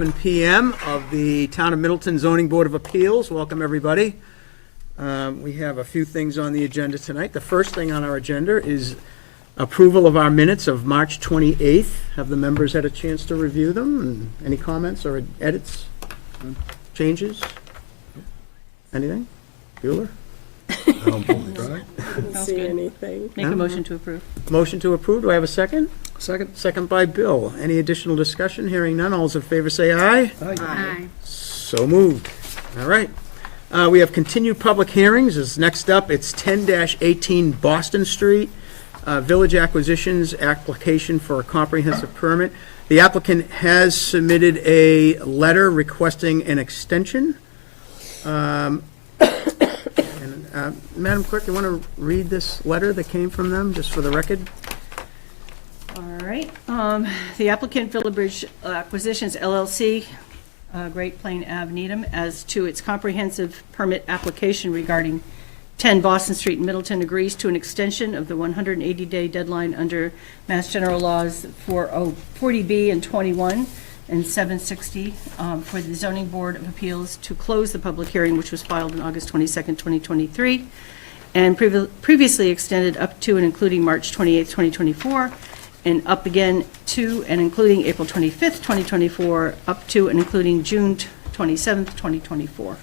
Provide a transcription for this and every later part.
7 p.m. of the Town of Middleton Zoning Board of Appeals. Welcome, everybody. We have a few things on the agenda tonight. The first thing on our agenda is approval of our minutes of March 28th. Have the members had a chance to review them? And any comments or edits, changes? Anything? Bueller? I didn't see anything. Make a motion to approve. Motion to approve. Do I have a second? Second. Second by Bill. Any additional discussion? Hearing none. All those in favor say aye. Aye. So moved. All right. We have continued public hearings. Is next up, it's 10-18 Boston Street, Village Acquisitions application for a comprehensive permit. The applicant has submitted a letter requesting an extension. Madam Clerk, you want to read this letter that came from them, just for the record? All right. The applicant, Village Acquisitions LLC, Great Plain Ave, Needham, as to its comprehensive permit application regarding 10 Boston Street, Middleton, agrees to an extension of the 180-day deadline under Mass General Laws 40B and 21 and 760 for the Zoning Board of Appeals to close the public hearing, which was filed on August 22nd, 2023, and previously extended up to and including March 28th, 2024, and up again to and including April 25th, 2024, up to and including June 27th, 2024.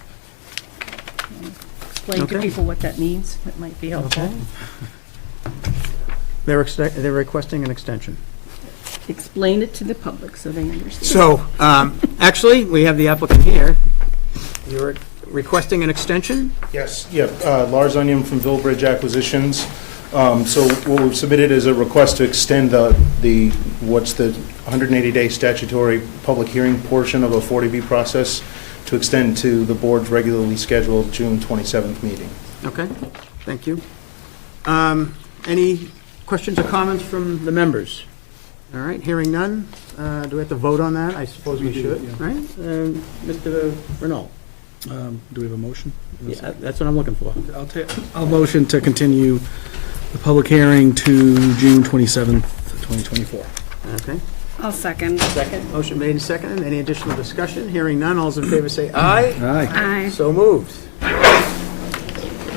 Explain to Okay. people what that means. That might be helpful. They're requesting an extension. Explain it to the public so they understand. So, actually, we have the applicant here. You're requesting an extension? Yes, yeah, Lars Onion from Village Acquisitions. So what we've submitted is a request to extend what's the 180-day statutory public hearing portion of a 40B process to extend to the board's regularly scheduled June 27th meeting. Okay, thank you. Any questions or comments from the members? All right, hearing none. Do we have to vote on that? I suppose we should, yeah. right? Mr. Renault? Do we have a motion? Yeah, that's what I'm looking for. I'll motion to continue the public hearing to June 27th, 2024. Okay. I'll second. Second, motion made and seconded. Any additional discussion? Hearing none. All those in favor say aye. Aye. Aye. So moved.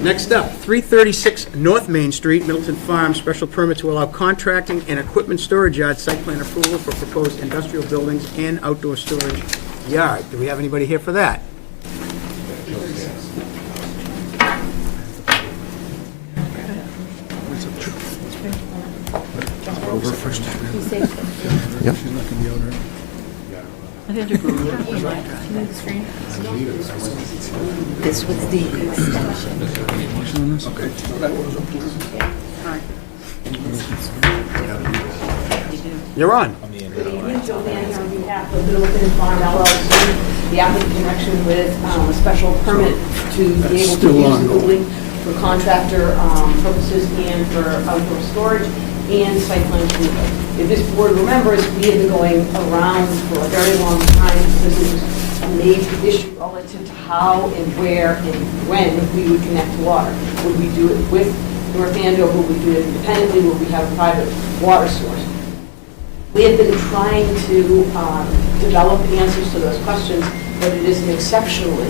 Next up, 336 North Main Street, Middleton Farm, special permit to allow contracting and equipment storage yard site plan approval for proposed industrial buildings and outdoor storage yard. Do we have anybody here for that? Over first. Yep. She's not going to be out here. I think you're good. This was the extension. Motion on this? Okay. You're on. Good evening, Jill Manning on behalf of Middleton Farm LLC. The applicant in connection with a special permit to be able to Still use on. the building for contractor purposes and for outdoor storage and site plan approval. If this board remembers, we have been going around for a very long time. This is a major issue relative to how and where and when we would connect to water. Would we do it with North Andover? Would we do it independently? Would we have a private water source? We have been trying to develop answers to those questions, but it is an exceptionally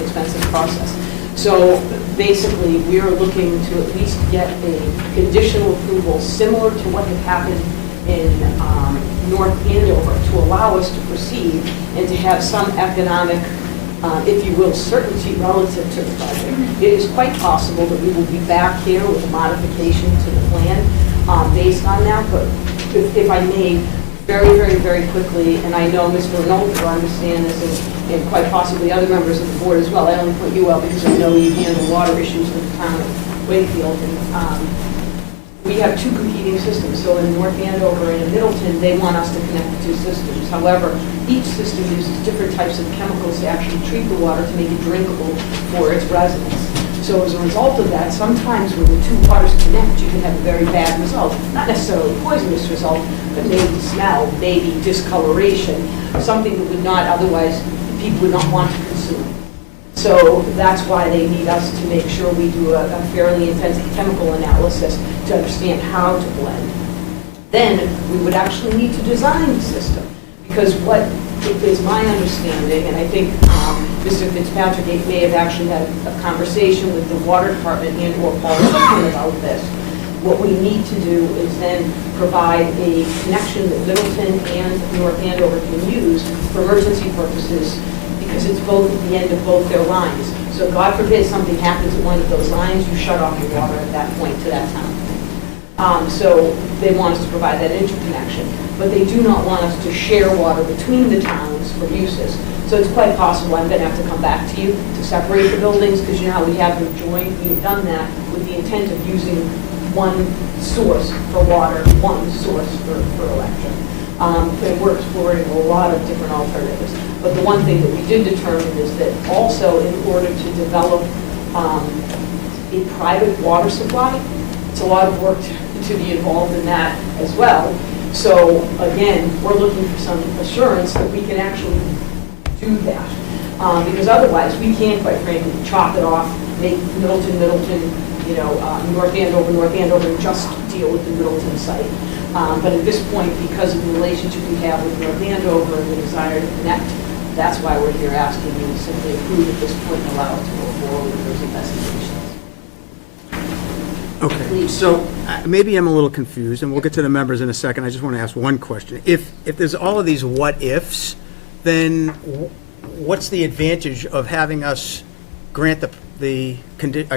expensive process. So basically, we are looking to at least get a conditional approval similar to what had happened in North Andover to allow us to proceed and to have some economic, if you will, certainty relative to the project. It is quite possible that we will be back here with a modification to the plan based on that, but if I may, very quickly, and I know Mr. Renault will understand this, and quite possibly other members of the board as well. I only point you out because I know you handle water issues with the town of Wakefield. And we have two competing systems. So in North Andover and in Middleton, they want us to connect the two systems. However, each system uses different types of chemicals to actually treat the water to make it drinkable for its residents. So as a result of that, sometimes when the two waters connect, you can have a very bad result. Not necessarily a poisonous result, but maybe smell, maybe discoloration, something that would not otherwise, people would not want to consume. So that's why they need us to make sure we do a fairly intensive chemical analysis to understand how to blend. Then we would actually need to design the system, because what it is my understanding, and I think Mr. Fitzpatrick may have actually had a conversation with the water department and or Paul Sullivan about this. What we need to do is then provide a connection that Middleton and North Andover can use for emergency purposes, because it's both at the end of both their lines. So God forbid something happens at one of those lines, you shut off your water at that point to that town. So they want us to provide that interconnection, but they do not want us to share water between the towns for uses. So it's quite possible I'm going to have to come back to you to separate the buildings, because you know how we have them joined. We have done that with the intent of using one source for water, one source for electric. And we're exploring a lot of different alternatives. But the one thing that we did determine is that also in order to develop a private water supply, it's a lot of work to be involved in that as well. So again, we're looking for some assurance that we can actually do that. Because otherwise, we can, quite frankly, chop it off, make Middleton, North Andover, and just deal with the Middleton site. But at this point, because of the relationship we have with North Andover and the desire to connect, that's why we're here asking you to simply approve at this point and allow us to go forward with those investigations. Okay, so maybe I'm a little confused, and we'll get to the members in a second. I just want to ask one question. If there's all of these what-ifs, then what's the advantage of having us grant a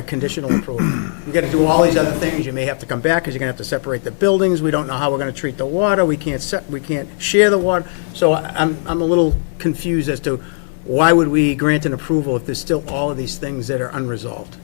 conditional approval? You got to do all these other things. You may have to come back because you're going to have to separate the buildings. We don't know how we're going to treat the water. We can't share the water. So I'm a little confused as to why would we grant an approval if there's still all of these things that are unresolved?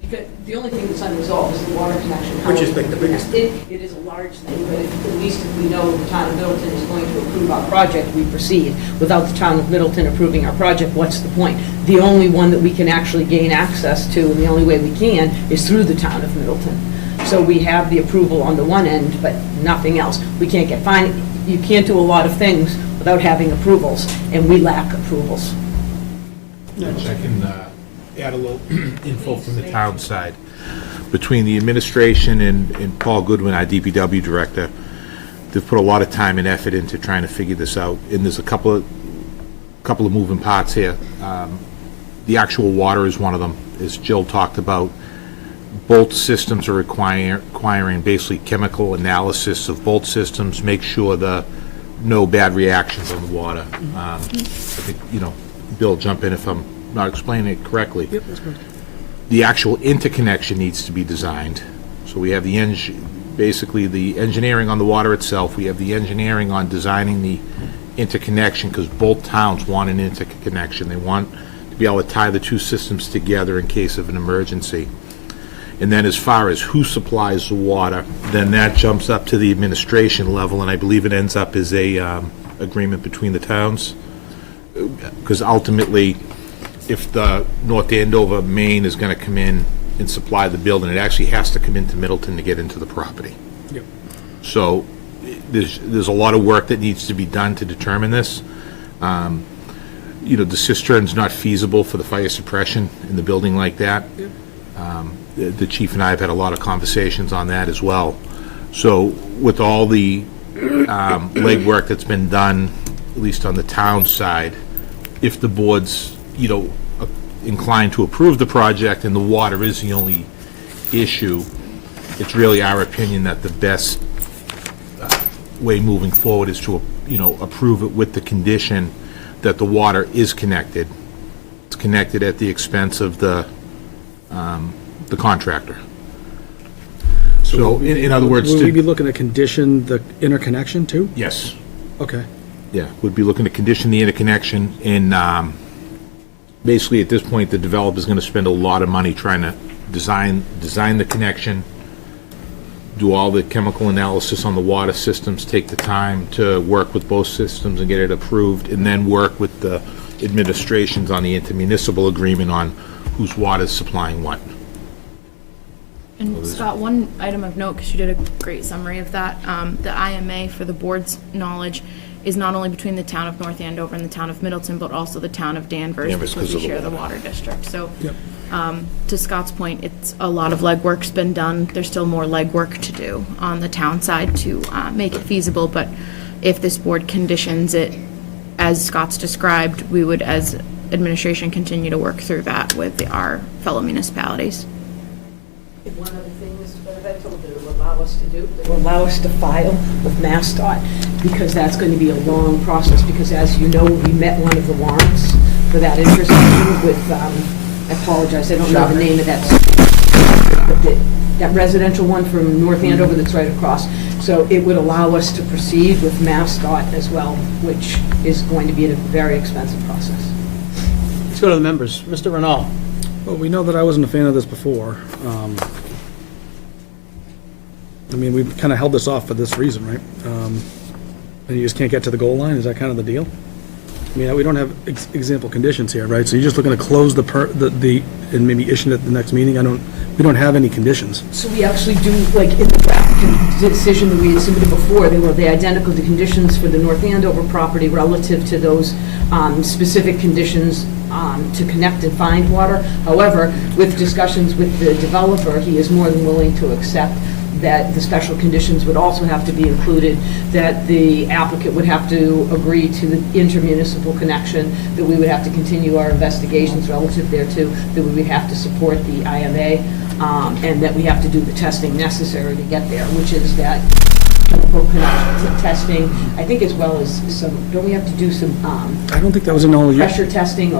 Because the only thing that's unresolved is the water connection. Which is the biggest. It is a large thing, but at least if we know the town of Middleton is going to approve our project, we proceed. Without the town of Middleton approving our project, what's the point? The only one that we can actually gain access to, and the only way we can, is through the town of Middleton. So we have the approval on the one end, but nothing else. We can't get fined. You can't do a lot of things without having approvals, and we lack approvals. I can add a little info from the town side. Between the administration and Paul Goodwin, our DPW director, they've put a lot of time and effort into trying to figure this out. And there's a couple of moving parts here. The actual water is one of them, as Jill talked about. Both systems are requiring basically chemical analysis of both systems, make sure no bad reactions on the water. I think, Bill, jump in if I'm not explaining it correctly. Yep, that's correct. The actual interconnection needs to be designed. So we have basically the engineering on the water itself. We have the engineering on designing the interconnection, because both towns want an interconnection. They want to be able to tie the two systems together in case of an emergency. And then as far as who supplies the water, then that jumps up to the administration level, and I believe it ends up as a agreement between the towns. Because ultimately, if the North Andover, Maine is going to come in and supply the building, it actually has to come into Middleton to get into the property. Yep. So there's a lot of work that needs to be done to determine this. The cistern's not feasible for the fire suppression in the building like that. Yep. The chief and I have had a lot of conversations on that as well. So with all the legwork that's been done, at least on the town side, if the board's inclined to approve the project and the water is the only issue, it's really our opinion that the best way moving forward is to approve it with the condition that the water is connected. It's connected at the expense of the contractor. So in other words, Will we be looking to condition the interconnection too? yes. Okay. Yeah, would be looking to condition the interconnection, and basically, at this point, the developer's gonna spend a lot of money trying to design the connection, do all the chemical analysis on the water systems, take the time to work with both systems and get it approved, and then work with the administrations on the intermunicipal agreement on whose water is supplying what. And Scott, one item of note, because you did a great summary of that, the IMA, for the board's knowledge, is not only between the town of North Andover and the town of Middleton, but also the town of Danvers, Danvers, because 'cause we of the share the water. water district. So, Yep. to Scott's point, it's a lot of legwork's been done. There's still more legwork to do on the town side to make it feasible, but if this board conditions it as Scott's described, we would, as administration, continue to work through that with our fellow municipalities. One other thing, Mr. Benedetto, that it will allow us to do, it will allow us to file with MassDOT, because that's going to be a long process, because as you know, we met one of the warrants for that intersection with, I apologize, I don't know the name of that, but that residential one from North Andover that's right across. So it would allow us to proceed with MassDOT as well, which is going to be a very expensive process. Let's go to the members. Mr. Renaud. Well, we know that I wasn't a fan of this before. I mean, we've kind of held this off for this reason, right? And you just can't get to the goal line, is that kind of the deal? I mean, we don't have example conditions here, right? So you're just looking to close and maybe issue it at the next meeting? We don't have any conditions. So we actually do, like, in the draft decision that we had submitted before, they were the identical to conditions for the North Andover property relative to those specific conditions to connect and find water. However, with discussions with the developer, he is more than willing to accept that the special conditions would also have to be included, that the applicant would have to agree to the intermunicipal connection, that we would have to continue our investigations relative thereto, that we would have to support the IMA, and that we have to do the testing necessary to get there, which is that chemical testing, I think, as well as some, don't we have to do some I don't think that was in all of your... pressure testing?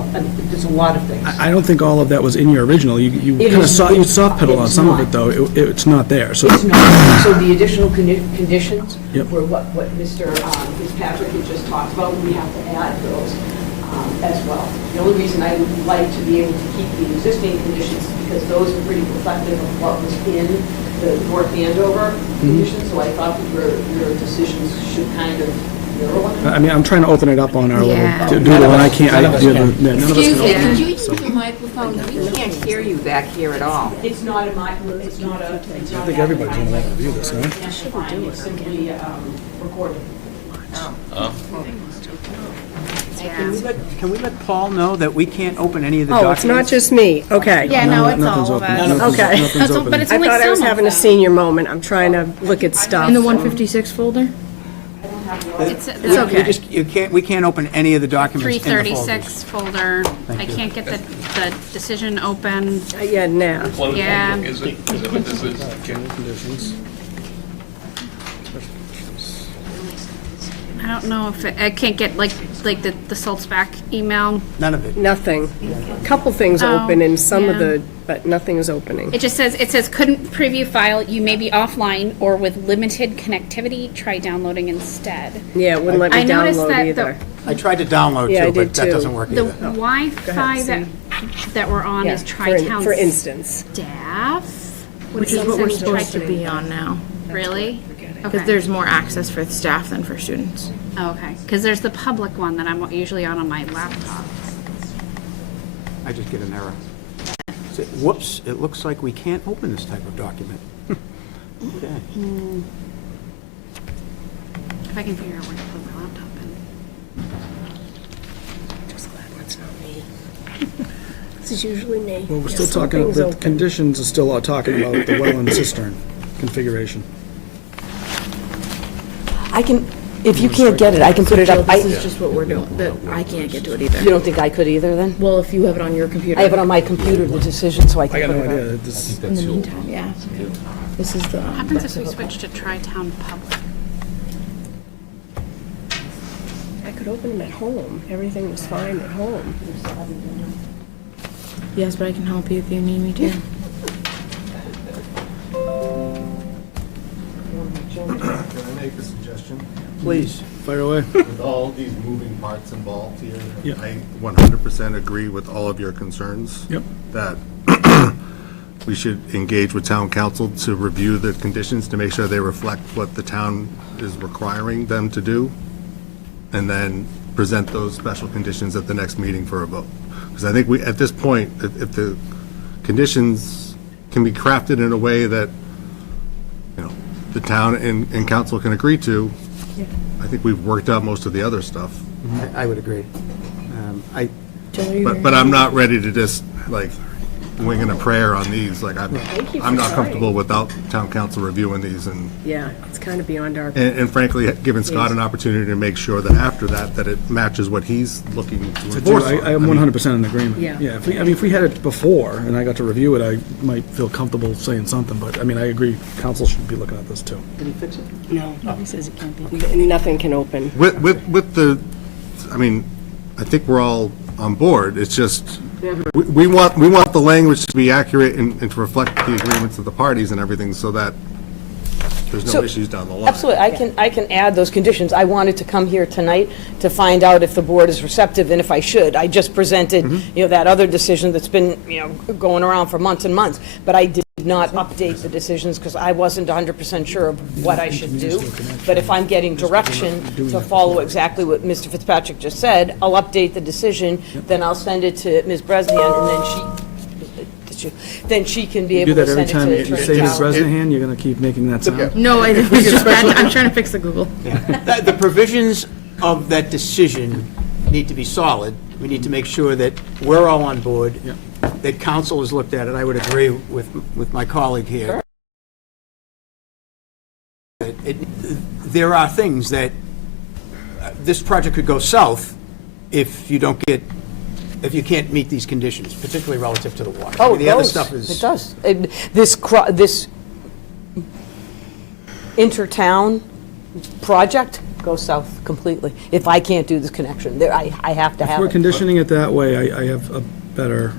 There's a lot of things. I don't think all of that was in your original. You It kind of is- you soft pedaled on it's some of not. it, though. It's not there, so... It's not. So the additional conditions Yep. were what Mr. Fitzpatrick had just talked about, we have to add those as well. The only reason I would like to be able to keep the existing conditions is because those are pretty reflective of what was in the North Andover conditions, so I thought that your decisions should kind of mirror one another. I mean, I'm trying to open it up on our Yeah. little doodle, and I can't... None of us can. None of us Excuse can me, open it. could you use the microphone? We can't hear you back here at all. It's not a microphone, it's not a... I think everybody's going to want to review this, no? It's simply recorded. Can we let Paul know that we can't open any of the Oh, documents? it's not just me, okay. Yeah, no, it's Nothing's all of open. us. Nothing's- Okay. nothing's That's all- open. but it's I only thought I was some of having a them. senior moment, I'm trying to look at stuff. In the 156 folder? It's It's okay. We can't open any of the documents in the folders. 336 folder. I can't get the decision open. Yeah, now. Yeah. Is it what this is? Conditions. I don't know if I can't get like the Salts back email. None of it. Nothing. Couple things Oh, open and some of yeah. the, but nothing is opening. It says couldn't preview file. You may be offline or with limited connectivity. Try downloading instead. Yeah, it wouldn't let me I noticed download that either. I tried to download Yeah, I too, did but that too. doesn't work The either. Wi-Fi that we're on Yeah, is for Tri-Town for instance. staff, Which is what we're Sometimes supposed to try be on now. Really? Because there's more access for staff than for students. Oh, okay. Because there's the public one that I'm usually on my laptop. I just get an error. Say, whoops, it looks like we can't open this type of document. Okay. If I can figure out where to put my laptop in. Just glad that's not me. This is usually me. Well, we're Yeah, still some talking, things the open. conditions are still talking about the well and cistern configuration. I can, if you can't get it, I can put it up. This is just what we're doing, that I can't get to it either. You don't think I could either, then? Well, if you have it on your computer. I have it on my computer, the decision, so I I can got put no it up. idea. This, In the meantime, yeah. This is the. What happens if we switch to Tri-Town Public? I could open them at home. Everything was fine at home. Yes, but I can help you if you need me to. Can I make a suggestion? Please. fire away. With all these moving parts involved here, Yep. I 100% agree with all of your concerns. Yep. That we should engage with town council to review the conditions to make sure they reflect what the town is requiring them to do, and then present those special conditions at the next meeting for a vote. Because I think we, at this point, if the conditions can be crafted in a way that, you know, the town and council can agree to, I think we've worked out most of the other stuff. I would agree. But I'm not ready to just, like, winging a prayer on these, like, Thank you I'm for not trying. comfortable without town council reviewing these, and Yeah, it's kind of beyond our, and frankly, giving Scott an opportunity to make sure that after that, that it matches what he's looking to enforce on. I am 100% in agreement. Yeah. Yeah, if we had it before and I got to review it, I might feel comfortable saying something, but, I mean, I agree, council should be looking at this too. Did he fix it? no, he says it can't be. Nothing can open. With the, I mean, I think we're all on board, it's just, we want the language to be accurate and to reflect the agreements of the parties and everything, so that there's no So- issues down the line. Absolutely, I can add those conditions. I wanted to come here tonight to find out if the board is receptive and if I should. I just presented, that other decision that's been, going around for months and months, but I did not update the decisions because I wasn't 100% sure of what I should do. But if I'm getting direction to follow exactly what Mr. Fitzpatrick just said, I'll update the decision, then I'll send it to Ms. Bresnahan, and then she can be Do able to that every send time it you to say Attorney Ms. General. Bresnahan, you're going to keep making that sound? No, I'm trying to fix the Google. The provisions of that decision need to be solid. We need to make sure that we're all on board, that council has looked at it. I would agree with my colleague here. There are things that, this project could go south if you if you can't meet these conditions, particularly relative to the water. I Oh, mean, it the other does. stuff is. It does. This intertown project goes south completely. If I can't do this connection, there, I have to If have we're it. conditioning it that way, I have a better,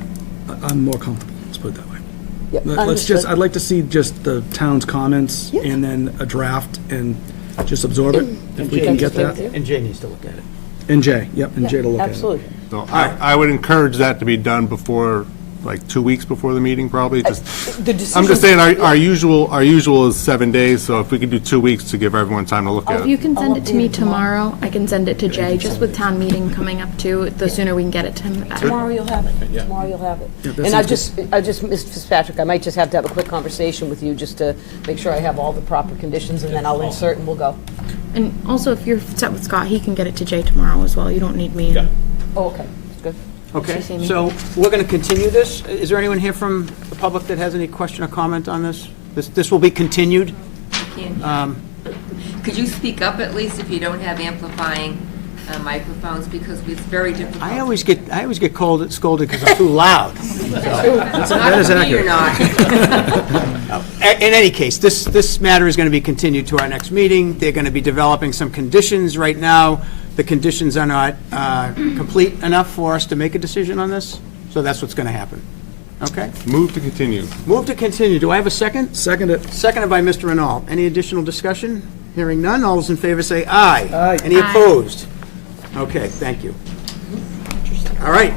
I'm more comfortable, let's put it that way. Yep, Let's just, understood. I'd like to see just the town's comments Yeah. and then a draft and just absorb it, if we can get that. And Jay needs to look at it. And Jay, yep, and Jay to look at it. Absolutely. So I would encourage that to be done before, like, 2 weeks before the meeting, probably, just. The I'm decision. just saying, our usual is 7 days, so if we could do 2 weeks to give everyone time to look at If you it. can send it to me tomorrow, I can send it to Jay, just with town meeting coming up too, the sooner we can get it to him, the better. Tomorrow you'll have it. Tomorrow you'll have it. that And I sounds just, Mr. Fitzpatrick, I might just have to have a quick conversation with you just to make sure I have all the proper conditions, and then I'll insert and we'll go. And also, if you're set with Scott, he can get it to Jay tomorrow as well. You don't need me. Oh, okay, that's good. Okay, CC me. so we're going to continue this. Is there anyone here from the public that has any question or comment on this? This will be continued. Could you speak up at least if you don't have amplifying microphones, because it's very difficult. I always get scolded because I'm too loud. That is accurate. You're not. In any case, this matter is going to be continued to our next meeting. They're going to be developing some conditions right now. The conditions are not complete enough for us to make a decision on this, so that's what's going to happen. Okay? Move to continue. Move to continue. Do I have a second? Second it. Seconded by Mr. Renault. Any additional discussion? Hearing none, all those in favor say aye. Aye. Any opposed? Okay, thank you. All right.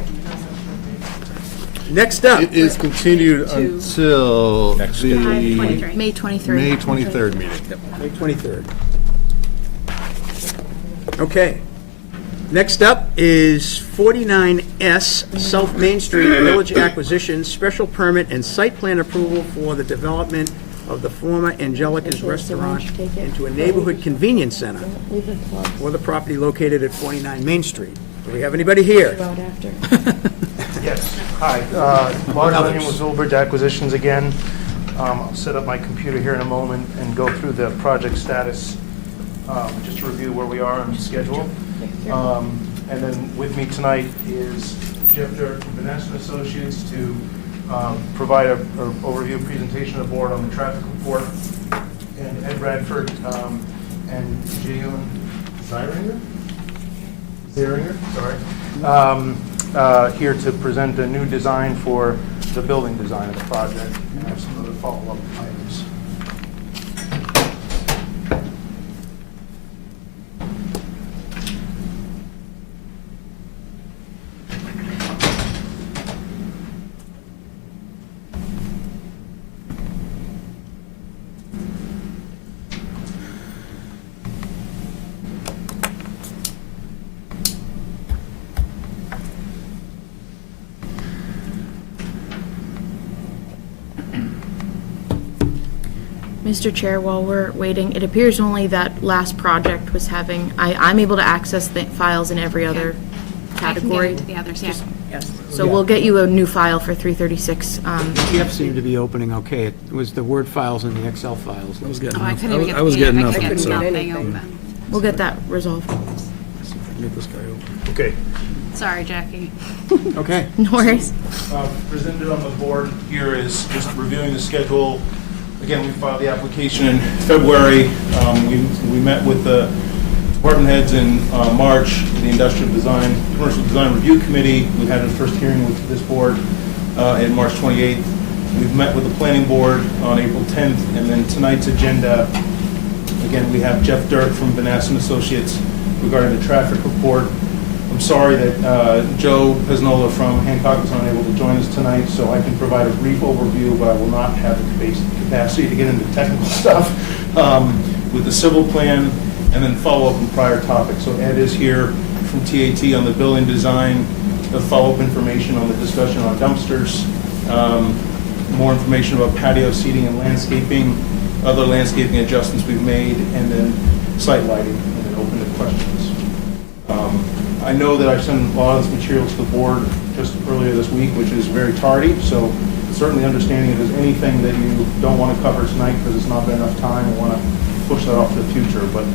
Next up, It is continued until the May 23rd. May 23rd meeting. May 23rd. Okay. Next up is 49S South Main Street Village Acquisition, special permit and site plan approval for the development of the former Angelica's Restaurant into a neighborhood convenience center for the property located at 49 Main Street. Do we have anybody here? Yes, hi. Large Onion with Middleton Acquisitions again. I'll set up my computer here in a moment and go through the project status, just to review where we are on the schedule. And then with me tonight is Jeff Dirk from Vanessa and Associates to provide an overview presentation to the board on the traffic report, and Ed Bradford and Jayun Zeringer, sorry, here to present a new design for the building design of the project, and have some other follow-up items. Mr. Chair, while we're waiting, it appears only that last project was having, I'm able to access the files in every other I can get category. into the others, yeah. Yes. So we'll get you a new file for 336. PDF seemed to be opening okay. It was the Word files and the Excel files. I was getting Oh, I enough. couldn't even get I was the getting I nothing, couldn't so. get get nothing anything. open. We'll get that resolved. Get this guy open. Okay. Sorry, Jackie. Okay. No worries. Presented on the board here is just reviewing the schedule. Again, we filed the application in February. We met with the department heads in March, the Industrial Design, Commercial Design Review Committee. We had a first hearing with this board in March 28th. We've met with the planning board on April 10th, and then tonight's agenda, again, we have Jeff Dirk from Vanessa Associates regarding the traffic report. I'm sorry that Joe Piznola from Hancock was unable to join us tonight, so I can provide a brief overview, but I will not have the capacity to get into technical stuff with the civil plan and then follow up on prior topics. So Ed is here from TAT on the building design, the follow-up information on the discussion on dumpsters, more information about patio seating and landscaping, other landscaping adjustments we've made, and then site lighting, and then open to questions. I know that I've sent a lot of this material to the board just earlier this week, which is very tardy, so certainly understanding if there's anything that you don't want to cover tonight because it's not been enough time, I want to push that off to the future, but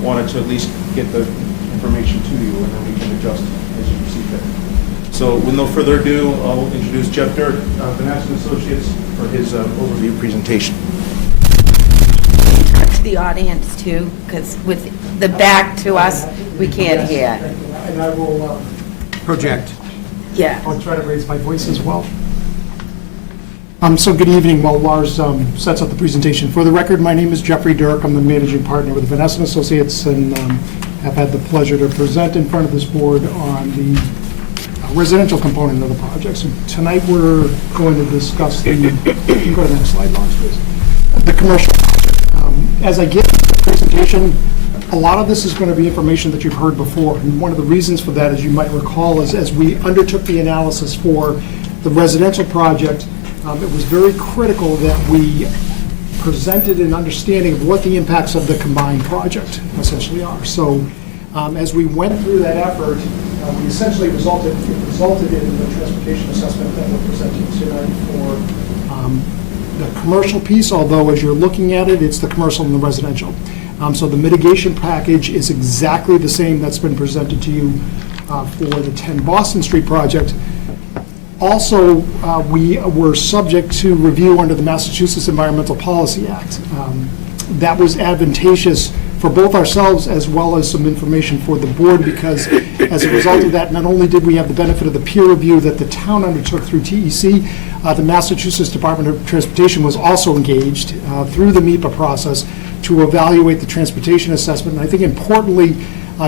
wanted to at least get the information to you, and then we can adjust as you see fit. So with no further ado, I'll introduce Jeff Dirk, Vanessa Associates, for his overview presentation. To the audience too, because with the back to us, we can't hear. And I will, Project. Yeah. I'll try to raise my voice as well. So good evening, while Lars sets up the presentation. For the record, my name is Jeffrey Dirk. I'm the managing partner with Vanessa Associates, and have had the pleasure to present in front of this board on the residential component of the project. So tonight, we're going to discuss the, you can go to the next slide, Lars, please. The commercial project. As I get into the presentation, a lot of this is going to be information that you've heard before. And one of the reasons for that, as you might recall, is as we undertook the analysis for the residential project, it was very critical that we presented an understanding of what the impacts of the combined project essentially are. So as we went through that effort, we essentially resulted in the transportation assessment that we're presenting tonight for the commercial piece, although as you're looking at it, it's the commercial and the residential. So the mitigation package is exactly the same that's been presented to you for the 10 Boston Street project. Also, we were subject to review under the Massachusetts Environmental Policy Act. That was advantageous for both ourselves as well as some information for the board, because as a result of that, not only did we have the benefit of the peer review that the town undertook through TEC, the Massachusetts Department of Transportation was also engaged through the MEPA process to evaluate the transportation assessment. And I think importantly,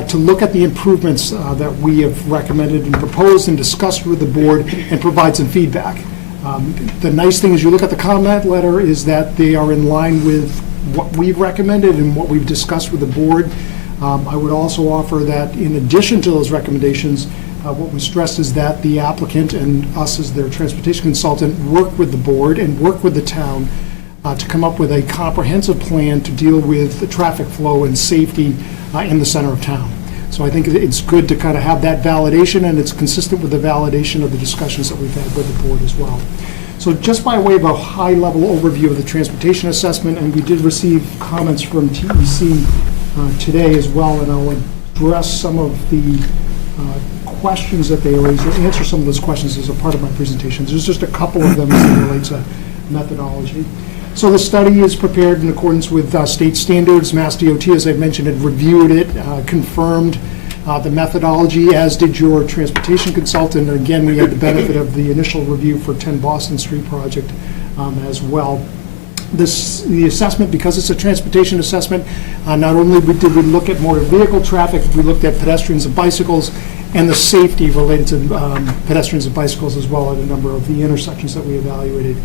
to look at the improvements that we have recommended and proposed and discussed with the board and provide some feedback. The nice thing as you look at the comment letter is that they are in line with what we've recommended and what we've discussed with the board. I would also offer that in addition to those recommendations, what we stressed is that the applicant and us as their transportation consultant work with the board and work with the town to come up with a comprehensive plan to deal with the traffic flow and safety in the center of town. So I think it's good to kind of have that validation, and it's consistent with the validation of the discussions that we've had with the board as well. So just by way of a high-level overview of the transportation assessment, and we did receive comments from TEC today as well, and I'll address some of the questions that they raised, or answer some of those questions as a part of my presentation. There's just a couple of them as they relate to methodology. So the study is prepared in accordance with state standards. Mass DOT, as I've mentioned, had reviewed it, confirmed the methodology, as did your transportation consultant. And again, we had the benefit of the initial review for 10 Boston Street project as well. The assessment, because it's a transportation assessment, not only did we look at motor vehicle traffic, we looked at pedestrians and bicycles, and the safety related to pedestrians and bicycles as well at a number of the intersections that we evaluated.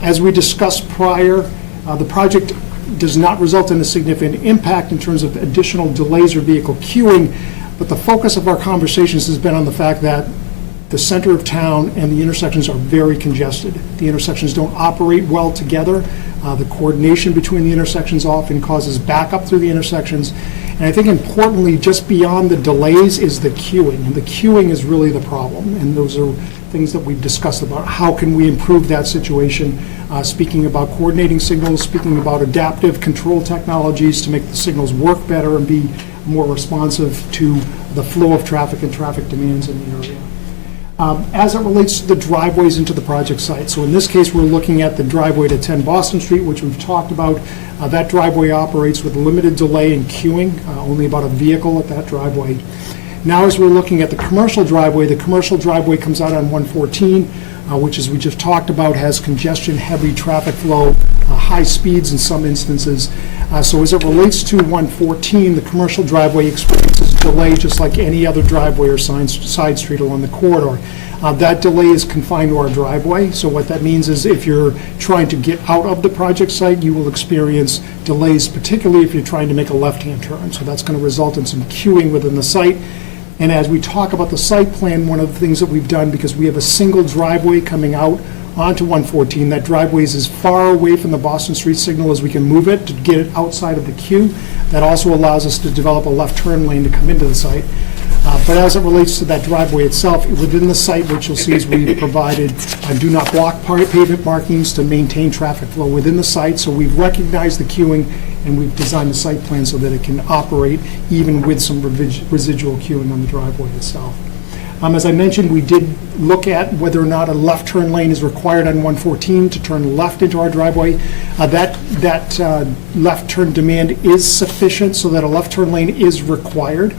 As we discussed prior, the project does not result in a significant impact in terms of additional delays or vehicle queuing, but the focus of our conversations has been on the fact that the center of town and the intersections are very congested. The intersections don't operate well together. The coordination between the intersections often causes backup through the intersections. And I think importantly, just beyond the delays is the queuing, and the queuing is really the problem. And those are things that we've discussed about how can we improve that situation, speaking about coordinating signals, speaking about adaptive control technologies to make the signals work better and be more responsive to the flow of traffic and traffic demands in the area. As it relates to the driveways into the project site, so in this case, we're looking at the driveway to 10 Boston Street, which we've talked about. That driveway operates with limited delay in queuing, only about a vehicle at that driveway. Now, as we're looking at the commercial driveway comes out on 114, which, as we just talked about, has congestion, heavy traffic flow, high speeds in some instances. So as it relates to 114, the commercial driveway experiences delay just like any other driveway or side street along the corridor. That delay is confined to our driveway, so what that means is if you're trying to get out of the project site, you will experience delays, particularly if you're trying to make a left-hand turn. So that's going to result in some queuing within the site. And as we talk about the site plan, one of the things that we've done, because we have a single driveway coming out onto 114, that driveway is as far away from the Boston Street signal as we can move it to get it outside of the queue. That also allows us to develop a left turn lane to come into the site. But as it relates to that driveway itself, within the site, what you'll see is we've provided do not block pavement markings to maintain traffic flow within the site. So we've recognized the queuing and we've designed the site plan so that it can operate even with some residual queuing on the driveway itself. As I mentioned, we did look at whether or not a left turn lane is required on 114 to turn left into our driveway. That left turn demand is sufficient so that a left turn lane is required.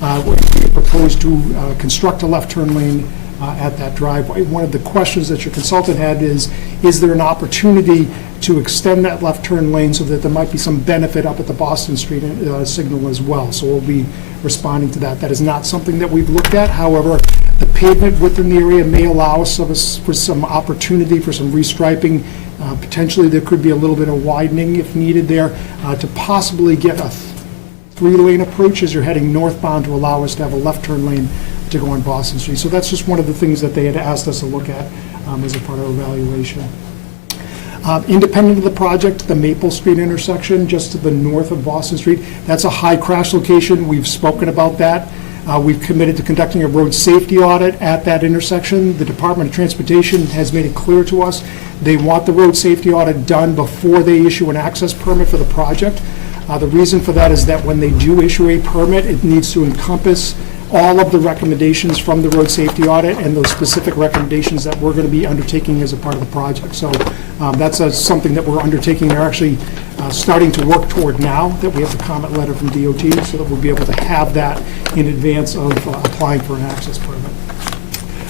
We propose to construct a left turn lane at that driveway. One of the questions that your consultant had is there an opportunity to extend that left turn lane so that there might be some benefit up at the Boston Street signal as well? So we'll be responding to that. That is not something that we've looked at. However, the pavement within the area may allow us for some opportunity for some restriping. Potentially, there could be a little bit of widening if needed there to possibly get a three-lane approach as you're heading northbound to allow us to have a left turn lane to go on Boston Street. So that's just one of the things that they had asked us to look at as a part of our evaluation. Independent of the project, the Maple Street intersection, just to the north of Boston Street, that's a high crash location. We've spoken about that. We've committed to conducting a road safety audit at that intersection. The Department of Transportation has made it clear to us they want the road safety audit done before they issue an access permit for the project. The reason for that is that when they do issue a permit, it needs to encompass all of the recommendations from the road safety audit and those specific recommendations that we're going to be undertaking as a part of the project. So that's something that we're undertaking. They're actually starting to work toward now that we have the comment letter from DOT so that we'll be able to have that in advance of applying for an access permit.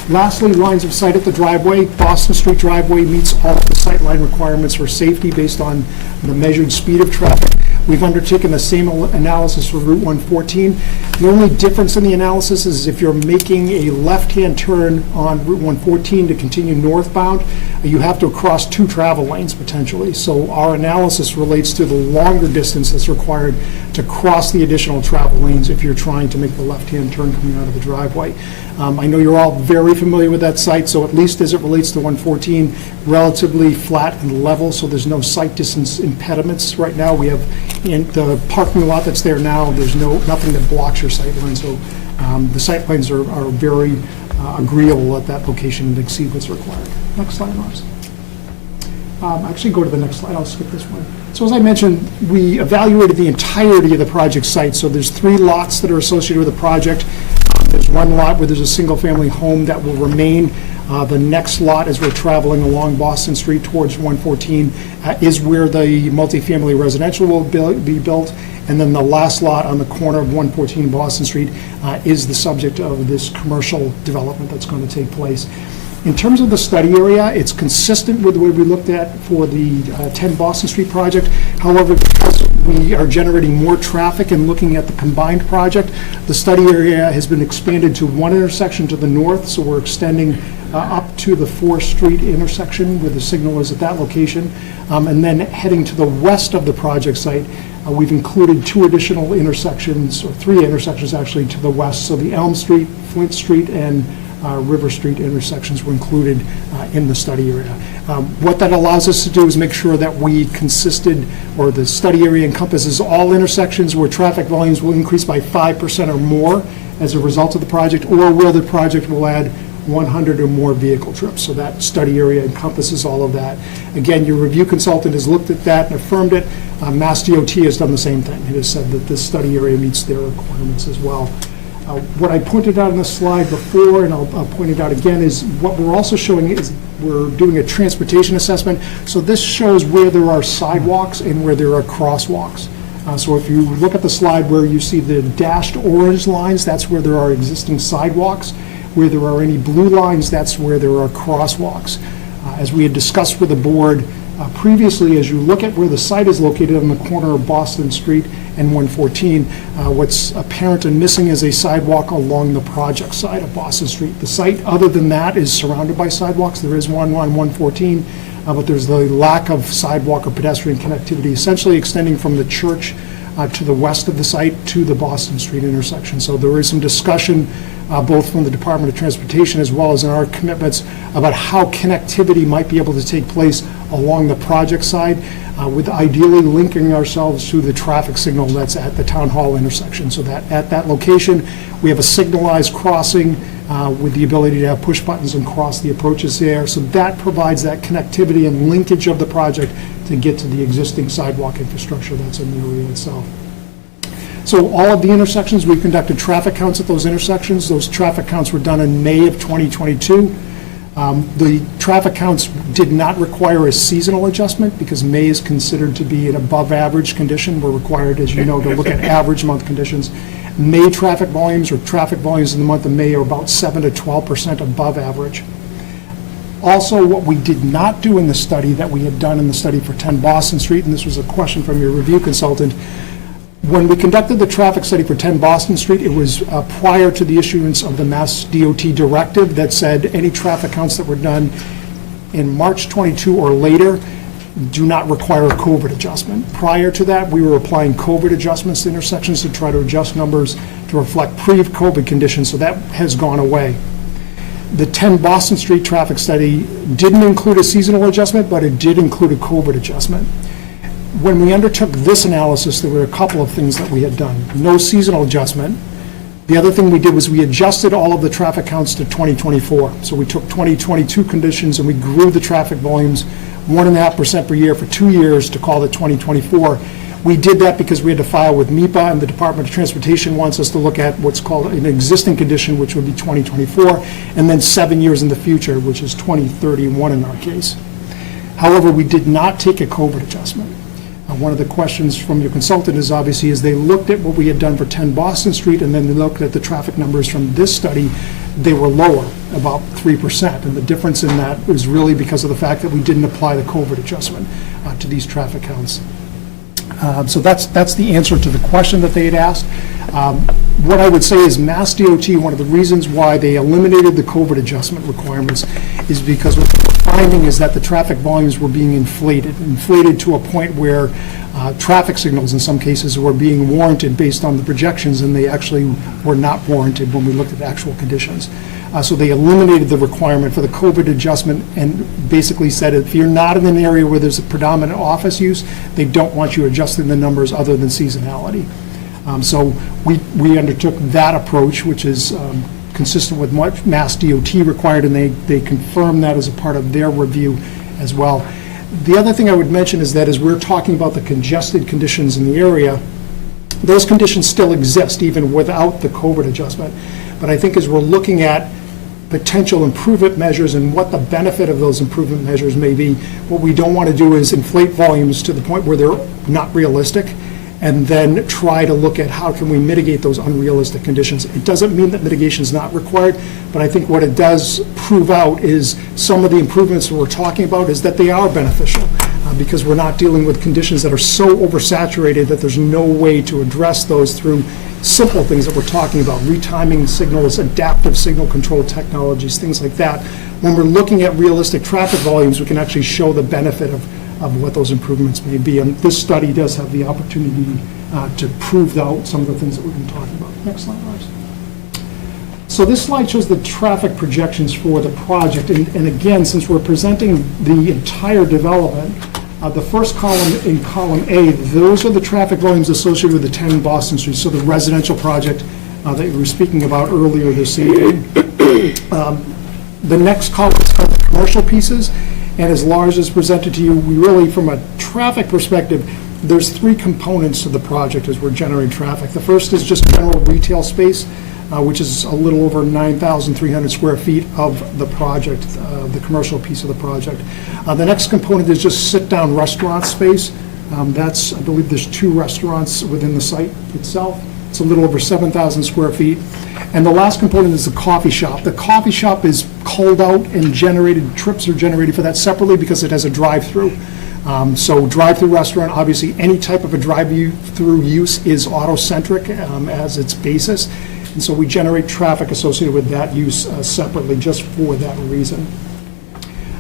Lastly, lines of sight at the driveway. Boston Street driveway meets all of the sight line requirements for safety based on the measured speed of traffic. We've undertaken the same analysis for Route 114. The only difference in the analysis is if you're making a left-hand turn on Route 114 to continue northbound, you have to cross two travel lanes potentially. So our analysis relates to the longer distance that's required to cross the additional travel lanes if you're trying to make the left-hand turn coming out of the driveway. I know you're all very familiar with that site, so at least as it relates to 114, relatively flat and level, so there's no sight distance impediments right now. We have in the parking lot that's there now, there's nothing that blocks your sight line, so the sight lines are very agreeable at that location and exceed what's required. Next slide, Mars. Actually, go to the next slide. I'll skip this one. So as I mentioned, we evaluated the entirety of the project site. So there's 3 lots that are associated with the project. There's one lot where there's a single-family home that will remain. The next lot, as we're traveling along Boston Street towards 114, is where the multifamily residential will be built. And then the last lot on the corner of 114 Boston Street is the subject of this commercial development that's going to take place. In terms of the study area, it's consistent with the way we looked at for the 10 Boston Street project. However, because we are generating more traffic and looking at the combined project, the study area has been expanded to one intersection to the north, so we're extending up to the 4th Street intersection where the signal is at that location. And then heading to the west of the project site, we've included 2 additional intersections, or 3 intersections actually, to the west. So the Elm Street, Flint Street, and River Street intersections were included in the study area. What that allows us to do is make sure that we consisted, or the study area encompasses all intersections where traffic volumes will increase by 5% or more as a result of the project, or where the project will add 100 or more vehicle trips. So that study area encompasses all of that. Again, your review consultant has looked at that and affirmed it. Mass DOT has done the same thing. It has said that this study area meets their requirements as well. What I pointed out on the slide before, and I'll point it out again, is what we're also showing is we're doing a transportation assessment. So this shows where there are sidewalks and where there are crosswalks. So if you look at the slide where you see the dashed orange lines, that's where there are existing sidewalks. Where there are any blue lines, that's where there are crosswalks. As we had discussed with the board previously, as you look at where the site is located on the corner of Boston Street and 114, what's apparent and missing is a sidewalk along the project side of Boston Street. The site, other than that, is surrounded by sidewalks. There is one on 114, but there's the lack of sidewalk or pedestrian connectivity, essentially extending from the church to the west of the site to the Boston Street intersection. So there is some discussion both from the Department of Transportation as well as in our commitments about how connectivity might be able to take place along the project side, with ideally linking ourselves to the traffic signal that's at the Town Hall intersection, so that at that location, we have a signalized crossing with the ability to have push buttons and cross the approaches there. So that provides that connectivity and linkage of the project to get to the existing sidewalk infrastructure that's in the area itself. So all of the intersections, we conducted traffic counts at those intersections. Those traffic counts were done in May of 2022. The traffic counts did not require a seasonal adjustment because May is considered to be an above-average condition. We're required, as you know, to look at average month conditions. May traffic volumes, or traffic volumes in the month of May, are about 7 to 12% above average. Also, what we did not do in the study that we had done in the study for 10 Boston Street, and this was a question from your review consultant, when we conducted the traffic study for 10 Boston Street, it was prior to the issuance of the Mass DOT directive that said any traffic counts that were done in March 22 or later do not require a COVID adjustment. Prior to that, we were applying COVID adjustments to intersections to try to adjust numbers to reflect pre-COVID conditions, so that has gone away. The 10 Boston Street traffic study didn't include a seasonal adjustment, but it did include a COVID adjustment. When we undertook this analysis, there were a couple of things that we had done. No seasonal adjustment. The other thing we did was we adjusted all of the traffic counts to 2024. So we took 2022 conditions and we grew the traffic volumes 1.5% per year for 2 years to call it 2024. We did that because we had to file with MEPA, and the Department of Transportation wants us to look at what's called an existing condition, which would be 2024, and then 7 years in the future, which is 2031 in our case. However, we did not take a COVID adjustment. One of the questions from your consultant is obviously, as they looked at what we had done for 10 Boston Street, and then they looked at the traffic numbers from this study, they were lower, about 3%. And the difference in that is really because of the fact that we didn't apply the COVID adjustment to these traffic counts. So that's the answer to the question that they had asked. What I would say is Mass DOT, one of the reasons why they eliminated the COVID adjustment requirements is because what we're finding is that the traffic volumes were being inflated to a point where traffic signals in some cases were being warranted based on the projections, and they actually were not warranted when we looked at actual conditions. So they eliminated the requirement for the COVID adjustment and basically said if you're not in an area where there's a predominant office use, they don't want you adjusting the numbers other than seasonality. So we undertook that approach, which is consistent with what Mass DOT required, and they confirmed that as a part of their review as well. The other thing I would mention is that as we're talking about the congested conditions in the area, those conditions still exist even without the COVID adjustment. But I think as we're looking at potential improvement measures and what the benefit of those improvement measures may be, what we don't want to do is inflate volumes to the point where they're not realistic, and then try to look at how can we mitigate those unrealistic conditions. It doesn't mean that mitigation is not required, but I think what it does prove out is some of the improvements that we're talking about is that they are beneficial, because we're not dealing with conditions that are so oversaturated that there's no way to address those through simple things that we're talking about, retiming signals, adaptive signal control technologies, things like that. When we're looking at realistic traffic volumes, we can actually show the benefit of what those improvements may be. And this study does have the opportunity to prove out some of the things that we've been talking about. Next slide, Lars. So this slide shows the traffic projections for the project, and again, since we're presenting the entire development, the first column in column A, those are the traffic volumes associated with the 10 Boston Street, so the residential project that you were speaking about earlier this evening. The next column is called the commercial pieces, and as Lars has presented to you, we really, from a traffic perspective, there's three components to the project as we're generating traffic. The first is just general retail space, which is a little over 9,300 square feet of the project, the commercial piece of the project. The next component is just sit-down restaurant space. That's, I believe there's 2 restaurants within the site itself. It's a little over 7,000 square feet. And the last component is the coffee shop. The coffee shop is called out and generated, trips are generated for that separately because it has a drive-through. So drive-through restaurant, obviously any type of a drive-through use is auto-centric as its basis. And so we generate traffic associated with that use separately just for that reason.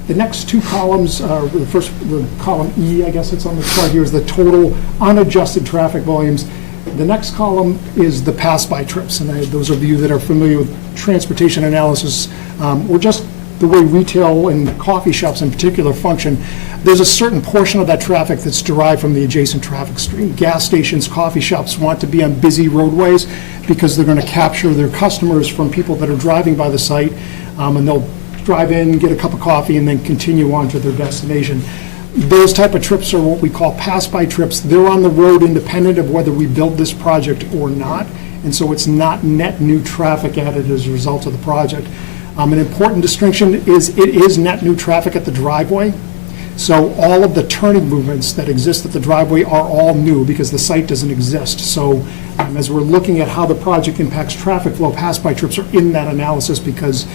The next 2 columns, the column E, I guess it's on the chart here, is the total unadjusted traffic volumes. The next column is the pass-by trips, and those of you that are familiar with transportation analysis, or just the way retail and coffee shops in particular function, there's a certain portion of that traffic that's derived from the adjacent traffic stream. Gas stations, coffee shops want to be on busy roadways because they're going to capture their customers from people that are driving by the site, and they'll drive in, get a cup of coffee, and then continue on to their destination. Those type of trips are what we call pass-by trips. They're on the road independent of whether we build this project or not, and so it's not net new traffic added as a result of the project. An important distinction is it is net new traffic at the driveway. So all of the turning movements that exist at the driveway are all new because the site doesn't exist. So as we're looking at how the project impacts traffic flow, pass-by trips are in that analysis because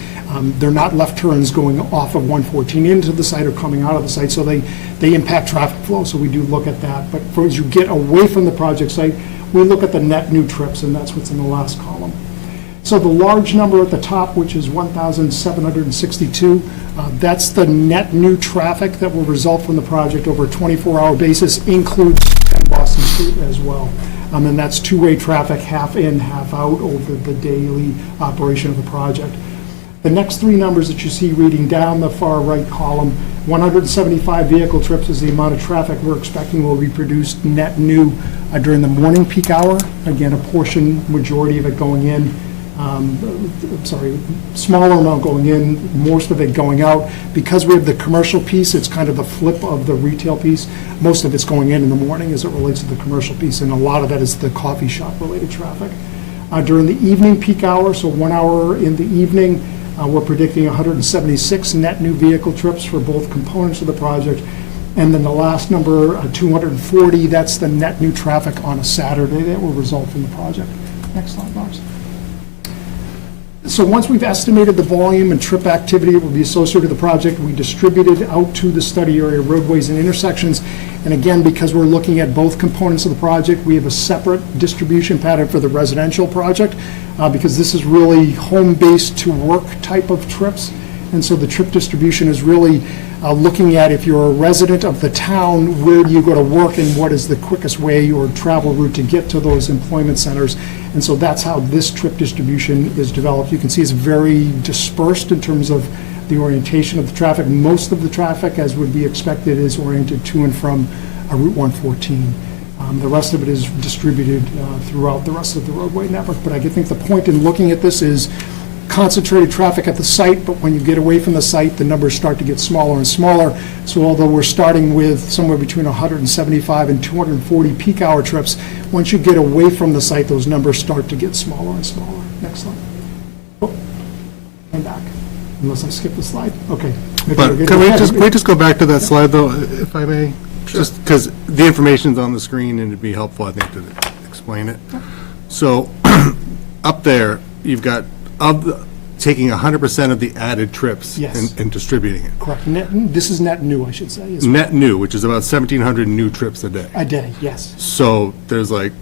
they're not left turns going off of 114 into the site or coming out of the site. So they impact traffic flow, so we do look at that. But as you get away from the project site, we look at the net new trips, and that's what's in the last column. So the large number at the top, which is 1,762, that's the net new traffic that will result from the project over a 24-hour basis, includes 10 Boston Street as well. And that's two-way traffic, half in, half out over the daily operation of the project. The next 3 numbers that you see reading down the far right column, 175 vehicle trips is the amount of traffic we're expecting will be produced net new during the morning peak hour. Again, a portion, majority of it going in. Smaller amount going in, most of it going out. Because we have the commercial piece, it's kind of the flip of the retail piece. Most of it's going in the morning as it relates to the commercial piece, and a lot of that is the coffee shop related traffic. During the evening peak hour, so 1 hour in the evening, we're predicting 176 net new vehicle trips for both components of the project. And then the last number, 240, that's the net new traffic on a Saturday that will result from the project. Next slide, Lars. So once we've estimated the volume and trip activity that will be associated with the project, we distribute it out to the study area roadways and intersections. And again, because we're looking at both components of the project, we have a separate distribution pattern for the residential project because this is really home-based to work type of trips. And so the trip distribution is really looking at, if you're a resident of the town, where do you go to work and what is the quickest way or travel route to get to those employment centers. And so that's how this trip distribution is developed. You can see it's very dispersed in terms of the orientation of the traffic. Most of the traffic, as would be expected, is oriented to and from Route 114. The rest of it is distributed throughout the rest of the roadway network. But I think the point in looking at this is concentrated traffic at the site, but when you get away from the site, the numbers start to get smaller and smaller. So although we're starting with somewhere between 175 and 240 peak hour trips, once you get away from the site, those numbers start to get smaller and smaller. Next slide. Oh, I'm back. Unless I skip the slide. Okay. But can we just go back to that slide, though, if I may? Sure. Just because the information's on the screen, and it'd be helpful, I think, to explain it. So up there, you've got taking 100% of the added trips and distributing it. Correct. This is net new, I should say. Net new, which is about 1,700 new trips a day. A day, yes. So there's like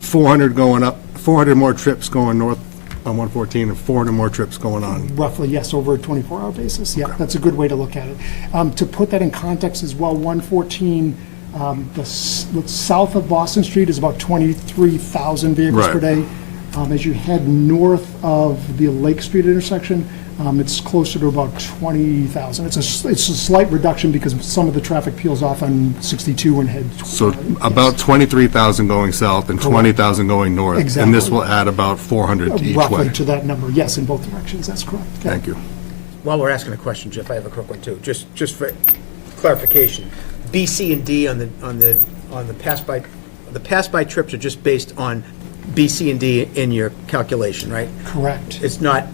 400 going up, 400 more trips going north on 114 and 400 more trips going on. Roughly, yes, over a 24-hour basis. Yeah, that's a good way to look at it. To put that in context as well, 114, the south of Boston Street is about 23,000 vehicles per day. As you head north of the Lake Street intersection, it's closer to about 20,000. It's a slight reduction because some of the traffic peels off on 62 and heads. So about 23,000 going south and 20,000 going north. And this Exactly. will add about 400 each Roughly way. to that number, yes, in both directions, that's correct. Okay. Thank you. While we're asking a question, Jeff, I have a quick one too, just for clarification. B, C, and D on the pass-by trips are just based on B, C, and D in your calculation, right? Correct. It's not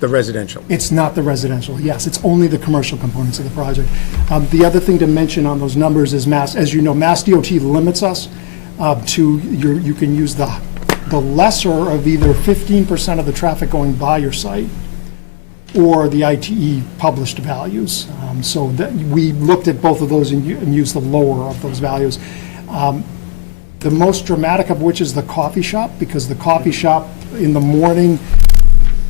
the residential. It's not the residential, yes, it's only the commercial components of the project. The other thing to mention on those numbers is as you know, Mass DOT limits us to, you can use the lesser of either 15% of the traffic going by your site or the ITE published values. So that, we looked at both of those and used the lower of those values. The most dramatic of which is the coffee shop, because the coffee shop in the morning,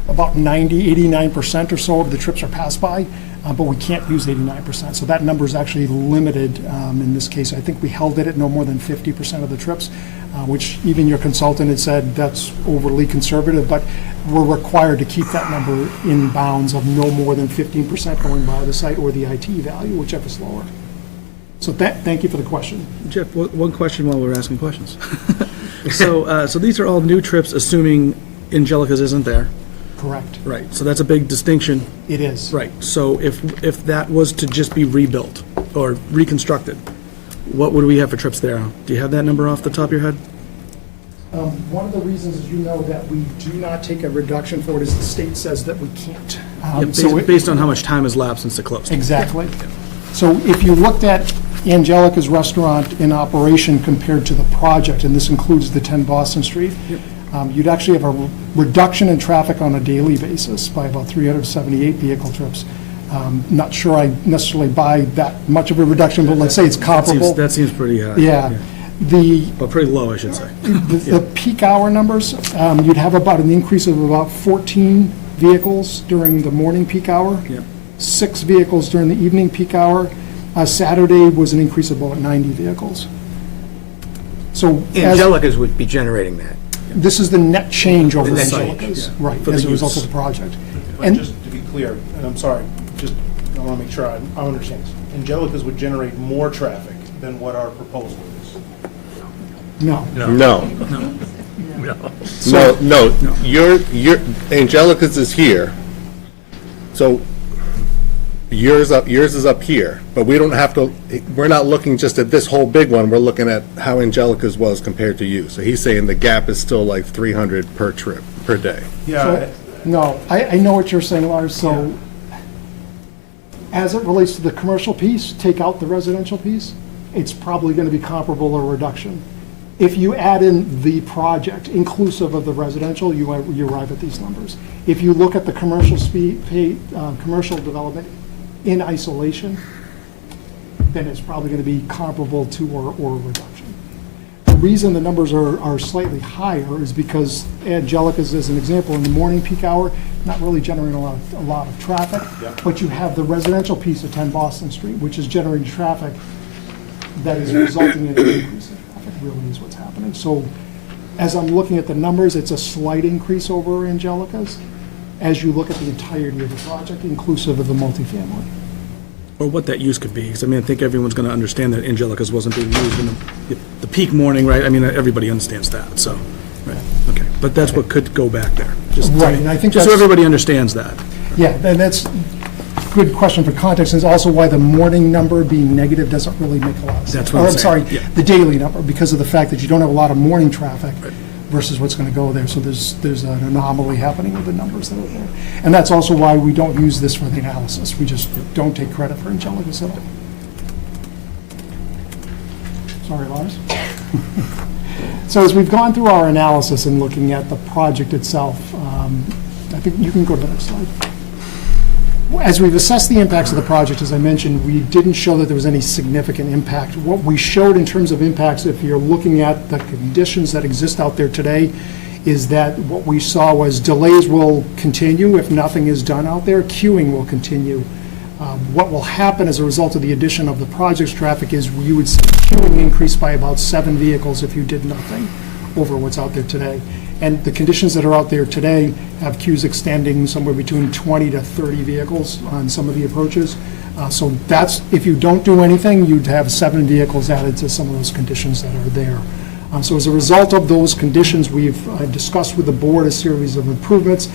about 89% or so of the trips are passed by, but we can't use 89%. So that number is actually limited in this case. I think we held it at no more than 50% of the trips, which even your consultant had said that's overly conservative, but we're required to keep that number in bounds of no more than 15% going by the site or the ITE value, whichever's lower. So thank you for the question. Jeff, one question while we're asking questions. So these are all new trips, assuming Angelica's isn't there. Correct. Right, so that's a big distinction. It is. Right, so if that was to just be rebuilt or reconstructed, what would we have for trips there? Do you have that number off the top of your head? One of the reasons, as you know, that we do not take a reduction for it is the state says that we can't. Based on how much time has lapsed since it closed. Exactly. So if you looked at Angelica's restaurant in operation compared to the project, and this includes the 10 Boston Street, you'd actually have a reduction in traffic on a daily basis by about 378 vehicle trips. Not sure I necessarily buy that much of a reduction, but let's say it's comparable. That seems pretty high. Yeah. But pretty low, I should say. The peak hour numbers, you'd have about an increase of about 14 vehicles during the morning peak hour. Yep. 6 vehicles during the evening peak hour. Saturday was an increase of about 90 vehicles. So Angelica's would be generating that. this is the net change over The the net site, change, right, For the as a result of use. the project. But And just to be clear, and I'm sorry, I want to make sure I understand this. Angelica's would generate more traffic than what our proposal is. no, No. No, your Angelica's is here. So yours is up here, but we don't have to, we're not looking just at this whole big one, we're looking at how Angelica's was compared to you. So he's saying the gap is still like 300 per trip, per day. Yeah, no, I know what you're saying, Lars, so as it relates to the commercial piece, take out the residential piece, it's probably going to be comparable or reduction. If you add in the project inclusive of the residential, you arrive at these numbers. If you look at the commercial commercial development in isolation, then it's probably going to be comparable to or a reduction. The reason the numbers are slightly higher is because Angelica's, as an example, in the morning peak hour, not really generating a lot of traffic, but you have the residential piece of 10 Boston Street, which is generating traffic that is resulting in an increase in traffic, really is what's happening. So as I'm looking at the numbers, it's a slight increase over Angelica's as you look at the entirety of the project, inclusive of the multifamily. Or what that use could be, because I mean, I think everyone's going to understand that Angelica's wasn't being used in the peak morning, right? I mean, everybody understands that, so, right, okay. But that's what could go back there. Right, and I think Just so that's- everybody understands that. Yeah, and that's a good question for context, and it's also why the morning number being negative doesn't really make a lot of sense. That's what I'm Or, saying, sorry, yeah. the daily number, because of the fact that you don't have a lot of morning traffic versus what's going to go there, so there's an anomaly happening with the numbers that are there. And that's also why we don't use this for the analysis, we just don't take credit for Angelica's at all. Sorry, Lars. So as we've gone through our analysis and looking at the project itself, I think you can go to the next slide. As we've assessed the impacts of the project, as I mentioned, we didn't show that there was any significant impact. What we showed in terms of impacts, if you're looking at the conditions that exist out there today, is that what we saw was delays will continue if nothing is done out there. Queuing will continue. What will happen as a result of the addition of the project's traffic is you would see queuing increase by about 7 vehicles if you did nothing over what's out there today. And the conditions that are out there today have queues extending somewhere between 20 to 30 vehicles on some of the approaches. So that's, if you don't do anything, you'd have 7 vehicles added to some of those conditions that are there. So as a result of those conditions, we've discussed with the board a series of improvements.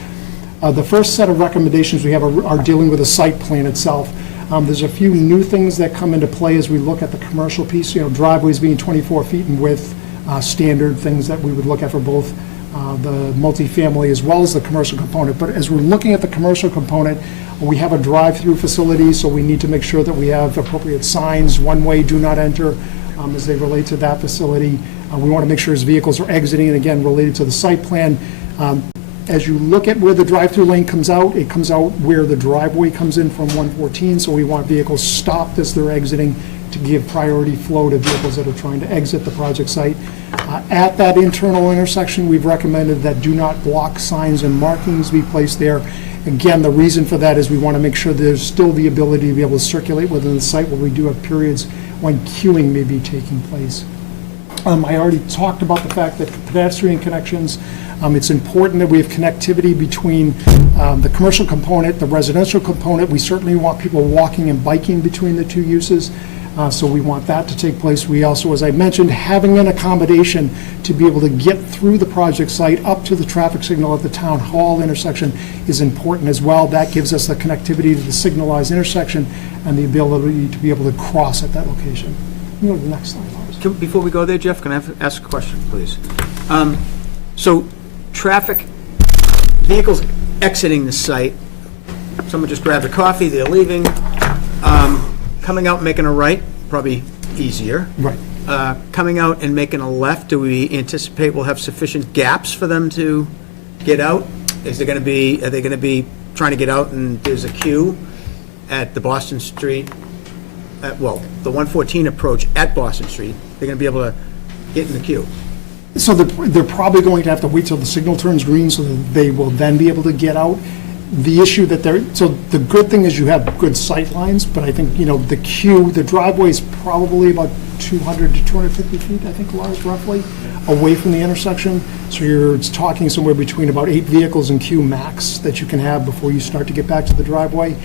The first set of recommendations we have are dealing with the site plan itself. There's a few new things that come into play as we look at the commercial piece, driveways being 24 feet in width, standard things that we would look at for both the multifamily as well as the commercial component. But as we're looking at the commercial component, we have a drive-through facility, so we need to make sure that we have appropriate signs, one-way, do not enter, as they relate to that facility. We want to make sure as vehicles are exiting, and again, related to the site plan. As you look at where the drive-through lane comes out, it comes out where the driveway comes in from 114, so we want vehicles stopped as they're exiting to give priority flow to vehicles that are trying to exit the project site. At that internal intersection, we've recommended that do not block signs and markings be placed there. Again, the reason for that is we want to make sure there's still the ability to be able to circulate within the site where we do have periods when queuing may be taking place. I already talked about the fact that pedestrian connections, it's important that we have connectivity between the commercial component, the residential component. We certainly want people walking and biking between the two uses, so we want that to take place. We also, as I mentioned, having an accommodation to be able to get through the project site up to the traffic signal at the town hall intersection is important as well. That gives us the connectivity to the signalized intersection and the ability to be able to cross at that location. You go to the next slide, Lars. Before we go there, Jeff, can I ask a question, please? So traffic, vehicles exiting the site, someone just grabbed a coffee, they're leaving, coming out, making a right, probably easier. Right. Coming out and making a left, do we anticipate we'll have sufficient gaps for them to get out? Are they going to be trying to get out and there's a queue at the Boston Street, the 114 approach at Boston Street? They're going to be able to get in the queue? So they're probably going to have to wait till the signal turns green so that they will then be able to get out. The issue that so the good thing is you have good sight lines, but I think, the queue, the driveway is probably about 200 to 250 feet, I think, Lars, roughly, away from the intersection. So you're talking somewhere between about 8 vehicles in queue max that you can have before you start to get back to the driveway.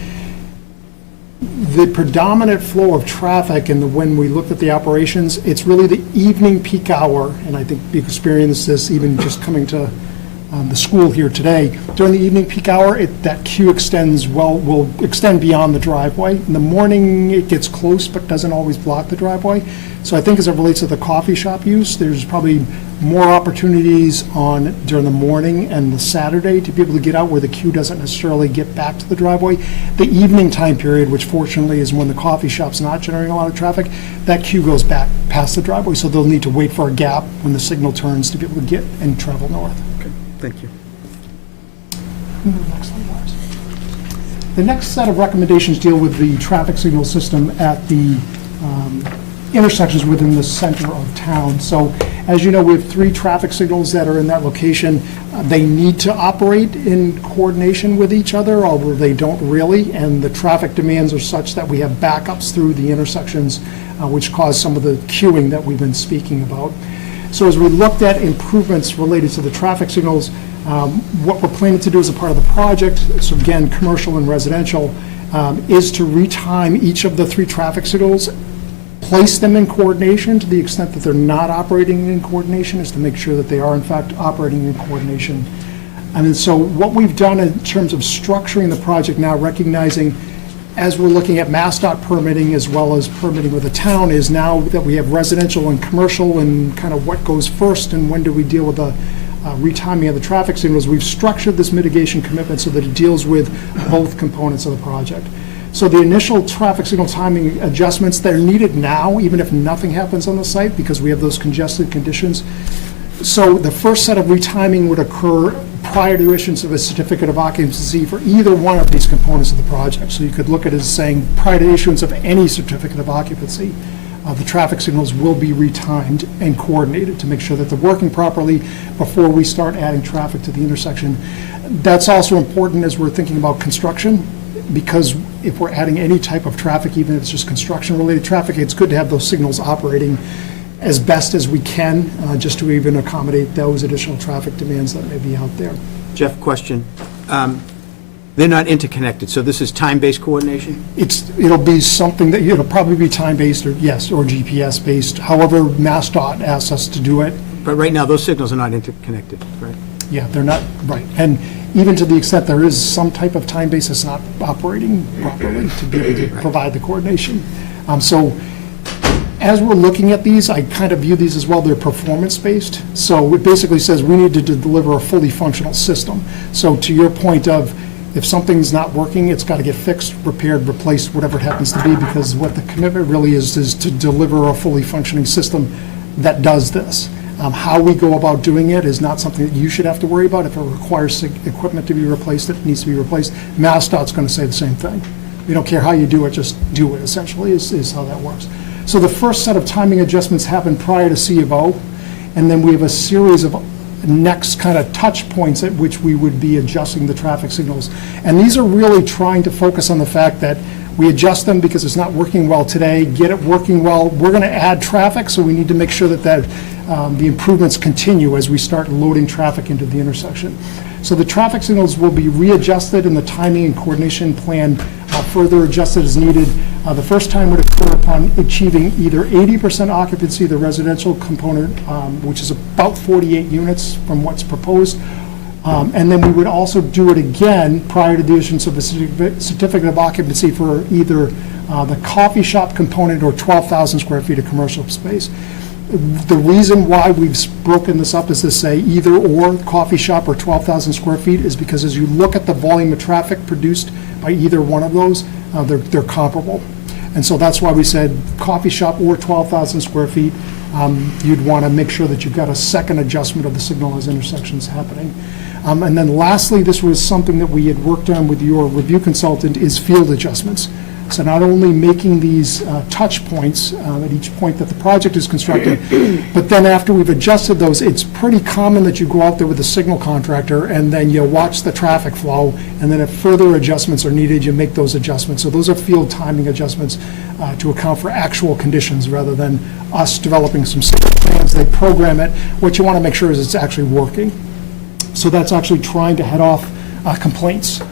The predominant flow of traffic, and when we looked at the operations, it's really the evening peak hour, and I think we've experienced this even just coming to the school here today. During the evening peak hour, that queue will extend beyond the driveway. In the morning, it gets close, but doesn't always block the driveway. So I think as it relates to the coffee shop use, there's probably more opportunities during the morning and the Saturday to be able to get out where the queue doesn't necessarily get back to the driveway. The evening time period, which fortunately is when the coffee shop's not generating a lot of traffic, that queue goes back past the driveway, so they'll need to wait for a gap when the signal turns to be able to get and travel north. Okay, thank you. Next slide, Lars. The next set of recommendations deal with the traffic signal system at the intersections within the center of town. So, as you know, we have 3 traffic signals that are in that location. They need to operate in coordination with each other, although they don't really, and the traffic demands are such that we have backups through the intersections, which cause some of the queuing that we've been speaking about. So as we looked at improvements related to the traffic signals, what we're planning to do as a part of the project, so again, commercial and residential, is to retime each of the 3 traffic signals, place them in coordination to the extent that they're not operating in coordination, is to make sure that they are in fact operating in coordination. And so what we've done in terms of structuring the project now, recognizing as we're looking at MassDOT permitting as well as permitting with the town, is now that we have residential and commercial and kind of what goes first and when do we deal with the retiming of the traffic signals, we've structured this mitigation commitment so that it deals with both components of the project. So the initial traffic signal timing adjustments, they're needed now, even if nothing happens on the site, because we have those congested conditions. So the first set of retiming would occur prior to issuance of a certificate of occupancy for either one of these components of the project. So you could look at it as saying prior to issuance of any certificate of occupancy, the traffic signals will be retimed and coordinated to make sure that they're working properly before we start adding traffic to the intersection. That's also important as we're thinking about construction, because if we're adding any type of traffic, even if it's just construction-related traffic, it's good to have those signals operating as best as we can, just to even accommodate those additional traffic demands that may be out there. Jeff, question. They're not interconnected, so this is time-based coordination? It'll be something that, it'll probably be time-based, or yes, or GPS-based, however MassDOT asks us to do it. But right now, those signals are not interconnected, correct? Yeah, they're not, right. And even to the extent there is some type of time base that's not operating properly to be able to provide the coordination. So as we're looking at these, I kind of view these as well, they're performance-based. So it basically says we need to deliver a fully functional system. So to your point of, if something's not working, it's got to get fixed, repaired, replaced, whatever it happens to be, because what the commitment really is to deliver a fully functioning system that does this. How we go about doing it is not something that you should have to worry about. If it requires equipment to be replaced, it needs to be replaced. MassDOT's going to say the same thing. We don't care how you do it, just do it, essentially, is how that works. So the first set of timing adjustments happen prior to C of O, and then we have a series of next kind of touch points at which we would be adjusting the traffic signals. And these are really trying to focus on the fact that we adjust them because it's not working well today, get it working well. We're going to add traffic, so we need to make sure that the improvements continue as we start loading traffic into the intersection. So the traffic signals will be readjusted and the timing and coordination plan further adjusted as needed. The first time would occur upon achieving either 80% occupancy of the residential component, which is about 48 units from what's proposed, and then we would also do it again prior to the issuance of a certificate of occupancy for either the coffee shop component or 12,000 square feet of commercial space. The reason why we've broken this up is to say either or, coffee shop or 12,000 square feet, is because as you look at the volume of traffic produced by either one of those, they're comparable. And so that's why we said coffee shop or 12,000 square feet, you'd want to make sure that you've got a second adjustment of the signal as intersections happening. And then lastly, this was something that we had worked on with your review consultant, is field adjustments. So not only making these touch points at each point that the project is constructed, but then after we've adjusted those, it's pretty common that you go out there with a signal contractor and then you watch the traffic flow, and then if further adjustments are needed, you make those adjustments. So those are field timing adjustments to account for actual conditions rather than us developing some signal plans. They program it. What you want to make sure is it's actually working. So that's actually trying to head off complaints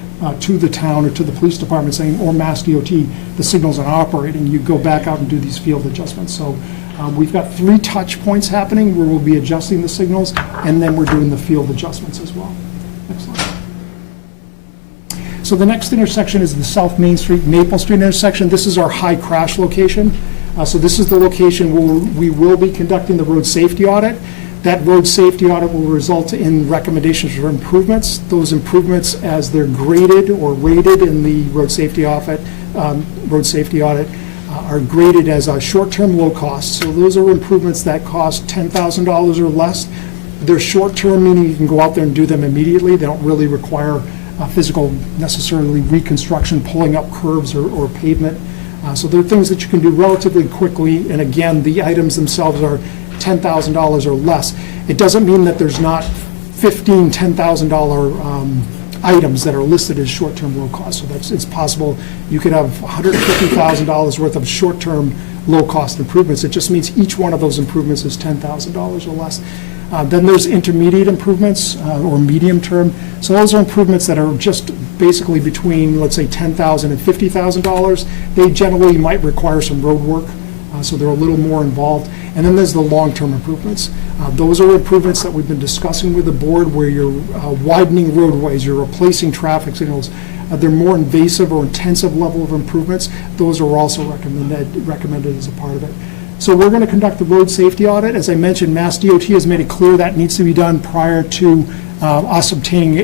to the town or to the police department saying, or Mass DOT, the signal's not operating. You go back out and do these field adjustments. So we've got 3 touch points happening where we'll be adjusting the signals, and then we're doing the field adjustments as well. Excellent. So the next intersection is the South Main Street, Maple Street intersection. This is our high crash location. So this is the location where we will be conducting the road safety audit. That road safety audit will result in recommendations for improvements. Those improvements, as they're graded or rated in the road safety audit, are graded as a short-term, low cost. So those are improvements that cost $10,000 or less. They're short-term, meaning you can go out there and do them immediately. They don't really require physical, necessarily reconstruction, pulling up curbs or pavement. So they're things that you can do relatively quickly. And again, the items themselves are $10,000 or less. It doesn't mean that there's not 15 $10,000 items that are listed as short-term low cost. So it's possible you could have $150,000 worth of short-term low-cost improvements. It just means each one of those improvements is $10,000 or less. Then there's intermediate improvements or medium term. So those are improvements that are just basically between, let's say, $10,000 and $50,000. They generally might require some road work, so they're a little more involved. And then there's the long-term improvements. Those are improvements that we've been discussing with the board where you're widening roadways, you're replacing traffic signals. They're more invasive or intensive level of improvements. Those are also recommended as a part of it. So we're going to conduct the road safety audit. As I mentioned, Mass DOT has made it clear that needs to be done prior to us obtaining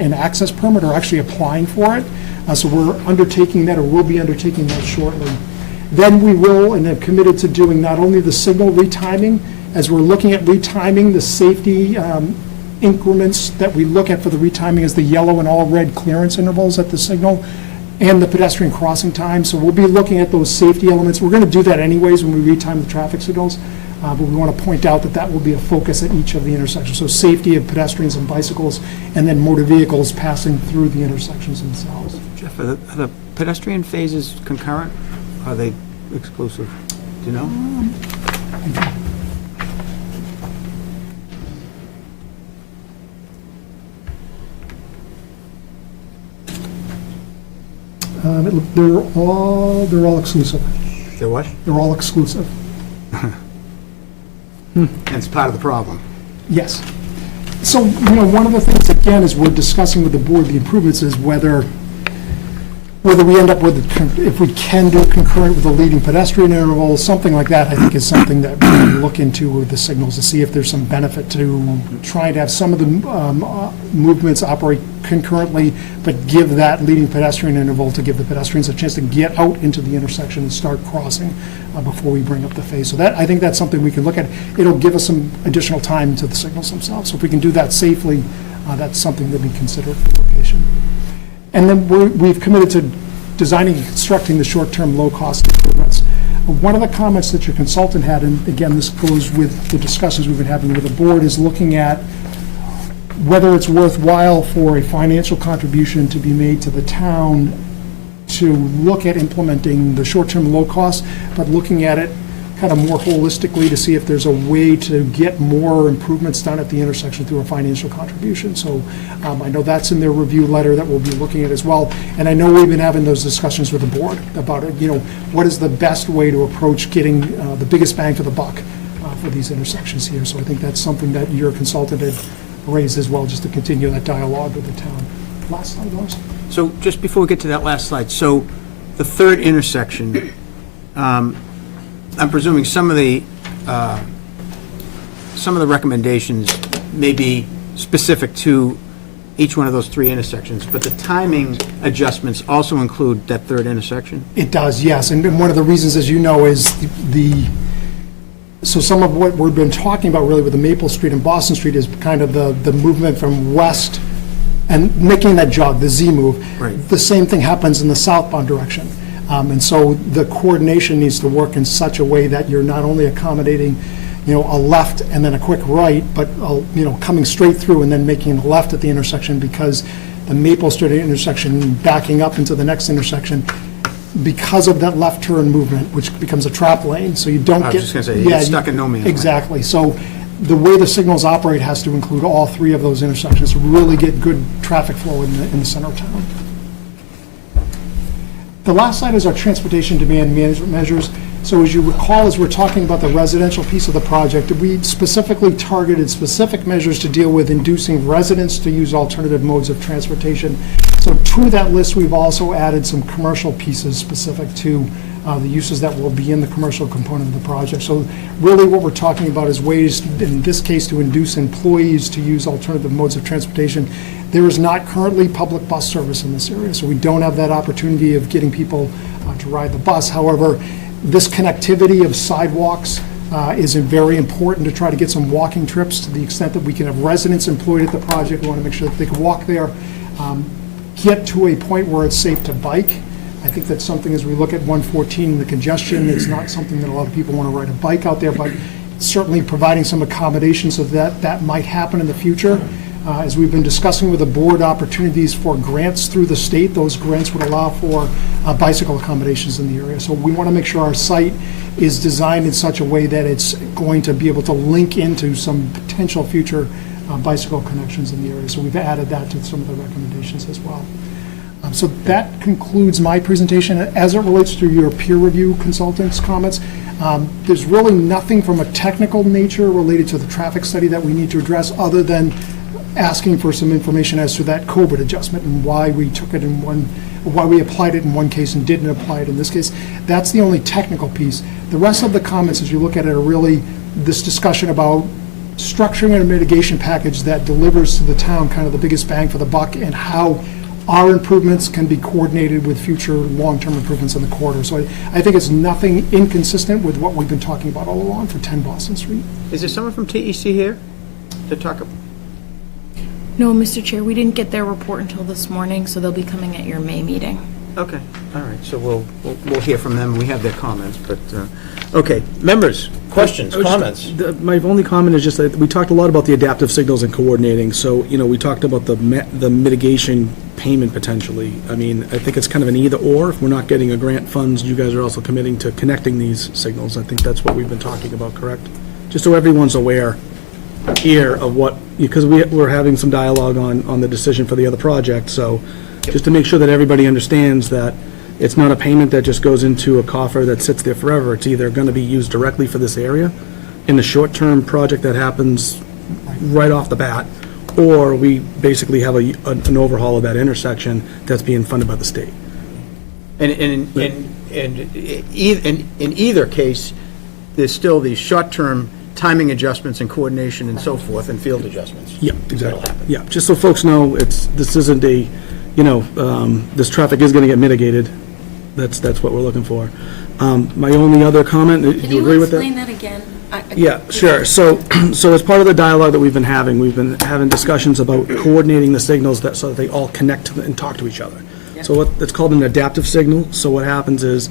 an access permit or actually applying for it. So we're undertaking that, or will be undertaking that shortly. Then we will, and have committed to doing not only the signal retiming, as we're looking at retiming, the safety increments that we look at for the retiming is the yellow and all red clearance intervals at the signal, and the pedestrian crossing time. So we'll be looking at those safety elements. We're going to do that anyways when we retime the traffic signals, but we want to point out that that will be a focus at each of the intersections. So safety of pedestrians and bicycles, and then motor vehicles passing through the intersections themselves. Jeff, are the pedestrian phases concurrent? Are they exclusive? Do you know? They're all exclusive. They're what? They're all exclusive. That's part of the problem. Yes. So, one of the things, again, is we're discussing with the board, the improvements is whether we end up with, if we can do concurrent with the leading pedestrian interval, something like that, I think is something that we can look into with the signals to see if there's some benefit to trying to have some of the movements operate concurrently, but give that leading pedestrian interval to give the pedestrians a chance to get out into the intersection and start crossing before we bring up the phase. So that, I think that's something we can look at. It'll give us some additional time to the signals themselves. So if we can do that safely, that's something that we consider for location. And then we've committed to designing and constructing the short-term, low-cost improvements. One of the comments that your consultant had, and again, this goes with the discussions we've been having with the board, is looking at whether it's worthwhile for a financial contribution to be made to the town to look at implementing the short-term, low-cost, but looking at it kind of more holistically to see if there's a way to get more improvements done at the intersection through a financial contribution. So I know that's in their review letter that we'll be looking at as well. And I know we've been having those discussions with the board about it, what is the best way to approach getting the biggest bang for the buck for these intersections here. So I think that's something that your consultant had raised as well, just to continue that dialogue with the town. Last slide, Lars. So just before we get to that last slide, so the third intersection, I'm presuming some of the recommendations may be specific to each one of those three intersections, but the timing adjustments also include that third intersection? It does, yes. And one of the reasons, as you know, is so some of what we've been talking about really with the Maple Street and Boston Street is kind of the movement from west and making that jog, the Z move. Right. The same thing happens in the southbound direction. And so the coordination needs to work in such a way that you're not only accommodating, a left and then a quick right, but, coming straight through and then making a left at the intersection, because the Maple Street intersection backing up into the next intersection, because of that left turn movement, which becomes a trap lane, so you don't get. I was just going to say, you get stuck in no man's land. Exactly. So the way the signals operate has to include all three of those intersections to really get good traffic flow in the center of town. The last slide is our transportation demand management measures. So as you recall, as we're talking about the residential piece of the project, we specifically targeted specific measures to deal with inducing residents to use alternative modes of transportation. So to that list, we've also added some commercial pieces specific to the uses that will be in the commercial component of the project. So really what we're talking about is ways, in this case, to induce employees to use alternative modes of transportation. There is not currently public bus service in this area, so we don't have that opportunity of getting people to ride the bus. However, this connectivity of sidewalks is very important to try to get some walking trips to the extent that we can have residents employed at the project. We want to make sure that they can walk there, get to a point where it's safe to bike. I think that's something, as we look at 114 and the congestion, it's not something that a lot of people want to ride a bike out there, but certainly providing some accommodations so that that might happen in the future. As we've been discussing with the board, opportunities for grants through the state, those grants would allow for bicycle accommodations in the area. So we want to make sure our site is designed in such a way that it's going to be able to link into some potential future bicycle connections in the area. So we've added that to some of the recommendations as well. So that concludes my presentation. As it relates to your peer review consultants' comments, there's really nothing from a technical nature related to the traffic study that we need to address, other than asking for some information as to that COVID adjustment and why we took it in why we applied it in one case and didn't apply it in this case. That's the only technical piece. The rest of the comments, as you look at it, are really this discussion about structuring a mitigation package that delivers to the town kind of the biggest bang for the buck, and how our improvements can be coordinated with future long-term improvements in the corridor. So I think it's nothing inconsistent with what we've been talking about all along for 10 Boston Street. Is there someone from TEC here to talk about? No, Mr. Chair, we didn't get their report until this morning, so they'll be coming at your May meeting. Okay, all right, so we'll hear from them. We have their comments, but, okay. Members, questions, comments? My only comment is just that we talked a lot about the adaptive signals and coordinating. So, we talked about the mitigation payment potentially. I mean, I think it's kind of an either or. If we're not getting a grant funds, you guys are also committing to connecting these signals. I think that's what we've been talking about, correct? Just so everyone's aware here of what, because we're having some dialogue on the decision for the other project. So just to make sure that everybody understands that It's not a payment that just goes into a coffer that sits there forever. It's either going to be used directly for this area in the short-term project that happens right off the bat, or we basically have an overhaul of that intersection that's being funded by the state. And in either case, there's still these short-term timing adjustments and coordination and so forth, and field adjustments. Yeah, exactly. Yeah, just so folks know, this isn't a, this traffic is going to get mitigated. That's what we're looking for. My only other comment, do you agree with that? Can you explain that again? Yeah, sure. So as part of the dialogue that we've been having discussions about coordinating the signals so that they all connect and talk to each other. So it's called an adaptive signal. So what happens is,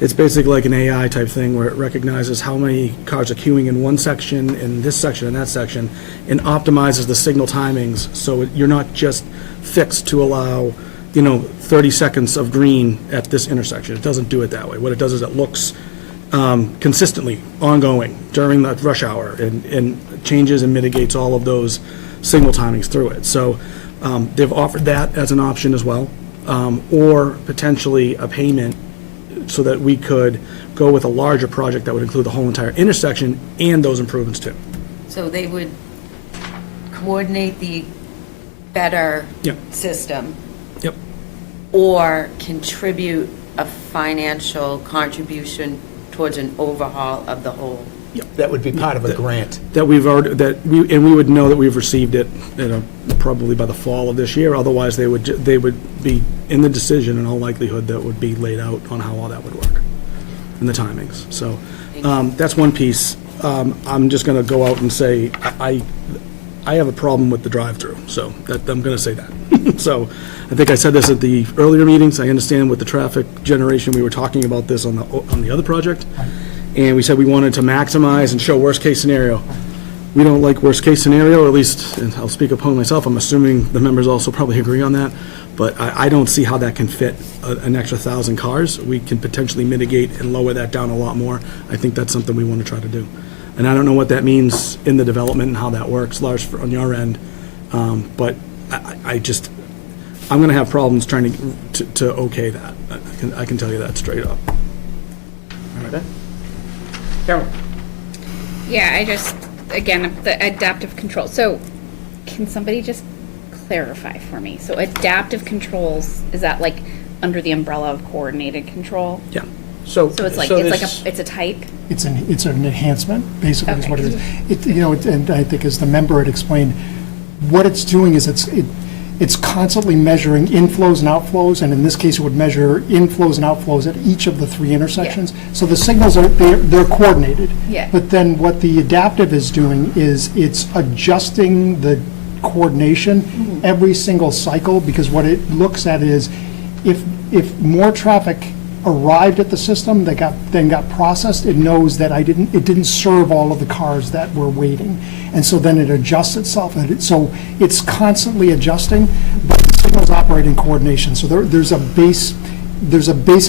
it's basically like an AI type thing where it recognizes how many cars are queuing in one section, in this section, and that section, and optimizes the signal timings so you're not just fixed to allow 30 seconds of green at this intersection. It doesn't do it that way. What it does is it looks consistently ongoing during the rush hour and changes and mitigates all of those signal timings through it. So they've offered that as an option as well, or potentially a payment so that we could go with a larger project that would include the whole entire intersection and those improvements too. So they would coordinate the better Yep. system Yep. or contribute a financial contribution towards an overhaul of the whole. That would be part of a grant. That we've already, we would know that we've received it, probably by the fall of this year. Otherwise, they would be in the decision in all likelihood that would be laid out on how all that would work and the timings. So that's one piece. I'm just going to go out and say I have a problem with the drive-through. So I'm going to say that. So I think I said this at the earlier meetings. I understand with the traffic generation, we were talking about this on the other project. And we said we wanted to maximize and show worst-case scenario. We don't like worst-case scenario, or at least, and I'll speak upon myself, I'm assuming the members also probably agree on that, but I don't see how that can fit an extra 1,000 cars. We can potentially mitigate and lower that down a lot more. I think that's something we want to try to do. And I don't know what that means in the development and how that works, Lars, on your end, but I'm going to have problems trying to okay that. I can tell you that straight up. Okay. Carol? Yeah, again, the adaptive control. So can somebody just clarify for me? So adaptive controls, is that like under the umbrella of coordinated control? Yeah. So it's a type? It's an enhancement, basically, is Okay. what it is. And I think as the member had explained, what it's doing is it's constantly measuring inflows and outflows, and in this case, it would measure inflows and outflows at each of the three intersections. So the signals they're coordinated. Yeah. But then what the adaptive is doing is it's adjusting the coordination every single cycle, because what it looks at is if more traffic arrived at the system that then got processed, it knows that it didn't serve all of the cars that were waiting. And so then it adjusts itself. So it's constantly adjusting, but the signals operate in coordination. So there's a basic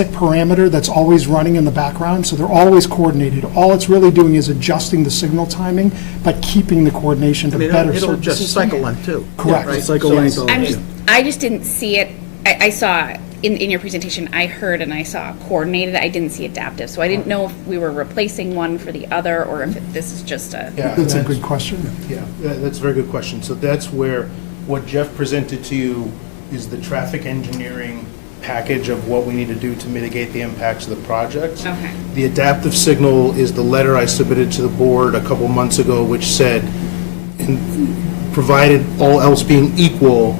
parameter that's always running in the background, so they're always coordinated. All it's really doing is adjusting the signal timing, but keeping the coordination to better It'll serve the just system. cycle length too. Correct. Right? Cycle So- length, all that, yeah. I just didn't see it. I saw in your presentation, I heard and I saw coordinated. I didn't see adaptive. So I didn't know if we were replacing one for the other or if this is just a. Yeah, That's a good question. Yeah, that's a very good question. So that's where, what Jeff presented to you is the traffic engineering package of what we need to do to mitigate the impacts of the project. Okay. The adaptive signal is the letter I submitted to the board a couple months ago, which said, provided all else being equal,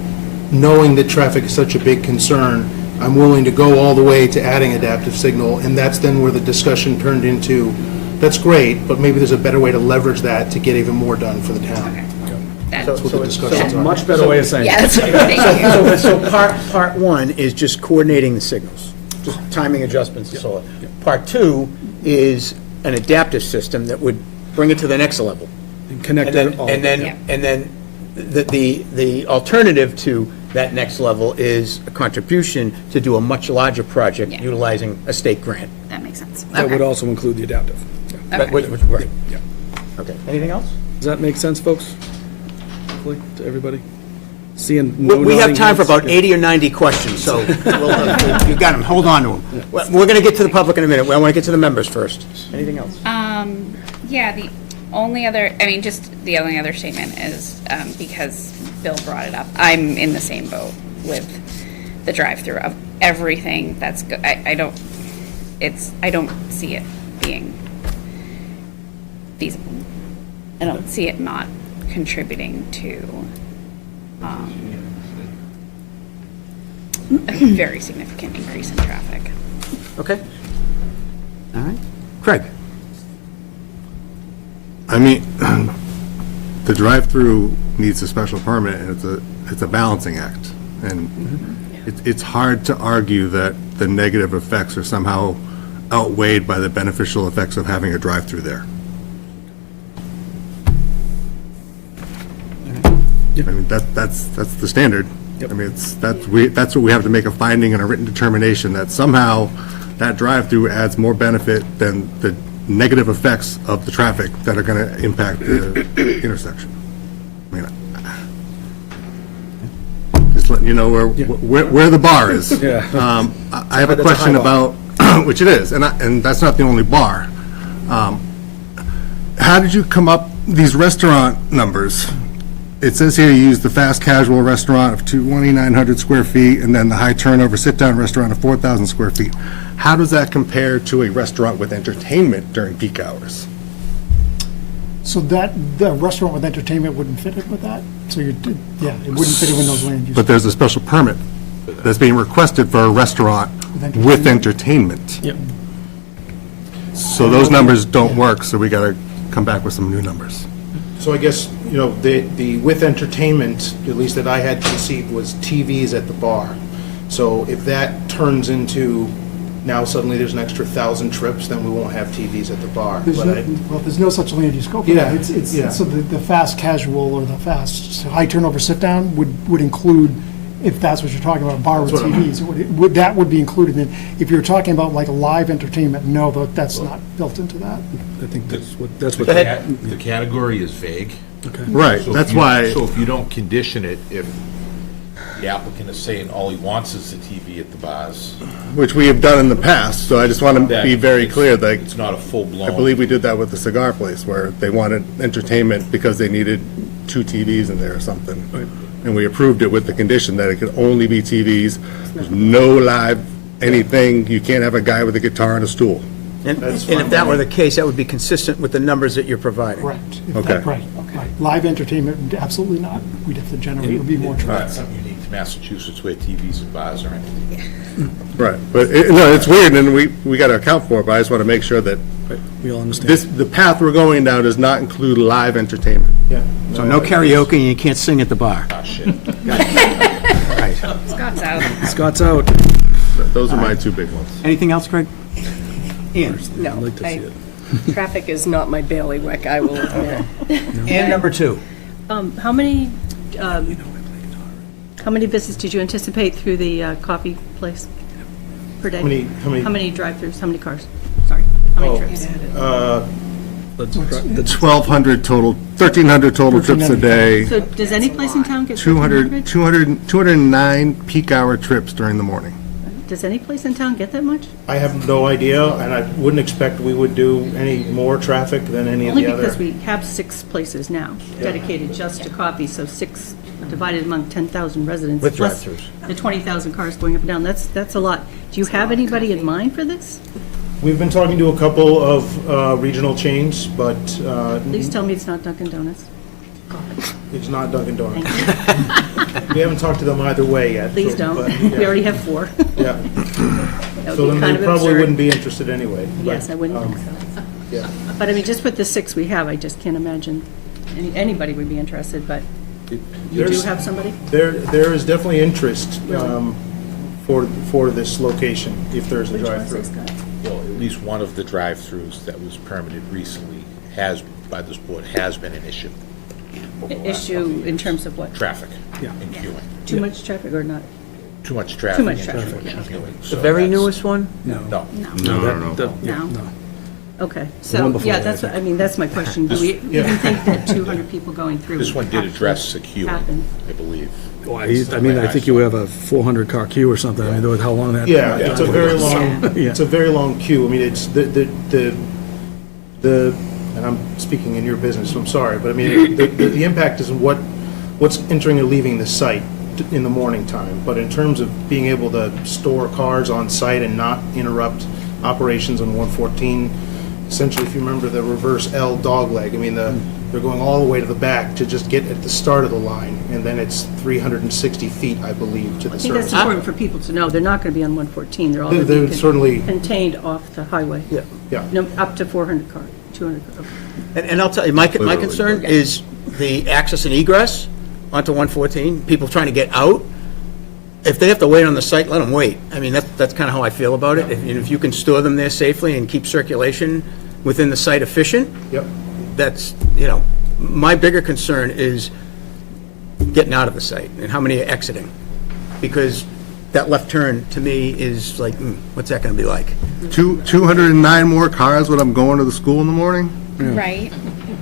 knowing that traffic is such a big concern, I'm willing to go all the way to adding adaptive signal, and that's then where the discussion turned into, that's great, but maybe there's a better way to leverage that to get even more done for the town. That, That's what the discussions are. Much better way of saying it. yeah, that's what thank you. So part one is just coordinating the signals, just timing adjustments and so on. Part two is an adaptive system that would bring it to the next level. Connect it all. And then the alternative to that next level is a contribution to do a much larger project Yeah. utilizing a state grant. That makes sense. That would Okay. also include the adaptive. Yeah. Right. Yeah. Okay, anything else? Does that make sense, folks? Hopefully, to everybody? Seeing no We have nodding time for heads. about 80 or 90 questions, so you've got them, hold on to them. We're going to get to the public in a minute. I want to get to the members first. Anything else? Yeah, the only other, I mean, just the only other statement is, because Bill brought it up, I'm in the same boat with the drive-through of everything that's, I don't see it being feasible. I don't see it not contributing to, a very significant increase in traffic. Okay. All right. Craig? I mean, the drive-through needs a special permit, and it's a balancing act. And it's hard to argue that the negative effects are somehow outweighed by the beneficial effects of having a drive-through there. I mean, that's the standard. I mean, that's what we have to make a finding and a written determination that somehow that drive-through adds more benefit than the negative effects of the traffic that are going to impact the intersection. I mean, just letting you know where the bar is. Yeah. I have a question about, which it is, and that's not the only bar. How did you come up these restaurant numbers? It says here you use the fast casual restaurant of 2,900 square feet, and then the high turnover sit-down restaurant of 4,000 square feet. How does that compare to a restaurant with entertainment during peak hours? So the restaurant with entertainment wouldn't fit in with that? So it wouldn't fit in with those land use. But there's a special permit that's being requested for a restaurant with entertainment. Yep. So those numbers don't work, so we got to come back with some new numbers. So I guess, the with entertainment, at least that I had conceived, was TVs at the bar. So if that turns into, now suddenly there's an extra 1,000 trips, then we won't have TVs at the bar. There's no such land use scope. Yeah, It's so the fast casual or the fast high turnover sit down would include, if that's what you're talking about, a bar with TVs. That would be included in. If you're talking about like a live entertainment, no, that's not built into that. I think that's what. The category is vague. Right, So that's if you- why. So if you don't condition it, if the applicant is saying all he wants is the TV at the bars, Which we have done in the past, so I just want to that be very clear that it's not a full-blown. I believe we did that with the cigar place, where they wanted entertainment because they needed 2 TVs in there or something. And we approved it with the condition that it could only be TVs, there's no live anything, you can't have a guy with a guitar and a stool. And if that were the case, that would be consistent with the numbers that you're providing. Correct. Okay. Right. Live entertainment, absolutely not. We'd have to generate, it would be more It's not traffic. something unique to Massachusetts where TVs and bars are anything. Right, but, no, it's weird, and we got to account for it, but I just want to make sure that We all understand. the path we're going down does not include live entertainment. Yeah. So no karaoke, and you can't sing at the bar. Ah, shit. Right. Scott's out. Scott's out. Those are my 2 big ones. Anything else, Craig? Ian? I'd like to see it. Traffic is not my bailiwick, I will admit. And number 2? How many visits did you anticipate through the coffee place per day? How many- How many drive-throughs, how many cars? Sorry, how many trips? The 1,200 total, 1,300 total trips a day, So does any place in town get 200, 1,500? 209 peak hour trips during the morning. Does any place in town get that much? I have no idea, and I wouldn't expect we would do any more traffic than any of Only the other. because we have 6 places now dedicated just to coffee, so 6 divided among 10,000 residents. With plus drive-thrus. The 20,000 cars going up and down, that's a lot. Do you have anybody in mind for this? We've been talking to a couple of regional chains, but Please tell me it's not Dunkin' Donuts. it's not Dunkin' Donuts. Thank you. We haven't talked to them either way yet. Please so- don't. but, We yeah, already have 4. Yeah, That so would then be they kind of probably absurd. wouldn't be interested anyway. but, Yes, I wouldn't think so. Yeah. But I mean, just with the 6 we have, I just can't imagine anybody would be interested, but you do There's- have somebody? There is definitely interest for this location, if there's a Which one, drive-through. Scott? Well, at least one of the drive-throughs that was permitted recently by this board has been an issue. over the last couple Issue of in years. terms of what? Traffic Yeah. and queuing. Too much traffic or not? Too much traffic. Too much and traffic, yeah. queuing. The So very that's- newest one? No. No. No. Okay, one so, before yeah, that, I that's my question. Do we even think that 200 people going through? This one did address the queuing, Happen. I believe. Well, I think you would have a 400-car queue or something. I mean, with how long that. Yeah, it's a very long, Yeah. it's a very long queue. I mean, it's the, and I'm speaking in your business, so I'm sorry, but I mean, the impact is what's entering and leaving the site in the morning time. But in terms of being able to store cars on site and not interrupt operations on 114, essentially, if you remember the reverse L dogleg, I mean, they're going all the way to the back to just get at the start of the line, and then it's 360 feet, I believe, to the I think that's surface. important for people to know. They're not going to be on 114. They're all going They're to be certainly- contained off the highway. Yeah. No, up to 400 car, 200 car. Okay. And I'll tell you, my concern is the access and egress onto 114, people trying to get out. If they have to wait on the site, let them wait. I mean, that's kind of how I feel about it. If you can store them there safely and keep circulation within the site efficient, Yep. that's, my bigger concern is getting out of the site and how many are exiting. Because that left turn, to me, is like, what's that going to be like? 209 more cars when I'm going to the school in the morning? Right?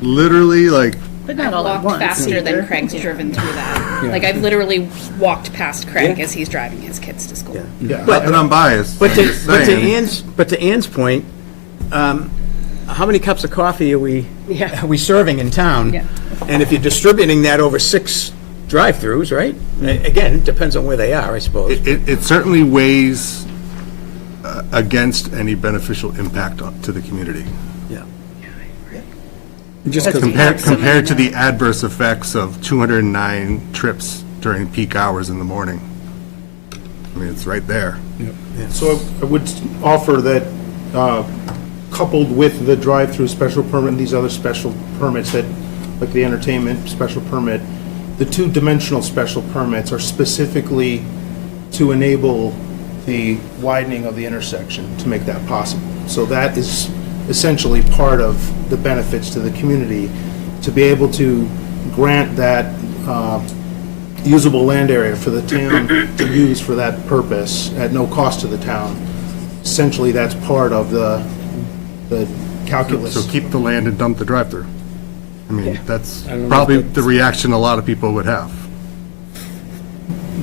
Literally, like, But I've not all at walked once. faster than Craig's driven through that. Like, I've literally walked past Craig as he's driving his kids to school. Yeah. not that I'm biased. But I'm just saying. to Ann's point, how many cups of coffee are we serving in town? Yeah. And if you're distributing that over 6 drive-throughs, right? Again, it depends on where they are, I suppose. It certainly weighs against any beneficial impact to the community. Yeah. Just 'cause- Compared to the adverse effects of 209 trips during peak hours in the morning. I mean, it's right there. So I would offer that, coupled with the drive-through special permit and these other special permits that, like the entertainment special permit, the 2-dimensional special permits are specifically to enable the widening of the intersection, to make that possible. So that is essentially part of the benefits to the community, to be able to grant that usable land area for the town to use for that purpose at no cost to the town. Essentially, that's part of the calculus. So keep the land and dump the drive-through. I mean, that's don't know probably if the reaction a lot of people would have.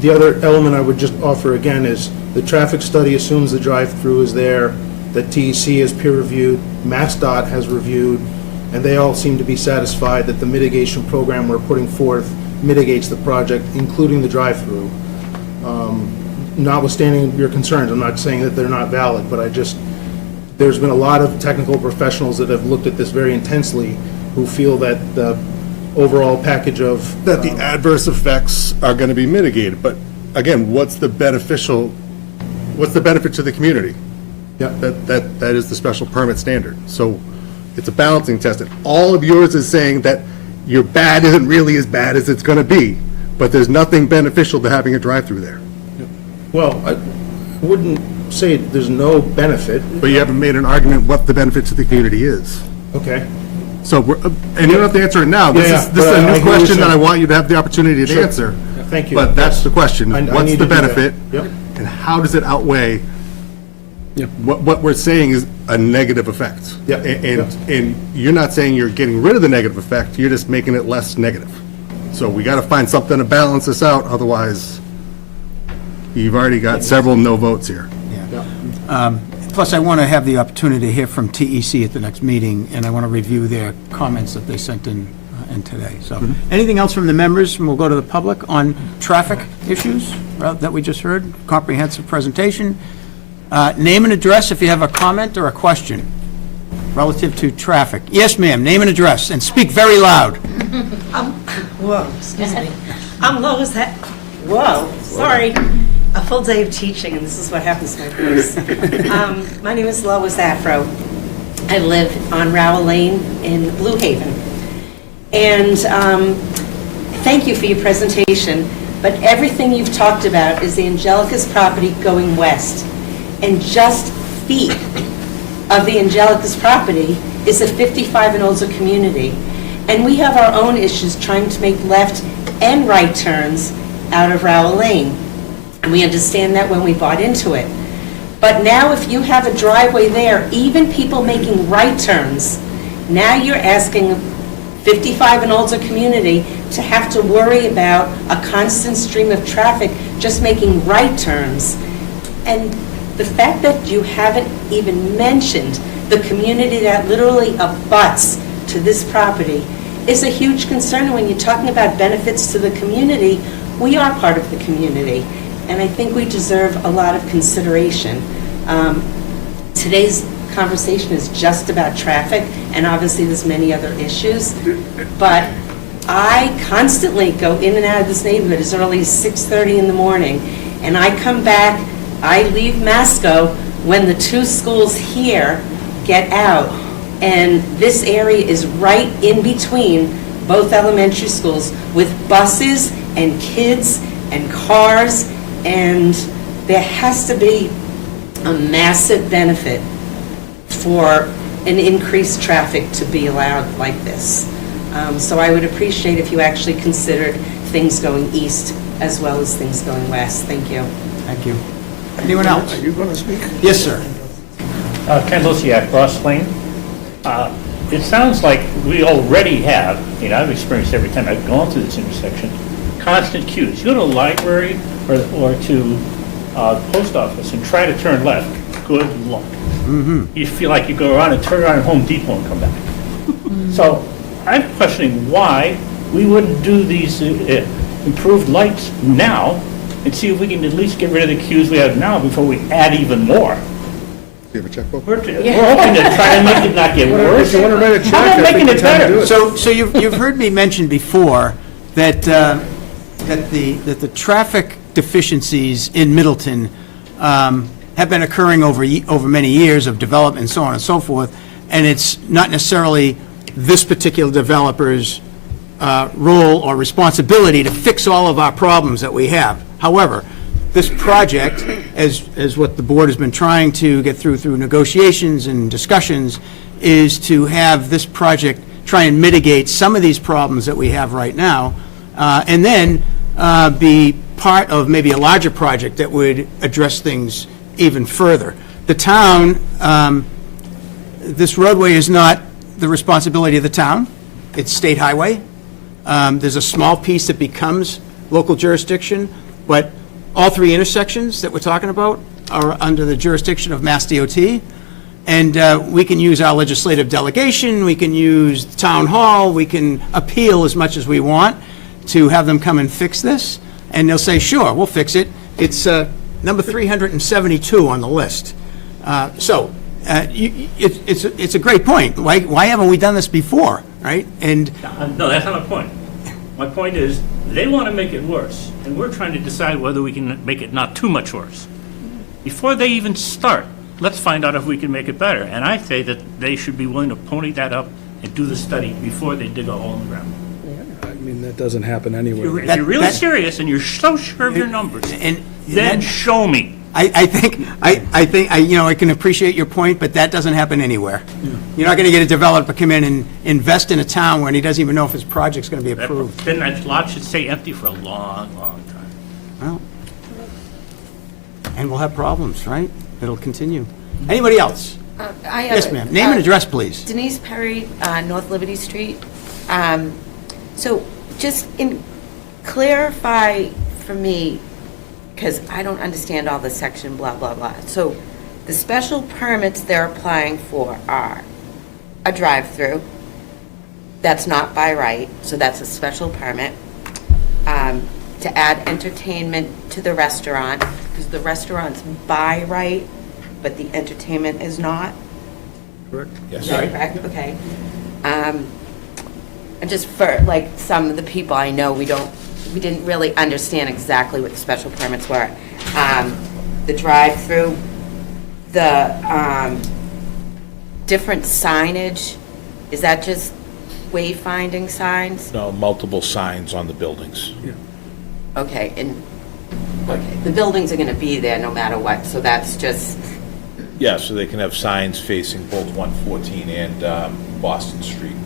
The other element I would just offer again is the traffic study assumes the drive-through is there, that TEC has peer-reviewed, MassDOT has reviewed, and they all seem to be satisfied that the mitigation program we're putting forth mitigates the project, including the drive-through. Notwithstanding your concerns, I'm not saying that they're not valid, but there's been a lot of technical professionals that have looked at this very intensely who feel that the overall package of... That the adverse effects are going to be mitigated, but again, what's the benefit to the community? Yeah. That is the special permit standard. So it's a balancing test. And all of yours is saying that your bad isn't really as bad as it's going to be, but there's nothing beneficial to having a drive-through there. Well, I wouldn't say there's no benefit. But you haven't made an argument what the benefit to the community is. Okay. So, and you don't have to answer it now. This Yeah, is yeah, this is but a I new hear what you're question that I saying. want you to have the opportunity to Sure. answer. Thank you. But that's the question. I What's need the to do that. benefit? Yep. And how does it outweigh what we're saying is a negative effect? Yeah. And you're not saying you're getting rid of the negative effect, you're just making it less negative. So we got to find something to balance this out, otherwise you've already got several no votes here. Plus, I want to have the opportunity to hear from TEC at the next meeting, and I want to review their comments that they sent in today. So, anything else from the members? And we'll go to the public on traffic issues that we just heard. Comprehensive presentation. Name and address if you have a comment or a question relative to traffic. Yes, ma'am, name and address, and speak very loud. Whoa, excuse me. I'm Lois, sorry. A full day of teaching, and this is what happens to my voice. My name is Lois Afro. I live on Rowell Lane in Blue Haven. And thank you for your presentation, but everything you've talked about is the Angelica's property going west. And just feet of the Angelica's property is a 55 and older community. And we have our own issues trying to make left and right turns out of Rowell Lane. And we understand that when we bought into it. But now if you have a driveway there, even people making right turns, now you're asking 55 and older community to have to worry about a constant stream of traffic just making right turns. And the fact that you haven't even mentioned the community that literally abuts to this property is a huge concern. And when you're talking about benefits to the community, we are part of the community. And I think we deserve a lot of consideration. Today's conversation is just about traffic, and obviously there's many other issues. But I constantly go in and out of this neighborhood as early as 6:30 in the morning. And I come back, I leave Masco when the two schools here get out. And this area is right in between both elementary schools with buses and kids and cars. And there has to be a massive benefit for an increased traffic to be allowed like this. So I would appreciate if you actually considered things going east as well as things going west. Thank you. Thank you. Anyone else? Are you going to speak? Yes, sir. Ken Losiak, Ross Lane. It sounds like we already have, I've experienced every time I've gone through this intersection, constant queues. You go to a library or to post office and try to turn left, good luck. You feel like you go around and turn around at Home Depot and come back. So I'm questioning why we wouldn't do these improved lights now and see if we can at least get rid of the queues we have now before we add even more. Do you have a checkbook? We're hoping to try and make it not get worse. If you want to write a check, How about I think making the it time to do better? it. So you've heard me mention before that the traffic deficiencies in Middleton have been occurring over many years of development and so on and so forth, and it's not necessarily this particular developer's role or responsibility to fix all of our problems that we have. However, this project, as what the board has been trying to get through negotiations and discussions, is to have this project try and mitigate some of these problems that we have right now, and then be part of maybe a larger project that would address things even further. The town, this roadway is not the responsibility of the town. It's state highway. There's a small piece that becomes local jurisdiction, but all three intersections that we're talking about are under the jurisdiction of Mass DOT. And we can use our legislative delegation, we can use town hall, we can appeal as much as we want to have them come and fix this. And they'll say, sure, we'll fix it. It's number 372 on the list. It's a great point. Why haven't we done this before, right? And No, that's not my point. My point is, they want to make it worse, and we're trying to decide whether we can make it not too much worse. Before they even start, let's find out if we can make it better. And I say that they should be willing to pony that up and do the study before they dig a hole in the ground. I mean, that doesn't happen anyway. If you're really serious and you're so sure of your numbers, then show me. I think I can appreciate your point, but that doesn't happen anywhere. You're not going to get a developer come in and invest in a town when he doesn't even know if his project's going to be approved. Then that lot should stay empty for a long, long time. Well, and we'll have problems, right? It'll continue. Anybody else? Yes, ma'am. Name and address, please. Denise Perry, North Liberty Street. So just clarify for me, because I don't understand all the section, blah, blah, blah. So the special permits they're applying for are a drive-through, that's not by right, so that's a special permit. To add entertainment to the restaurant, because the restaurant's by right, but the entertainment is not. Correct? Yes. Is that correct? Okay. And just for, like, some of the people I know, we didn't really understand exactly what the special permits were. The drive-through, the different signage, is that just wayfinding signs? No, multiple signs on the buildings. Okay, and, okay, the buildings are gonna be there no matter what, so that's just, Yeah, so they can have signs facing both 114 and Boston Street.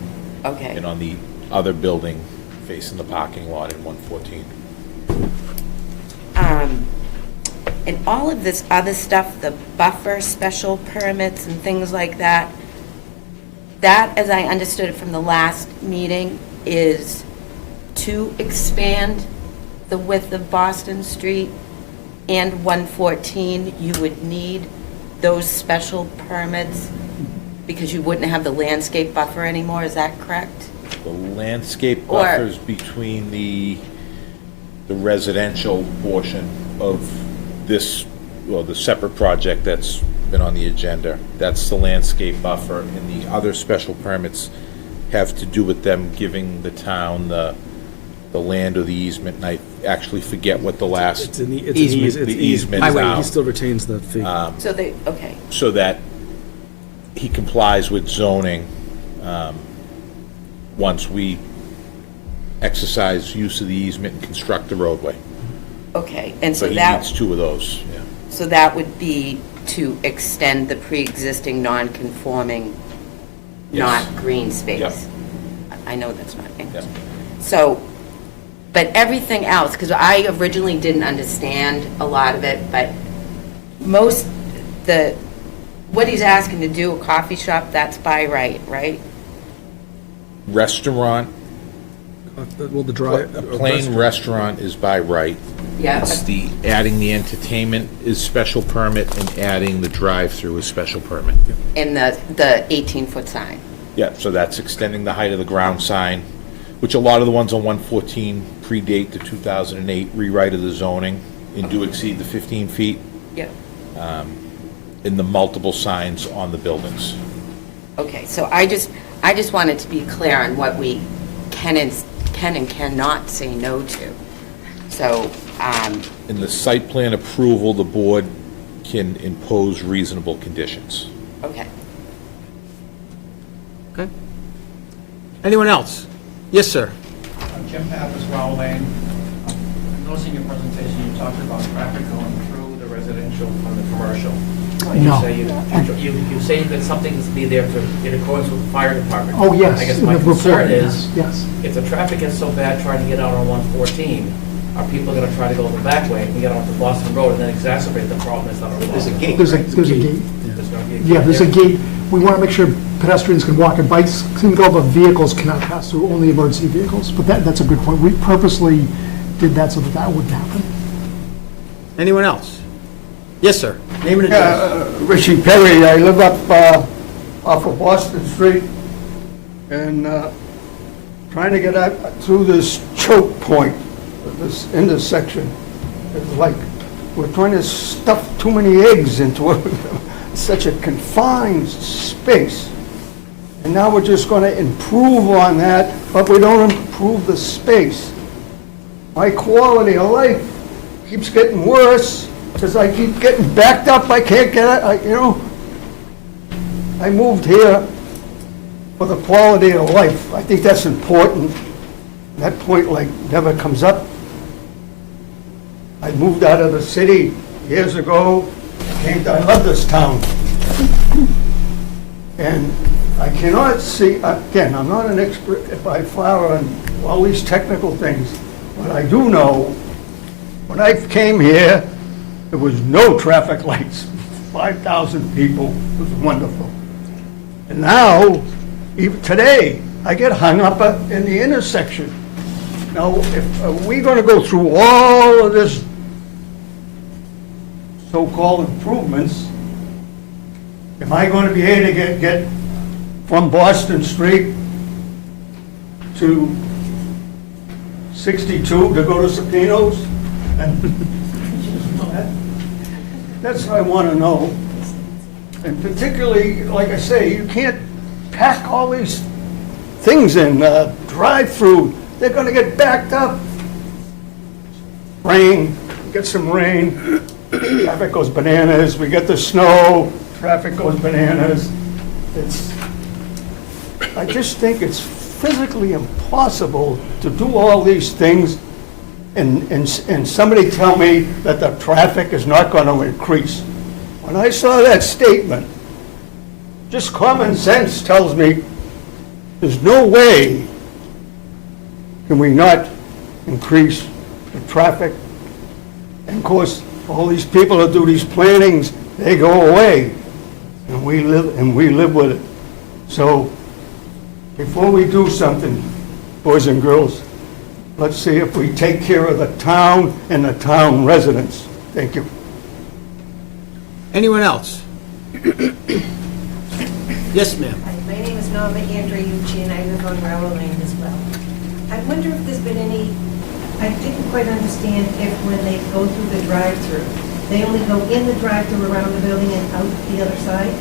okay. And on the other building facing the parking lot in 114. And all of this other stuff, the buffer special permits and things like that, that, as I understood it from the last meeting, is to expand the width of Boston Street and 114, you would need those special permits because you wouldn't have the landscape buffer anymore, is that correct? The landscape Or- buffers between the residential portion of this, well, the separate project that's been on the agenda, that's the landscape buffer, and the other special permits have to do with them giving the town the land or the easement, and I actually forget what the last. It's an The easement Highway, now. he still retains the fee. So they, okay, So that he complies with zoning, once we exercise use of the easement and construct the roadway. okay, and so But he that, needs two of those, yeah. so that would be to extend the pre-existing non-conforming, Yes. not green space? Yep. I know that's not English. Yep. So, but everything else, because I originally didn't understand a lot of it, but most, what he's asking to do, a coffee shop, that's by right, right? Restaurant, Well, the drive. a plain restaurant is by right. Yeah. It's the, adding the entertainment is special permit, and adding the drive-through is special permit. And the 18-foot sign. Yeah, so that's extending the height of the ground sign, which a lot of the ones on 114 predate the 2008 rewrite of the zoning and do exceed the 15 feet Yep. in the multiple signs on the buildings. Okay, so I just wanted to be clear on what we can and cannot say no to. So, In the site plan approval, the board can impose reasonable conditions. okay. Okay. Anyone else? Yes, sir. Jim Pappas, Wow Lane. Noticing your presentation, you talked about traffic going through the residential from the commercial. No. You say that something needs to be there to, in accordance with the fire department. Oh, yes, I guess in my the report, concern yes, is, yes. if the traffic is so bad trying to get out on 114, are people going to try to go the back way and get onto Boston Road and then exacerbate the problem that's not on Boston? There's a gate. There's going to be a Yeah, there's a there. gate. We want to make sure pedestrians can walk and bikes can go, but vehicles cannot pass through, only emergency vehicles. But that's a good point. We purposely did that so that wouldn't happen. Anyone else? Yes, sir. Name and address. Richie Perry, I live up off of Boston Street, and trying to get out through this choke point, this intersection. It's like we're trying to stuff too many eggs into such a confined space. And now we're just going to improve on that, but we don't improve the space. My quality of life keeps getting worse because I keep getting backed up. I can't get it. I moved here for the quality of life. I think that's important. That point never comes up. I moved out of the city years ago. I love this town. And I cannot see, again, I'm not an expert by far on all these technical things, but I do know when I came here, there was no traffic lights, 5,000 people, it was wonderful. And now, even today, I get hung up in the intersection. Now, are we going to go through all of this so-called improvements? Am I going to be able to get from Boston Street to 62 to go to Sapino's? That's what I want to know. And particularly, like I say, you can't pack all these things in, drive-through. They're going to get backed up. Rain, get some rain, traffic goes bananas. We get the snow, traffic goes bananas. I just think it's physically impossible to do all these things and somebody tell me that the traffic is not going to increase. When I saw that statement, just common sense tells me there's no way can we not increase the traffic. And of course, all these people that do these plantings, they go away, and we live with it. So, before we do something, boys and girls, let's see if we take care of the town and the town residents. Thank you. Anyone else? Yes, ma'am. My name is Norma Andreucci, and I live on Rowell Lane as well. I wonder if there's been any, I didn't quite understand if when they go through the drive-through, they only go in the drive-through around the building and out the other side?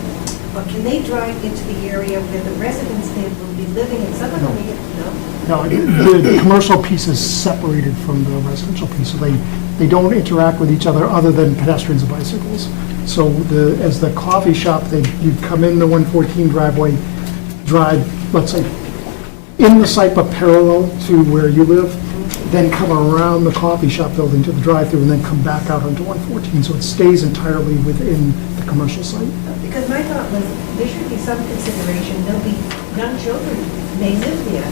Or can they drive into the area where the residents there will be living and someone will be, no? No, the commercial piece is separated from the residential piece, so they don't interact with each other other than pedestrians and bicycles. So as the coffee shop, you come in the 114 driveway, drive, let's say, in the site but parallel to where you live, then come around the coffee shop building to the drive-through and then come back out onto 114. So it stays entirely within the commercial site. Because my thought was, there should be some consideration, there'll be young children may live there.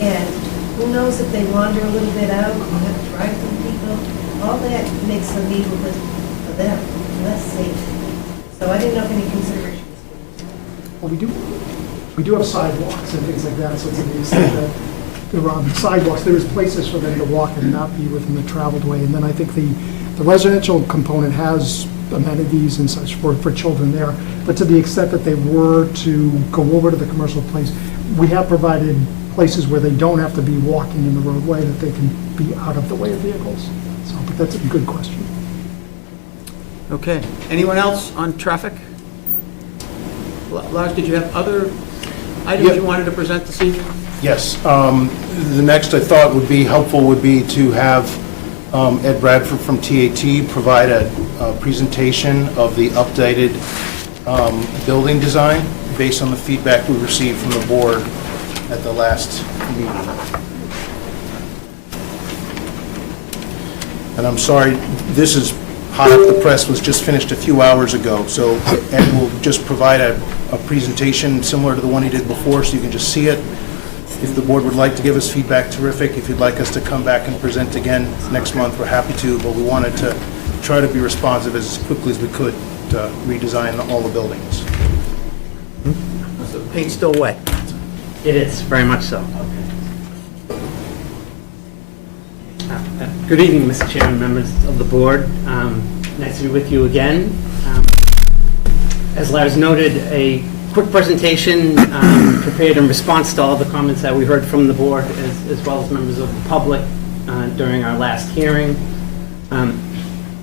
And who knows if they wander a little bit out, you have to drive through people, all that makes the neighborhood for them less safe. So I didn't know if any consideration was given. Well, we do have sidewalks and things like that, so it's an extent that there are sidewalks, there's places for them to walk and not be within the traveled way. And then I think the residential component has amenities and such for children there. But to the extent that they were to go over to the commercial place, we have provided places where they don't have to be walking in the roadway, that they can be out of the way of vehicles. So, but that's a good question. Okay. Anyone else on traffic? Lars, did you have other items you wanted to present this evening? Yes. The next I thought would be helpful would be to have Ed Bradford from TAT provide a presentation of the updated building design based on the feedback we received from the board at the last meeting. And I'm sorry, this is hot off the press, was just finished a few hours ago, so Ed will just provide a presentation similar to the one he did before, so you can just see it. If the board would like to give us feedback, terrific. If you'd like us to come back and present again next month, we're happy to, but we wanted to try to be responsive as quickly as we could to redesign all the buildings. So the paint's still wet. It is, very much so. Good evening, Mr. Chairman, members of the board. Nice to be with you again. As Lars noted, a quick presentation prepared in response to all the comments that we heard from the board as well as members of the public during our last hearing.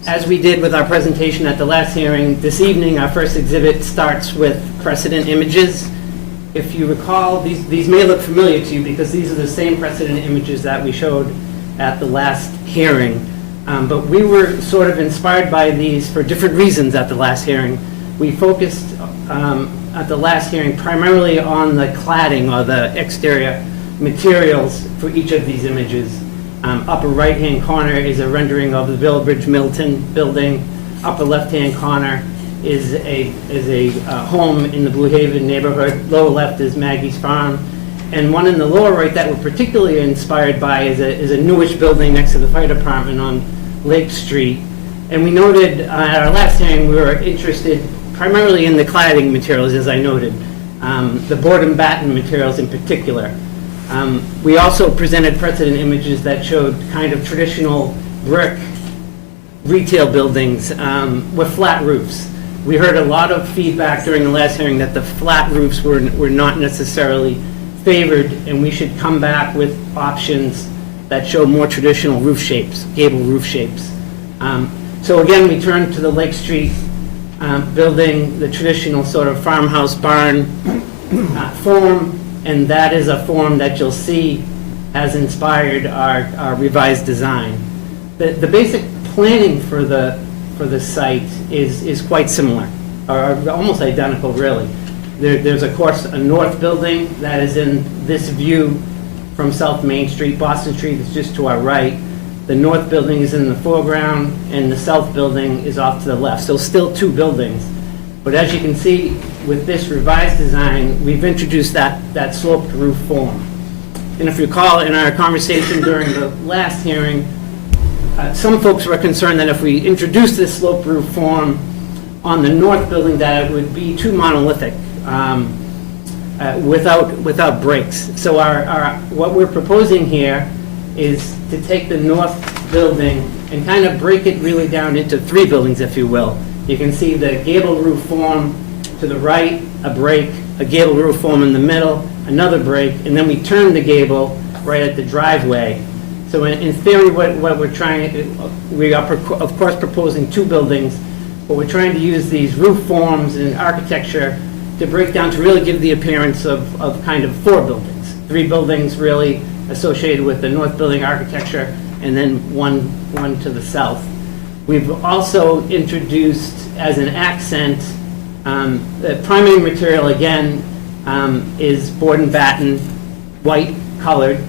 As we did with our presentation at the last hearing, this evening our first exhibit starts with precedent images. If you recall, these may look familiar to you because these are the same precedent images that we showed at the last hearing. But we were sort of inspired by these for different reasons at the last hearing. We focused at the last hearing primarily on the cladding or the exterior materials for each of these images. Upper right-hand corner is a rendering of the Villabridge Middleton building. Upper left-hand corner is a home in the Blue Haven neighborhood. Lower left is Maggie's Farm. And one in the lower right that we're particularly inspired by is a newish building next to the fire department on Lake Street. And we noted at our last hearing we were interested primarily in the cladding materials, as I noted, the board and batten materials in particular. We also presented precedent images that showed kind of traditional brick retail buildings with flat roofs. We heard a lot of feedback during the last hearing that the flat roofs were not necessarily favored, and we should come back with options that show more traditional roof shapes, gable roof shapes. So again, we turned to the Lake Street building, the traditional sort of farmhouse barn form, and that is a form that you'll see has inspired our revised design. The basic planning for the site is quite similar, or almost identical, really. There's, of course, a north building that is in this view from South Main Street. Boston Street is just to our right. The north building is in the foreground, and the south building is off to the left. So still two buildings. But as you can see, with this revised design, we've introduced that sloped roof form. And if you recall, in our conversation during the last hearing, some folks were concerned that if we introduced this slope roof form on the north building, that it would be too monolithic without breaks. So what we're proposing here is to take the north building and kind of break it really down into 3 buildings, if you will. You can see the gable roof form to the right, a break, a gable roof form in the middle, another break, and then we turn the gable right at the driveway. So in theory, what we're trying, we are of course proposing 2 buildings, but we're trying to use these roof forms and architecture to break down to really give the appearance of kind of 4 buildings. 3 buildings really associated with the north building architecture, and then one to the south. We've also introduced as an accent, the primary material again is board and batten, white colored,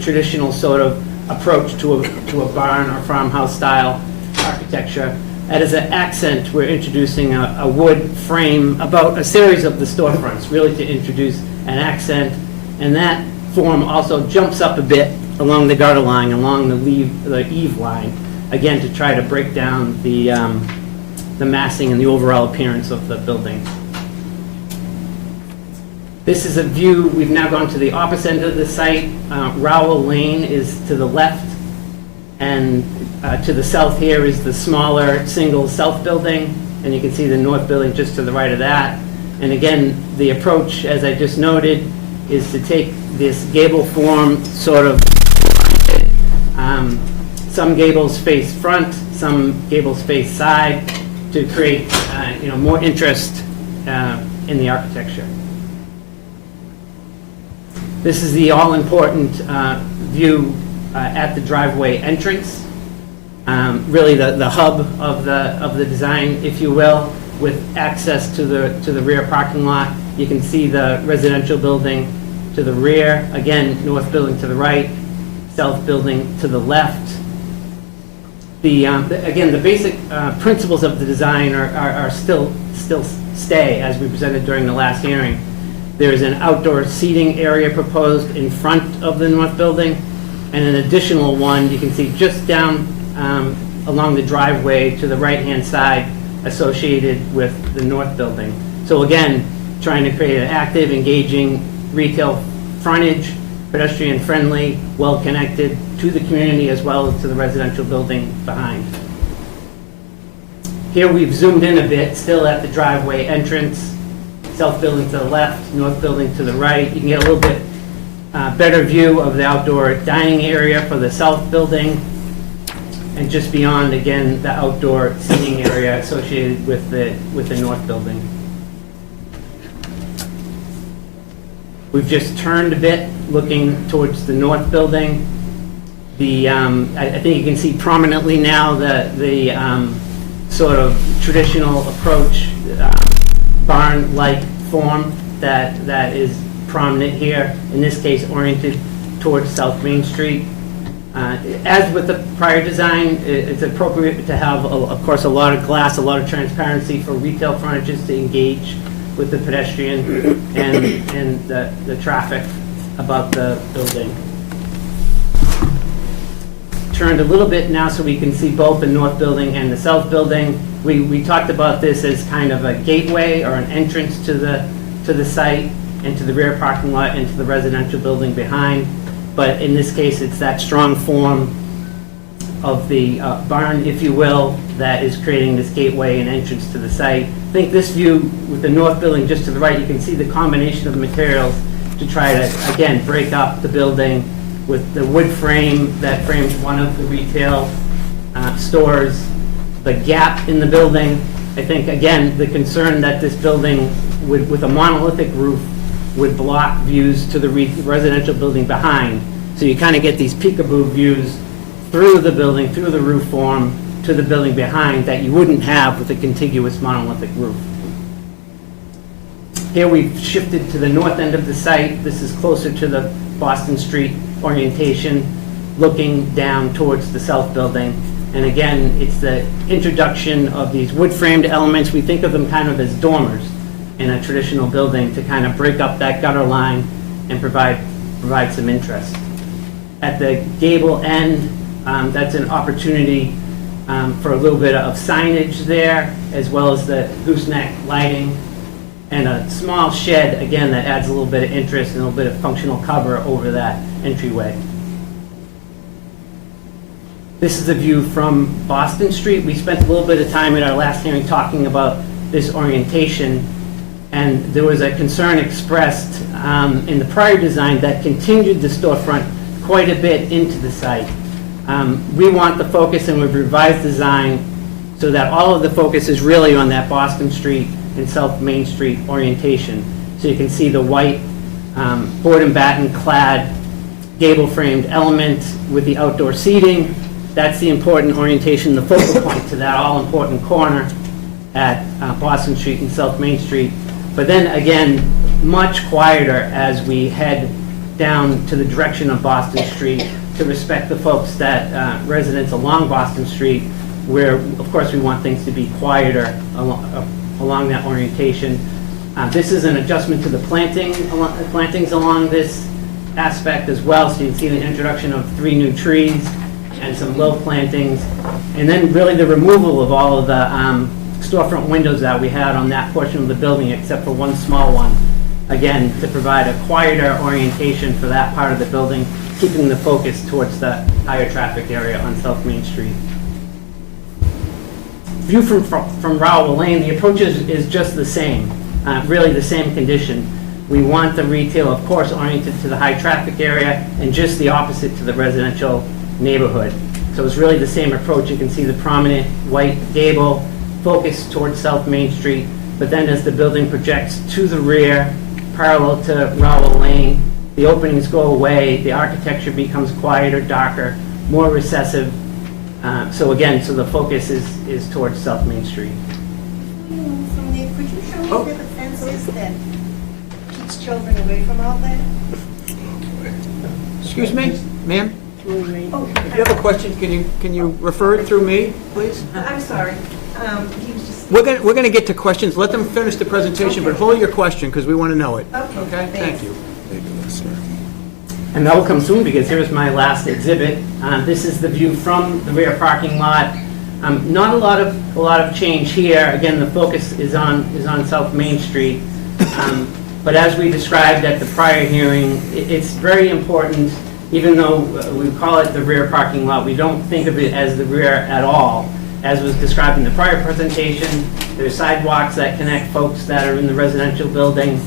traditional sort of approach to a barn or farmhouse style architecture. And as an accent, we're introducing a wood frame about a series of the storefronts, really to introduce an accent. And that form also jumps up a bit along the gutter line, along the eave line, again to try to break down the massing and the overall appearance of the building. This is a view, we've now gone to the opposite end of the site. Rowell Lane is to the left, and to the south here is the smaller single south building, and you can see the north building just to the right of that. And again, the approach, as I just noted, is to take this gable form sort of, some gables face front, some gables face side, to create more interest in the architecture. This is the all-important view at the driveway entrance. Really the hub of the design, if you will, with access to the rear parking lot. You can see the residential building to the rear, again, north building to the right, south building to the left. Again, the basic principles of the design are still stay as we presented during the last hearing. There is an outdoor seating area proposed in front of the north building, and an additional one you can see just down along the driveway to the right-hand side associated with the north building. So again, trying to create an active, engaging retail frontage, pedestrian-friendly, well-connected to the community as well as to the residential building behind. Here we've zoomed in a bit, still at the driveway entrance. South building to the left, north building to the right. You can get a little bit better view of the outdoor dining area for the south building. And just beyond, again, the outdoor seating area associated with the north building. We've just turned a bit, looking towards the north building. I think you can see prominently now the sort of traditional approach, barn-like form that is prominent here, in this case oriented towards South Main Street. As with the prior design, it's appropriate to have, of course, a lot of glass, a lot of transparency for retail frontages to engage with the pedestrian and the traffic about the building. Turned a little bit now so we can see both the north building and the south building. We talked about this as kind of a gateway or an entrance to the site and to the rear parking lot and to the residential building behind. But in this case, it's that strong form of the barn, if you will, that is creating this gateway and entrance to the site. I think this view with the north building just to the right, you can see the combination of materials to try to, again, break up the building with the wood frame that frames one of the retail stores, the gap in the building. I think, again, the concern that this building with a monolithic roof would block views to the residential building behind. So you kind of get these peekaboo views through the building, through the roof form, to the building behind that you wouldn't have with a contiguous monolithic roof. Here we've shifted to the north end of the site. This is closer to the Boston Street orientation, looking down towards the south building. And again, it's the introduction of these wood-framed elements. We think of them kind of as dormers in a traditional building to kind of break up that gutter line and provide some interest. At the gable end, That's an opportunity for a little bit of signage there, as well as the gooseneck lighting, and a small shed, again, that adds a little bit of interest and a little bit of functional cover over that entryway. This is a view from Boston Street. We spent a little bit of time at our last hearing talking about this orientation, and there was a concern expressed in the prior design that continued the storefront quite a bit into the site. We want the focus, and we've revised design so that all of the focus is really on that Boston Street and South Main Street orientation. So you can see the white board and batten clad gable framed element with the outdoor seating. That's the important orientation, the focal point to that all important corner at Boston Street and South Main Street. But then again, much quieter as we head down to the direction of Boston Street to respect the folks that residents along Boston Street, where of course we want things to be quieter along that orientation. This is an adjustment to the plantings along this aspect as well, so you can see the introduction of 3 new trees and some low plantings, and then really the removal of all of the storefront windows that we had on that portion of the building, except for one small one, again, to provide a quieter orientation for that part of the building, keeping the focus towards the higher traffic area on South Main Street. View from Rowell Lane, the approach is just the same, really the same condition. We want the retail, of course, oriented to the high traffic area and just the opposite to the residential neighborhood. So it's really the same approach. You can see the prominent white gable focused towards South Main Street, but then as the building projects to the rear, parallel to Rowell Lane, the openings go away, the architecture becomes quieter, darker, more recessive. So the focus is towards South Main Street. From there, could you show me where the fence is that keeps children away from all that? Excuse me, ma'am? Oh, If you have a question, can you refer it through me, please? I'm sorry. He was just... We're going to get to questions. Let them finish the presentation, but hold your question because we want to know it. Okay, Thank you. And that will come soon because here's my last exhibit. This is the view from the rear parking lot. Not a lot of change here. Again, the focus is on South Main Street. But as we described at the prior hearing, it's very important. Even though we call it the rear parking lot, we don't think of it as the rear at all. As was described in the prior presentation, there's sidewalks that connect folks that are in the residential building.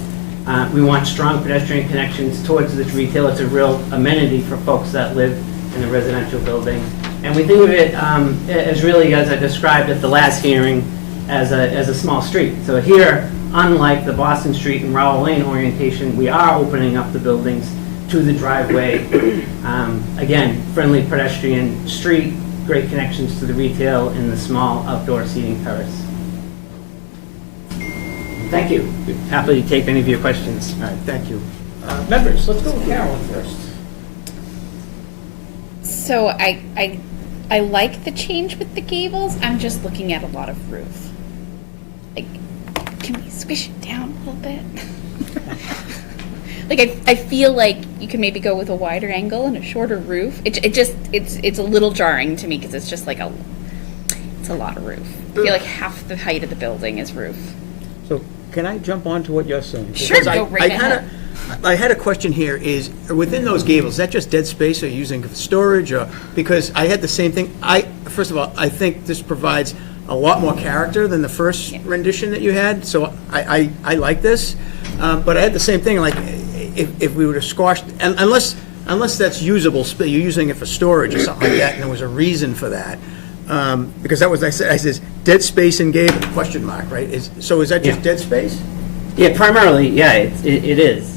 We want strong pedestrian connections towards this retail. It's a real amenity for folks that live in the residential building. And we think of it as really, as I described at the last hearing, as a small street. So here, unlike the Boston Street and Rowell Lane orientation, we are opening up the buildings to the driveway. Again, friendly pedestrian street, great connections to the retail in the small outdoor seating terrace. Thank you. Happy to take any of your questions. All right, thank you. Members, let's go with Carolyn first. So I like the change with the gables. I'm just looking at a lot of roof. Like, can we squish it down a little bit? Like, I feel like you can maybe go with a wider angle and a shorter roof. It's a little jarring to me because it's just like it's a lot of roof. I feel like half the height of the building is roof. So can I jump on to what you're saying? Sure, Because go right ahead. I had a question here is, within those gables, is that just dead space, or are you using for storage, or, because I had the same thing. First of all, I think this provides a lot more character than the first rendition that you had, so I like this. But I had the same thing, like, if we were to squash, unless that's usable, you're using it for storage or something like that, and there was a reason for that. Because that was, I says, dead space and gable, question mark, right? So is that just dead space? Yeah, primarily, yeah, it is.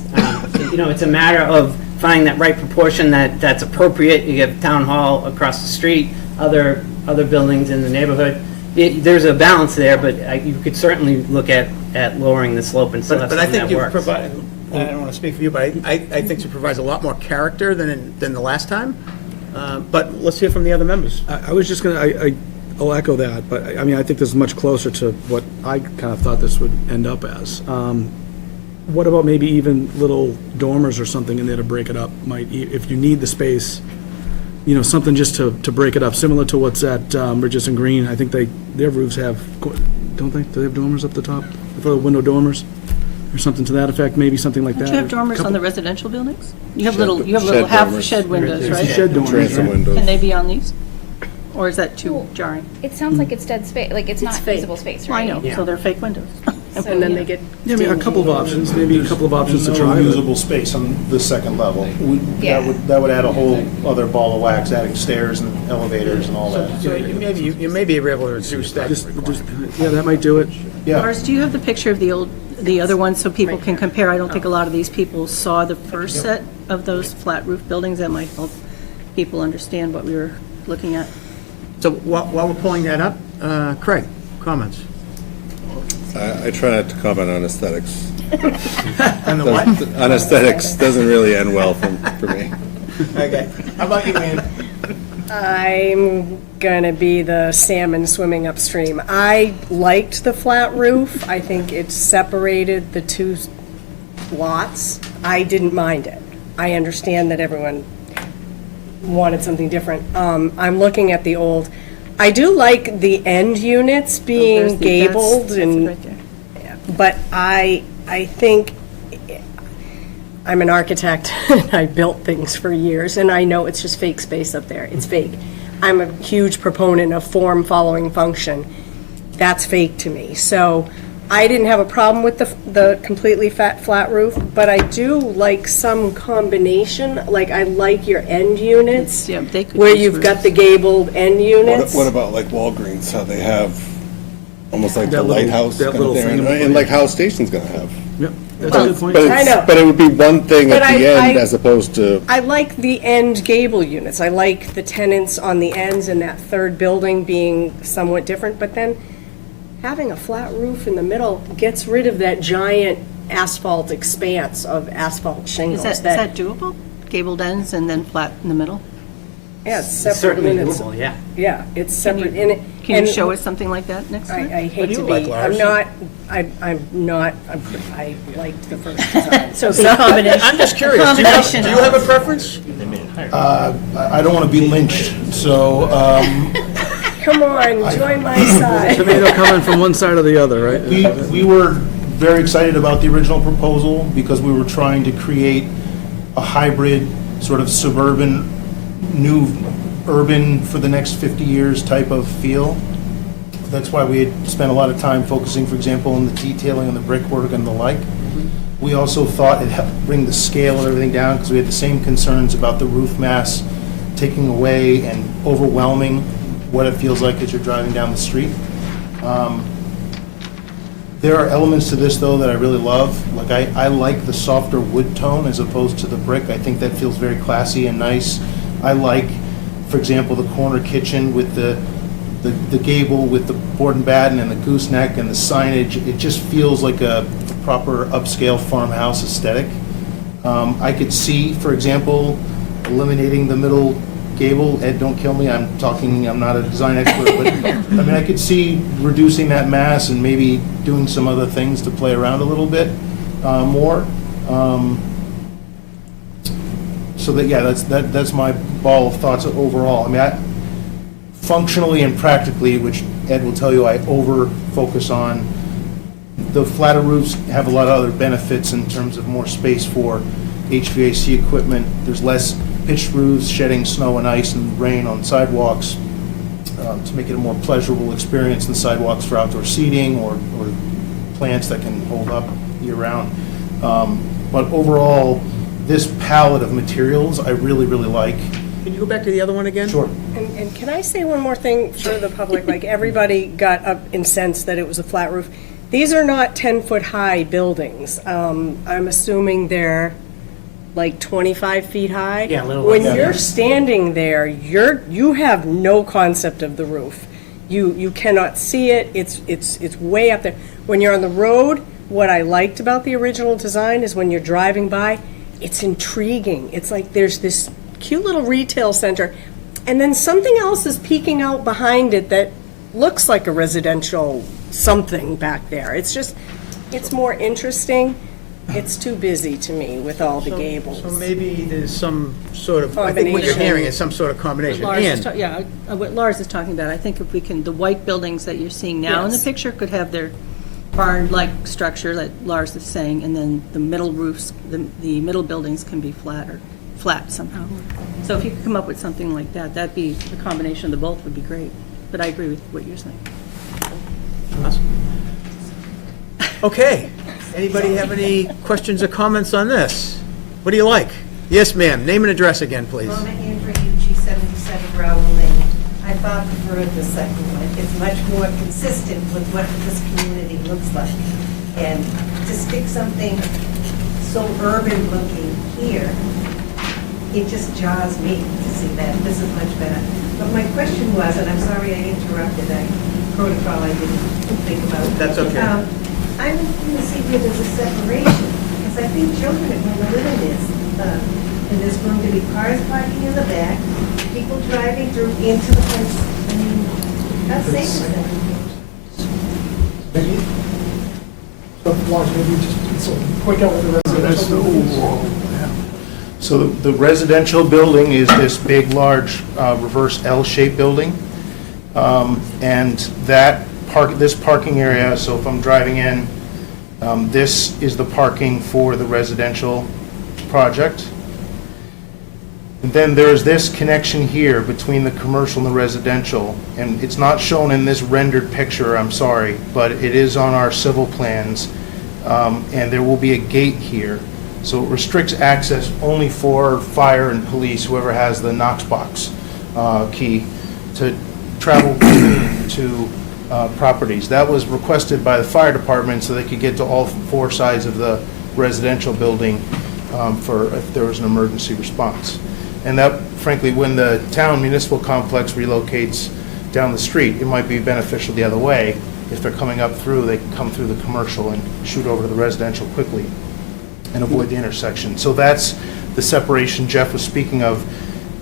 So, it's a matter of finding that right proportion that's appropriate. You have town hall across the street, other buildings in the neighborhood. There's a balance there, but you could certainly look at lowering the slope and still have But I something think that you works. provide, I don't want to speak for you, but I think it provides a lot more character than the last time. But let's hear from the other members. I was just I'll echo that, but I mean, I think this is much closer to what I kind of thought this would end up as. What about maybe even little dormers or something in there to break it up? If you need the space, you know, something just to break it up, similar to what's at Richardson Green. I think their roofs have, don't they? Do they have dormers up the top? For the window dormers? Or something to that effect, maybe something like that. Don't you have dormers on the residential buildings? You have little half dormers. shed windows, right? Shed dormers, Transom right? windows. Can they be on these? Or is that too jarring? It sounds like it's dead space, like it's not usable space, Well, I right? know, so they're fake windows. And then they get. Yeah, I mean, a couple of options, maybe a couple of options to There's try. no but- usable space on the second level. Yeah. That would add a whole other ball of wax, adding stairs and elevators and all that. So you may be able to reduce that requirement. Yeah, that might do it. Yeah. Lars, do you have the picture of the other ones so people can compare? I don't think a lot of these people saw the first set of those flat roof buildings. That might help people understand what we were looking at. So while we're pulling that up, Craig, comments? I try not to comment on aesthetics. On the what? On aesthetics, doesn't really end well for me. Okay. How about you, Ann? I'm gonna be the salmon swimming upstream. I liked the flat roof. I think it separated the two lots. I didn't mind it. I understand that everyone wanted something different. I'm looking at the old, I do like the end units being gabled and, but I think, I'm an architect, and I built things for years, and I know it's just fake space up there. It's fake. I'm a huge proponent of form following function. That's fake to me. So I didn't have a problem with the completely flat roof, but I do like some combination. Like, I like your end units, Yeah, they could where use you've got roofs. the gabled end units. What about like Walgreens, how they have almost like That the little- lighthouse that kind little of thing, thing. and like how a station's gonna have. Yep, that's a good point. But I know. but it would be one thing But at the I- end as opposed to, I like the end gable units. I like the tenants on the ends and that third building being somewhat different, but then having a flat roof in the middle gets rid of that giant asphalt expanse of asphalt shingles. Is that doable? Gabled ends and then flat in the middle? Yeah, it's It's separate. certainly I mean, it's- doable, yeah. Yeah, it's Can separate. you, And it- can you and show us something like that next time? I hate do to you like, be, Lars? I liked the first design. So the combination. I'm just curious, do you have a preference? I don't want to be lynched, so Come on, join my side. Tomato coming from one side or the other, right? we were very excited about the original proposal because we were trying to create a hybrid, sort of suburban, new urban for the next 50 years type of feel. That's why we had spent a lot of time focusing, for example, on the detailing and the brickwork and the like. We also thought it helped bring the scale of everything down because we had the same concerns about the roof mass taking away and overwhelming what it feels like as you're driving down the street. There are elements to this, though, that I really love. Like, I like the softer wood tone as opposed to the brick. I think that feels very classy and nice. I like, for example, the corner kitchen with the gable with the board and batten and the gooseneck and the signage. It just feels like a proper upscale farmhouse aesthetic. I could see, for example, eliminating the middle gable. Ed, don't kill me, I'm not a design expert, but I mean, I could see reducing that mass and maybe doing some other things to play around a little bit more. So that, yeah, that's my ball of thoughts overall. I mean, functionally and practically, which Ed will tell you I over-focus on, the flatter roofs have a lot of other benefits in terms of more space for HVAC equipment. There's less pitched roofs shedding snow and ice and rain on sidewalks to make it a more pleasurable experience than sidewalks for outdoor seating or plants that can hold up year-round. But overall, this palette of materials I really, really like. Can you go back to the other one again? Sure. And can I say one more thing for the public? Like, everybody got up incensed that it was a flat roof. These are not 10-foot-high buildings. I'm assuming they're like 25 feet high. Yeah, a little When less. you're standing there, you have no concept of the roof. You cannot see it. It's way up there. When you're on the road, what I liked about the original design is when you're driving by, it's intriguing. It's like there's this cute little retail center, and then something else is peeking out behind it that looks like a residential something back there. It's more interesting. It's too busy to me with all the gables. So maybe there's some sort of, I think what you're hearing is some sort of combination. And Yeah, what Lars is talking about, I think if we can, the white buildings that you're seeing now in the Yes. picture could have their barn-like structure that Lars is saying, and then the middle roofs, the middle buildings can be flat somehow. So if you could come up with something like that, that'd be, the combination of the both would be great. But I agree with what you're saying. Okay, anybody have any questions or comments on this? What do you like? Yes, ma'am, name and address again, please. Mama Andreucci, 77 Rowell Lane. I far prefer the second one. It's much more consistent with what this community looks like. And to stick something so urban looking here, it just jars me to see that. This is much better. But my question was, and I'm sorry I interrupted, protocol I didn't think about. That's okay. I'm looking to see where there's a separation, because I think children are going to live in this. And there's going to be cars parking in the back, people driving through into the place. I mean, how safe is that? Maybe, so Lars, maybe just point out what the residential building is. So the residential building is this big, large, reverse L-shaped building. And this parking area, so if I'm driving in, this is the parking for the residential project. And then there's this connection here between the commercial and the residential, and it's not shown in this rendered picture, I'm sorry, but it is on our civil plans, and there will be a gate here. So it restricts access only for fire and police, whoever has the Knox box key, to travel to properties. That was requested by the fire department so they could get to all 4 sides of the residential building for if there was an emergency response. And that, frankly, when the town municipal complex relocates down the street, it might be beneficial the other way. If they're coming up through, they can come through the commercial and shoot over to the residential quickly and avoid the intersection. So that's the separation Jeff was speaking of.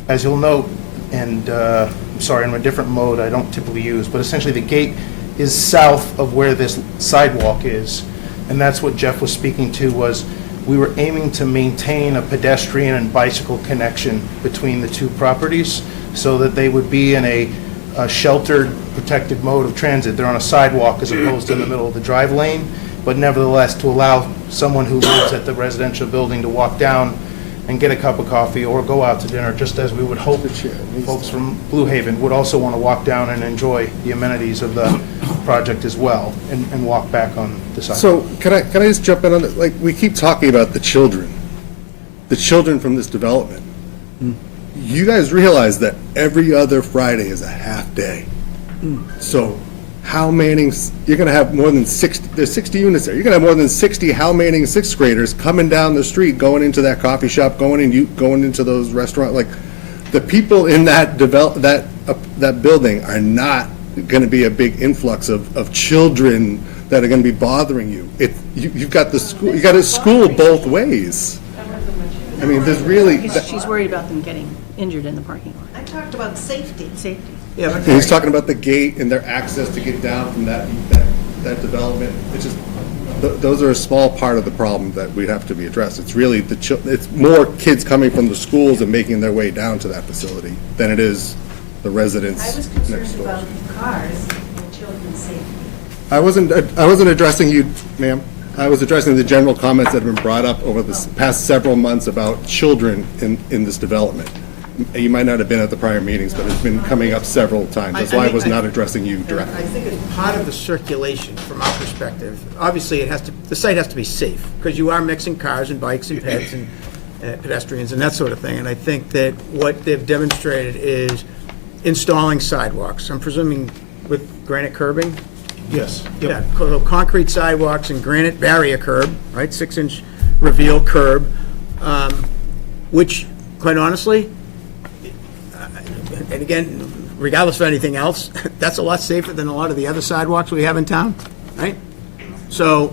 As you'll note, and I'm sorry, I'm in a different mode I don't typically use, but essentially the gate is south of where this sidewalk is. And that's what Jeff was speaking to, was we were aiming to maintain a pedestrian and bicycle connection between the 2 properties so that they would be in a sheltered, protected mode of transit. They're on a sidewalk as opposed to in the middle of the drive lane, but nevertheless to allow someone who lives at the residential building to walk down and get a cup of coffee or go out to dinner, just as we would hope folks from Blue Haven would also want to walk down and enjoy the amenities of the project as well, and walk back on the sidewalk. So can I just jump in on it? Like, we keep talking about the children from this development. You guys realize that every other Friday is a half day. So Hal Manning's, you're going to have more than 60, there's 60 units there. You're going to have more than 60 Hal Manning 6th graders coming down the street, going into that coffee shop, going into those restaurants. Like, the people in that building are not going to be a big influx of children that are going to be bothering you. You've got the school, you got a school both ways. I mean, there's really. She's worried about them getting injured in the parking lot. I talked about safety. Safety. Yeah, but He's talking about the gate and their access to get down from that that development. It's just, those are a small part of the problem that we'd have to be addressed. It's really it's more kids coming from the schools and making their way down to that facility than it is the residents I was next concerned door. about cars and children's safety. I wasn't addressing you, ma'am. I was addressing the general comments that have been brought up over the past several months about children in this development. You might not have been at the prior meetings, but it's been coming up several times. That's why I was not addressing you directly. I think it's part of the circulation from our perspective. Obviously, the site has to be safe, because you are mixing cars and bikes and pets and pedestrians and that sort of thing. And I think that what they've demonstrated is installing sidewalks. I'm presuming with granite curbing? Yes. Yeah, concrete sidewalks and granite barrier curb, right, 6-inch reveal curb, which, quite honestly, and again, regardless of anything else, that's a lot safer than a lot of the other sidewalks we have in town, right? So,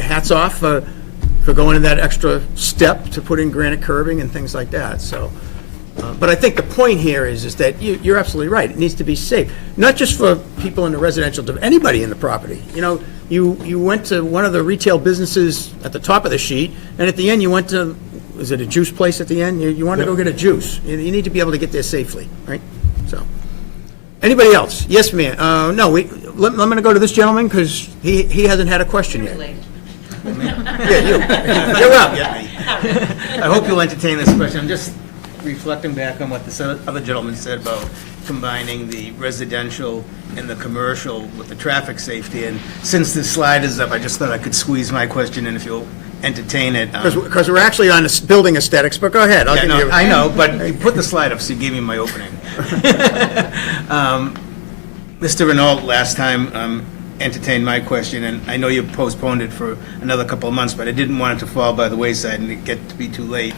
hats off for going to that extra step to put in granite curbing and things like that, so. But I think the point here is that you're absolutely right. It needs to be safe, not just for people in the residential, anybody in the property. You know, you went to one of the retail businesses at the top of the sheet, and at the end, you went to, is it a juice place at the end? You wanted to go get a juice. You need to be able to get there safely, right? So, anybody else? Yes, ma'am. No, I'm going to go to this gentleman because he hasn't had a question yet. Yeah, you. You're up. I hope you'll entertain this question. I'm just reflecting back on what the other gentleman said about combining the residential and the commercial with the traffic safety. And since this slide is up, I just thought I could squeeze my question in if you'll entertain it. Because we're actually on building aesthetics, but go ahead. I know, but you put the slide up, so you gave me my opening. Mr. Renault last time entertained my question, and I know you postponed it for another couple of months, but I didn't want it to fall by the wayside and it get to be too late.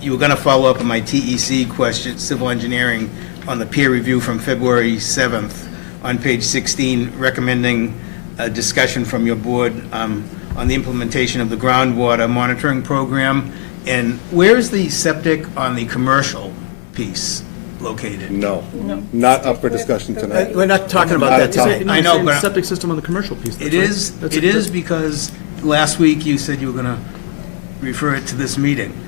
You were going to follow up on my TEC question, civil engineering, on the peer review from February 7th on page 16, recommending a discussion from your board on the implementation of the groundwater monitoring program. And where is the septic on the commercial piece located? No, not up for discussion tonight. We're not talking about that tonight. I know, but Septic system on the commercial piece. it is because last week you said you were going to refer it to this meeting.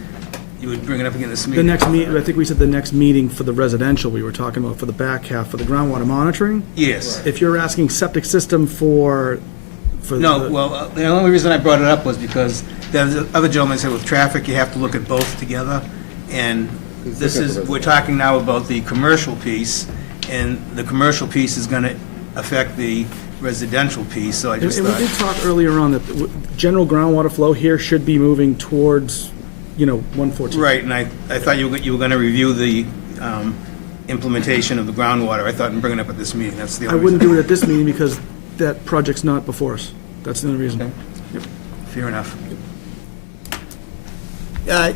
You would bring it up again this The meeting. next meeting, I think we said the next meeting for the residential we were talking about for the back half, for the groundwater monitoring. Yes. If you're asking septic system for No, well, the only reason I brought it up was because the other gentleman said with traffic, you have to look at both together. And we're talking now about the commercial piece, and the commercial piece is going to affect the residential piece, so I just And we did thought. talk earlier on that general groundwater flow here should be moving towards, 114. Right, and I thought you were going to review the implementation of the groundwater. I thought and bring it up at this meeting, that's the I only wouldn't reason. do it at this meeting because that project's not before us. That's the only reason. Okay. Yep. Fair enough.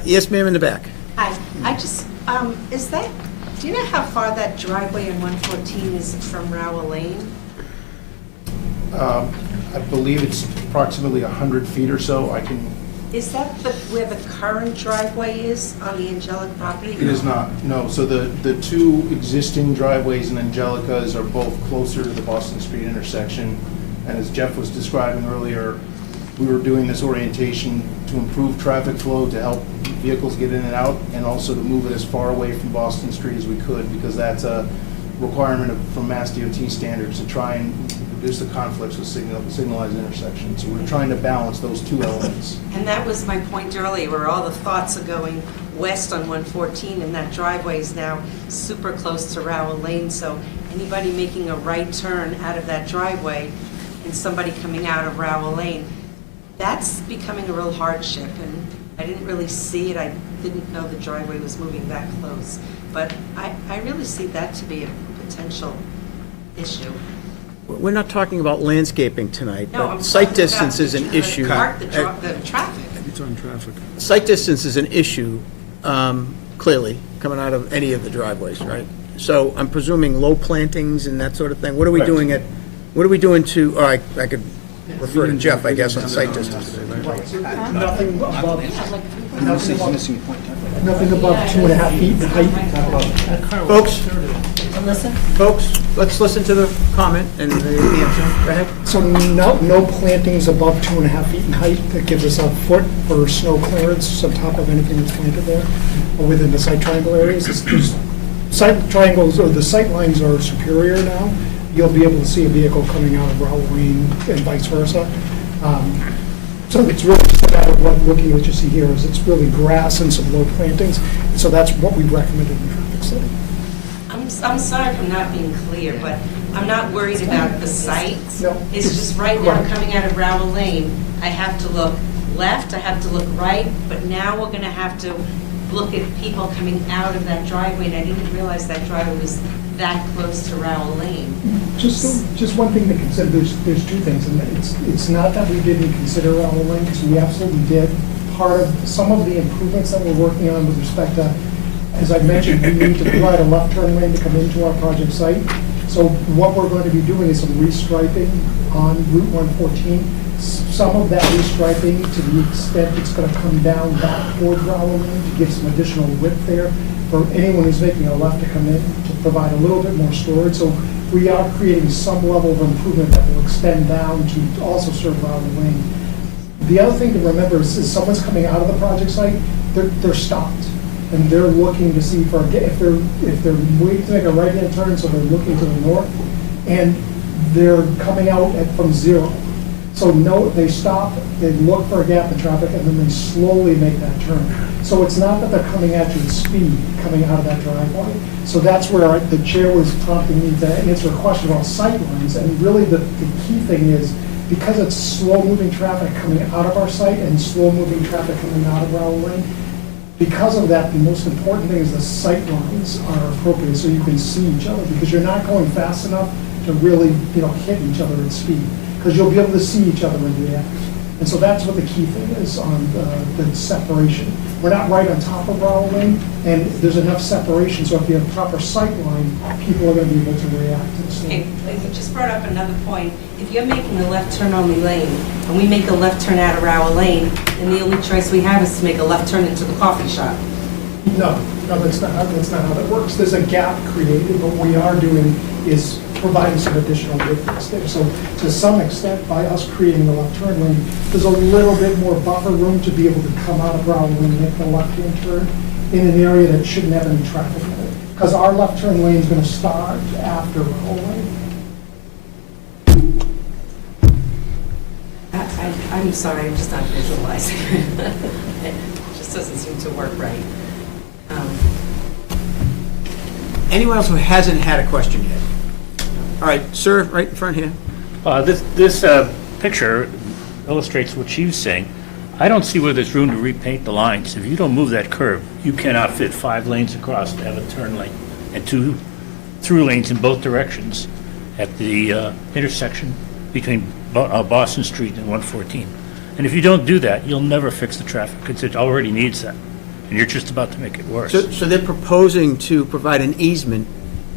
Yes, ma'am, in the back. Hi, I just, do you know how far that driveway on 114 is from Rowell Lane? I believe it's approximately 100 feet or so. Is that where the current driveway is on the Angelic property? It is not, no. So the two existing driveways in Angelica's are both closer to the Boston Street intersection. And as Jeff was describing earlier, we were doing this orientation to improve traffic flow, to help vehicles get in and out, and also to move it as far away from Boston Street as we could, because that's a requirement from Mass DOT standards to try and reduce the conflicts with signalized intersections. So we're trying to balance those two elements. And that was my point earlier, where all the thoughts are going west on 114, and that driveway is now super close to Rowell Lane, so anybody making a right turn out of that driveway and somebody coming out of Rowell Lane, that's becoming a real hardship, and I didn't really see it. I didn't know the driveway was moving that close, but I really see that to be a potential issue. We're not talking about landscaping tonight, No, I'm but site talking distance about is an the issue. the traffic. It's on traffic. Site distance is an issue, clearly, coming out of any of the driveways, right? So I'm presuming low plantings and that sort of thing. What are we doing to, or I could refer to Jeff, I guess, on site distance. Nothing above, nothing above 2.5 feet in height. Folks, let's listen to the comment and the answer. Go ahead. So no plantings above 2.5 feet in height. That gives us a foot for snow clearance on top of anything that's planted there, or within the site triangle areas. There's site triangles, or the sight lines are superior now. You'll be able to see a vehicle coming out of Rowell Lane and vice versa. So it's really just a matter of looking at what you see here is it's really grass and some low plantings. So that's what we recommended in the traffic study. I'm sorry for not being clear, but I'm not worried about the site. No. It's just right now, coming out of Rowell Lane, I have to look left, I have to look right, but now we're going to have to look at people coming out of that driveway, and I didn't realize that driveway was that close to Rowell Lane. Just one thing to consider, there's two things, and it's not that we didn't consider Rowell Lane, because we absolutely did. Part of some of the improvements that we're working on with respect to, as I mentioned, we need to provide a left turn lane to come into our project site. So what we're going to be doing is some restriping on Route 114. Some of that restriping, to the extent it's going to come down back toward Rowell Lane to give some additional width there for anyone who's making a left to come in, to provide a little bit more storage. So we are creating some level of improvement that will extend down to also serve Rowell Lane. The other thing to remember is someone's coming out of the project site, they're stopped, and they're looking to see if they're waiting to make a right-hand turn, so they're looking to the north, and they're coming out from zero. So no, they stop, they look for a gap in traffic, and then they slowly make that turn. So it's not that they're coming at you at speed, coming out of that driveway. So that's where the chair was prompting me to answer a question about sight lines, and really the key thing is, because it's slow-moving traffic coming out of our site and slow-moving traffic coming out of Rowell Lane, because of that, the most important thing is the sight lines are appropriate so you can see each other, because you're not going fast enough to really, hit each other at speed, because you'll be able to see each other and react. And so that's what the key thing is on the separation. We're not right on top of Rowell Lane, and there's enough separation, so if you have proper sight line, people are going to be able to react to the snow. Okay, you just brought up another point. If you're making a left turn only lane, and we make a left turn out of Rowell Lane, then the only choice we have is to make a left turn into the coffee shop. No, that's not how that works. There's a gap created. What we are doing is providing some additional width there. So to some extent, by us creating the left turn lane, there's a little bit more buffer room to be able to come out of Rowell Lane and make the left-hand turn in an area that shouldn't have any traffic in it. Because our left turn lane is going to start after Rowell Lane. I'm sorry, I'm just not visualizing. It just doesn't seem to work right. Anyone else who hasn't had a question yet? All right, sir, right in front here. This picture illustrates what she's saying. I don't see where there's room to repaint the lines. If you don't move that curve, you cannot fit 5 lanes across to have a turn lane and 2 through lanes in both directions at the intersection between Boston Street and 114. And if you don't do that, you'll never fix the traffic, because it already needs that. And you're just about to make it worse. So they're proposing to provide an easement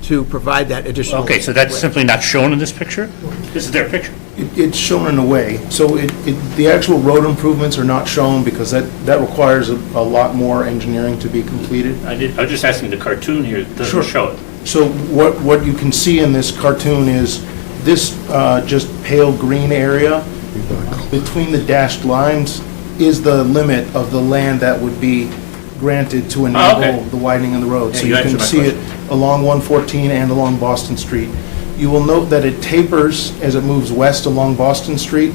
to provide that additional... Okay, so that's simply not shown in this picture? This is their picture? It's shown in a way. So the actual road improvements are not shown because that requires a lot more engineering to be completed. I was just asking, the cartoon here doesn't show it. So what you can see in this cartoon is this just pale green area between the dashed lines is the limit of the land that would be granted to enable the widening of the road. Yeah, so you you can answered my see it along 114 and along Boston Street. You will note that it tapers as it moves west along Boston Street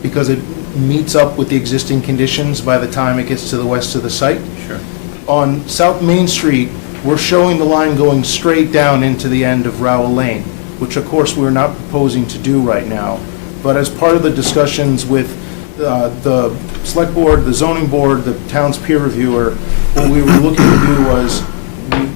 because it meets up with the existing conditions by the time it gets to the west of the site. Sure. On South Main Street, we're showing the line going straight down into the end of Rowell Lane, which of course we're not proposing to do right now. But as part of the discussions with the select board, the zoning board, the town's peer reviewer, what we were looking to do was,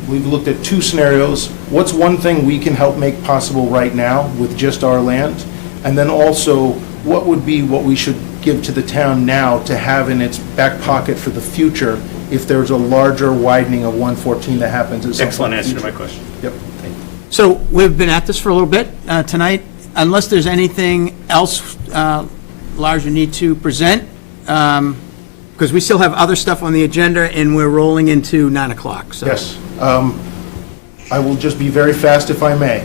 we've looked at 2 scenarios. What's one thing we can help make possible right now with just our land? And then also, what would be what we should give to the town now to have in its back pocket for the future if there's a larger widening of 114 that happens at some point? Excellent answer to my question. Yep. Thank you. So we've been at this for a little bit tonight. Unless there's anything else, Lars, you need to present, because we still have other stuff on the agenda, and we're rolling into 9 o'clock. So. Yes. I will just be very fast if I may.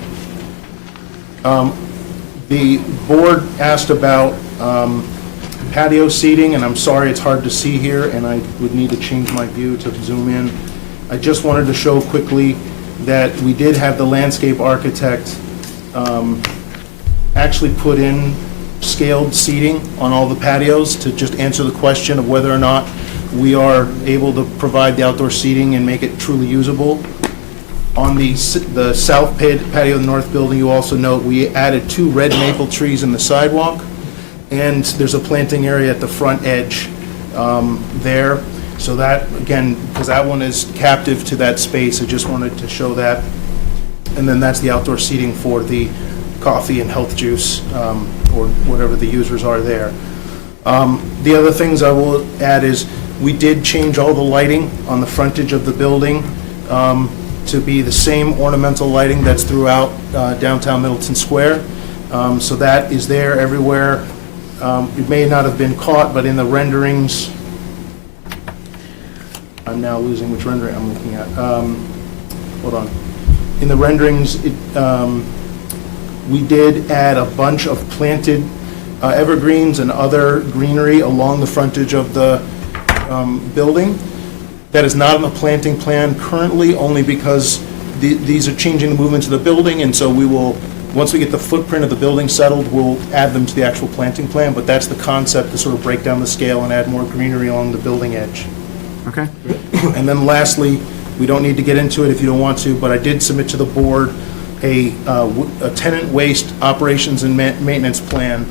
The board asked about patio seating, and I'm sorry it's hard to see here, and I would need to change my view to zoom in. I just wanted to show quickly that we did have the landscape architect actually put in scaled seating on all the patios to just answer the question of whether or not we are able to provide the outdoor seating and make it truly usable. On the south patio of the north building, you also note we added 2 red maple trees in the sidewalk, and there's a planting area at the front edge there. So that, again, because that one is captive to that space, I just wanted to show that. And then that's the outdoor seating for the coffee and health juice, or whatever the users are there. The other things I will add is we did change all the lighting on the frontage of the building to be the same ornamental lighting that's throughout downtown Middleton Square. So that is there everywhere. It may not have been caught, but in the renderings, I'm now losing which rendering I'm looking at. Hold on. In the renderings, We did add a bunch of planted evergreens and other greenery along the frontage of the building. That is not in the planting plan currently, only because these are changing the movements of the building, and so we will, once we get the footprint of the building settled, we'll add them to the actual planting plan, but that's the concept, to sort of break down the scale and add more greenery along the building edge. Okay. And then lastly, we don't need to get into it if you don't want to, but I did submit to the board a tenant waste operations and maintenance plan.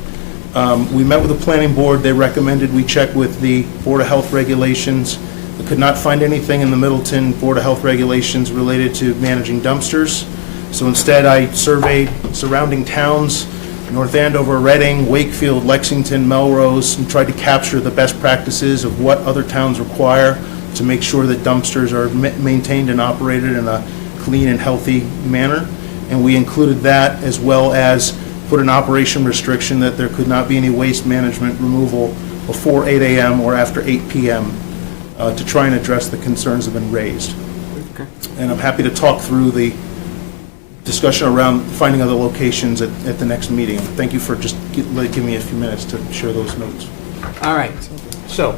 We met with the planning board. They recommended we check with the Board of Health regulations. We could not find anything in the Middleton Board of Health regulations related to managing dumpsters. So instead, I surveyed surrounding towns, North Andover, Reading, Wakefield, Lexington, Melrose, and tried to capture the best practices of what other towns require to make sure that dumpsters are maintained and operated in a clean and healthy manner. And we included that, as well as put an operation restriction that there could not be any waste management removal before 8 a.m. or after 8 p.m. To try and address the concerns that have been raised. Okay. And I'm happy to talk through the discussion around finding other locations at the next meeting. Thank you for just giving me a few minutes to share those notes. All right. So,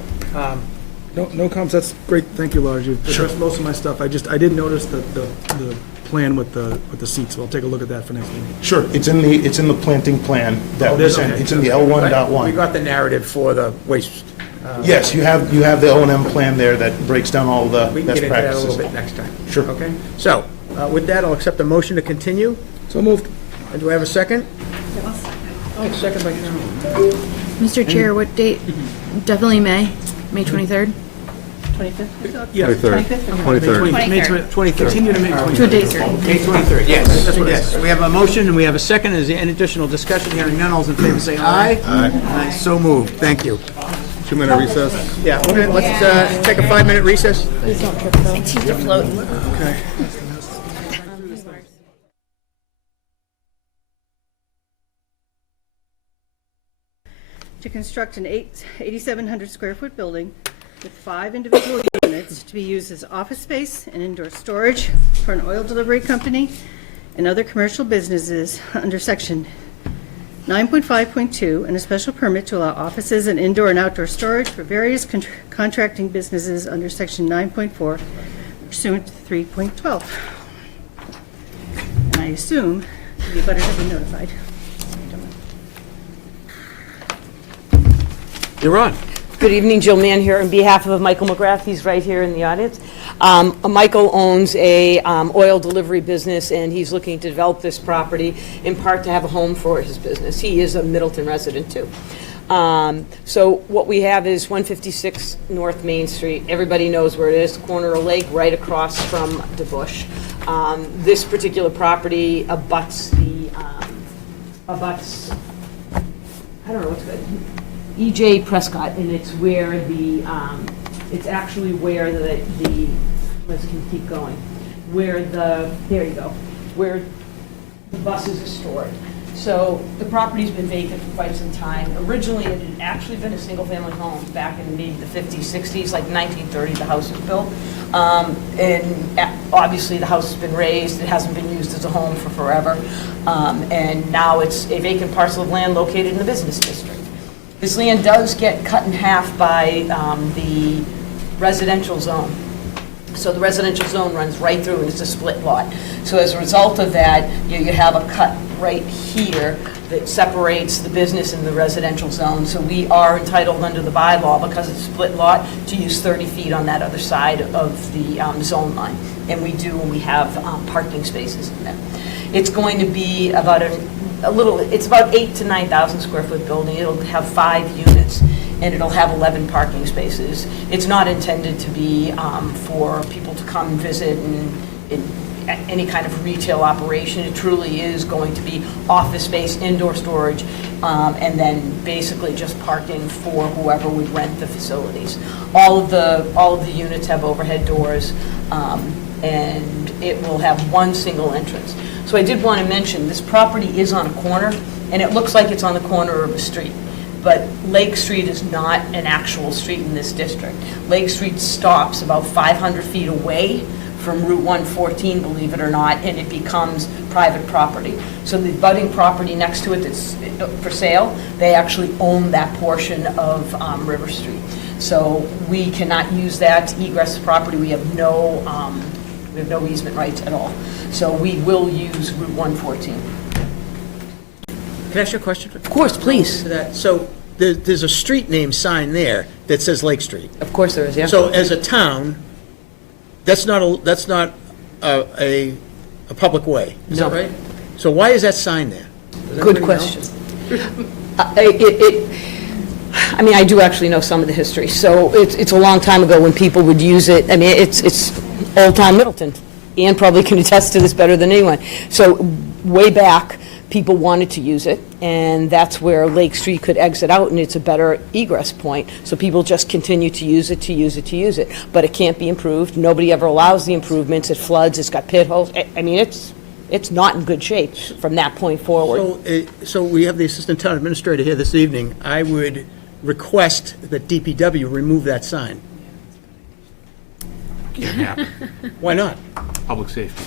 No comments, that's great, thank you, Lars, you've addressed most of my stuff. I did notice the plan with the seats, so I'll take a look at that for next meeting. Sure, it's in the planting plan that we sent. It's in the L1.1. we got the narrative for the waste. Yes, you have the O&M plan there that breaks down all the We can best get into that a practices. little bit next time. Sure. Okay? So, with that, I'll accept a motion to continue. So moved. And do I have a second? Oh, second by Carol. Mr. Chair, what date? Definitely May 23rd? 25th? Yeah. 23rd. 23rd. May 23rd. Continue to May To a date certain. May 23rd, yes. That's what it is. We have a motion and we have a second. Is there any additional discussion? Hearing none, all those in favor say aye. Aye. So moved. Thank you. 2-minute recess. Yeah, let's take a 5-minute recess. Please don't trip though. I teach a float. Okay. To construct an 8,700 square foot building with 5 individual units to be used as office space and indoor storage for an oil delivery company and other commercial businesses under section 9.5.2, and a special permit to allow offices and indoor and outdoor storage for various contracting businesses under section 9.4 pursuant to 3.12. And I assume the abutters have been notified. You're on. Good evening, Jill Mann here on behalf of Michael McGrath. He's right here in the audience. Michael owns a oil delivery business, and he's looking to develop this property in part to have a home for his business. He is a Middleton resident, too. So what we have is 156 North Main Street. Everybody knows where it is, corner of Lake, right across from DeBush. This particular property abuts I don't know what's good. E.J. Prescott, and it's where it's actually where let's keep going, where there you go, where the buses are stored. So the property's been vacant for quite some time. Originally, it had actually been a single-family home back in maybe the 50s, 60s, like 1930, the house was built. And obviously, the house has been raised. It hasn't been used as a home for forever. And now it's a vacant parcel of land located in the business district. This land does get cut in half by the residential zone. So the residential zone runs right through, and it's a split lot. So as a result of that, you have a cut right here that separates the business and the residential zone. So we are entitled under the bylaw, because it's a split lot, to use 30 feet on that other side of the zone line. And we do, and we have parking spaces in there. It's going to be about it's about 8,000 to 9,000 square foot building. It'll have 5 units, and it'll have 11 parking spaces. It's not intended to be for people to come and visit and any kind of retail operation. It truly is going to be office space, indoor storage, and then basically just parking for whoever would rent the facilities. All of the units have overhead doors, and it will have one single entrance. So I did want to mention, this property is on a corner, and it looks like it's on the corner of a street. But Lake Street is not an actual street in this district. Lake Street stops about 500 feet away from Route 114, believe it or not, and it becomes private property. So the budding property next to it that's for sale, they actually own that portion of River Street. So we cannot use that to egress property. We have no easement rights at all. So we will use Route 114. Can I ask you a question? Of course, please. To that? So there's a street name sign there that says Lake Street. Of course there is, yeah. So as a town, that's not a public way, is that No. right? So why is that sign there? Does Good anybody know? question. I mean, I do actually know some of the history. So it's a long time ago when people would use it. I mean, it's old town Middleton. Ann probably can attest to this better than anyone. So way back, people wanted to use it, and that's where Lake Street could exit out, and it's a better egress point. So people just continue to use it, to use it, to use it. But it can't be improved. Nobody ever allows the improvements. It floods. It's got pit holes. I mean, it's not in good shape from that point forward. So we have the Assistant Town Administrator here this evening. I would request that DPW remove that sign. Can't happen. Why not? Public safety.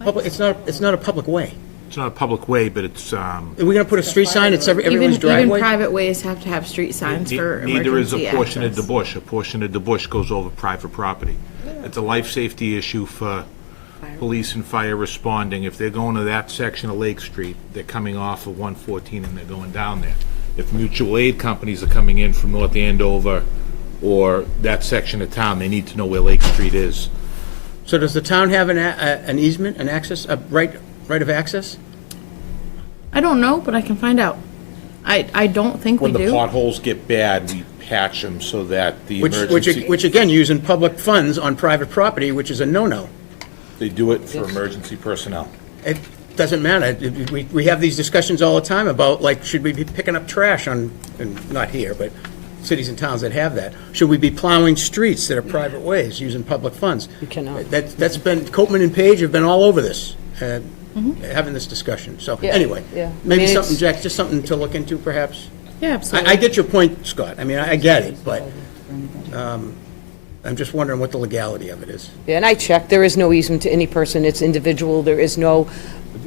It's not a public way. It's not a public way, but it's, Are we going to put a street sign that's everyone's Even driveway? private ways have to have street signs for neither is emergency a portion of the access. bush. A portion of the bush goes over private property. It's a life safety issue for police and fire responding. If they're going to that section of Lake Street, they're coming off of 114 and they're going down there. If mutual aid companies are coming in from North Andover or that section of town, they need to know where Lake Street is. So does the town have an easement, an access, a right of access? I don't know, but I can find out. I don't think we When the do. potholes get bad, we patch them so that the emergency, Which again, using public funds on private property, which is a no-no. they do it for emergency personnel. It doesn't matter. We have these discussions all the time about, like, should we be picking up trash on, and not here, but cities and towns that have that? Should we be plowing streets that are private ways using public funds? You cannot. That's been, Copeman and Page have been all over this, having this discussion. So, Yeah, anyway, yeah. maybe I mean, something, it's- Jack, just something to look into perhaps? Yeah, absolutely. I get your point, Scott. I mean, I get it, but I'm just wondering what the legality of it is. Yeah, and I checked. There is no easement to any person. It's individual. There is no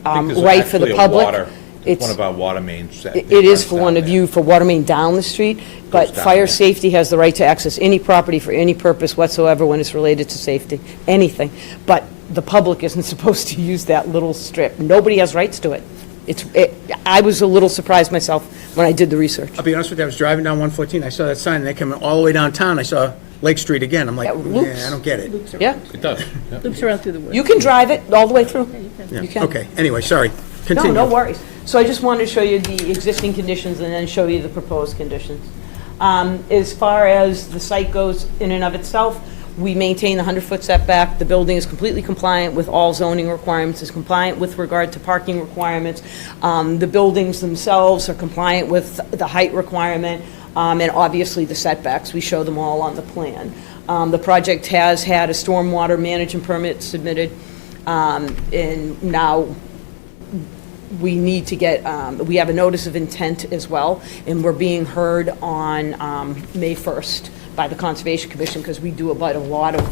I think there's right for the actually a public. water- It's- one of our water mains. that It is runs for down one of there. you, for water main down the street, but down fire there. safety has the right to access any property for any purpose whatsoever when it's related to safety, anything. But the public isn't supposed to use that little strip. Nobody has rights to it. I was a little surprised myself when I did the research. I'll be honest with you, I was driving down 114, I saw that sign, and they came all the way downtown, I saw Lake Street again. I'm like, Yeah, loops. yeah, I don't get it. Yeah, It does. yeah. Loops around through the woods. you can drive it all the way through. Yeah, You can. okay, anyway, sorry. No, Continue. no worries. So I just wanted to show you the existing conditions and then show you the proposed conditions. As far as the site goes in and of itself, we maintain the 100-foot setback. The building is completely compliant with all zoning requirements, is compliant with regard to parking requirements. The buildings themselves are compliant with the height requirement, and obviously the setbacks. We show them all on the plan. The project has had a stormwater management permit submitted, and now we need to get, we have a notice of intent as well, and we're being heard on May 1st by the Conservation Commission, because we do abut a lot of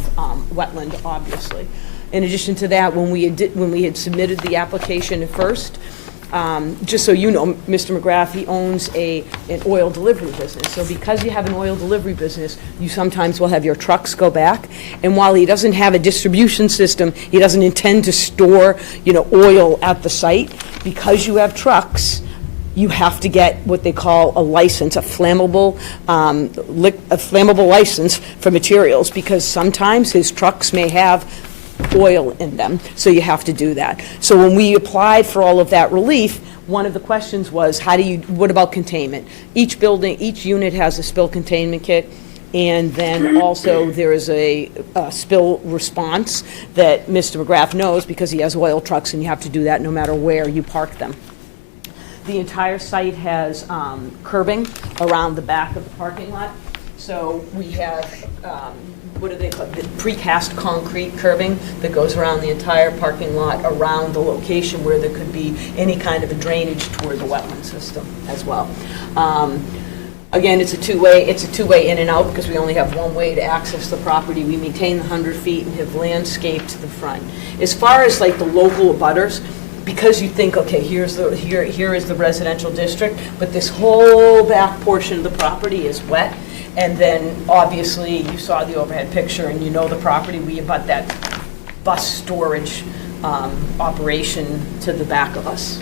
wetland, obviously. In addition to that, when we had submitted the application at first, just so you know, Mr. McGrath, he owns an oil delivery business. So because you have an oil delivery business, you sometimes will have your trucks go back. And while he doesn't have a distribution system, he doesn't intend to store, oil at the site. Because you have trucks, you have to get what they call a license, a flammable license for materials, because sometimes his trucks may have oil in them, so you have to do that. So when we applied for all of that relief, one of the questions was, what about containment? Each unit has a spill containment kit, and then also there is a spill response that Mr. McGrath knows because he has oil trucks, and you have to do that no matter where you park them. The entire site has curbing around the back of the parking lot. So we have, what do they call it, the precast concrete curbing that goes around the entire parking lot around the location where there could be any kind of a drainage toward the wetland system as well. Again, it's a two-way in and out because we only have one way to access the property. We maintain the 100 feet and have landscaped the front. As far as like the local abutters, because you think, okay, here is the residential district, but this whole back portion of the property is wet. And then, obviously, you saw the overhead picture and you know the property, we abut that bus storage operation to the back of us.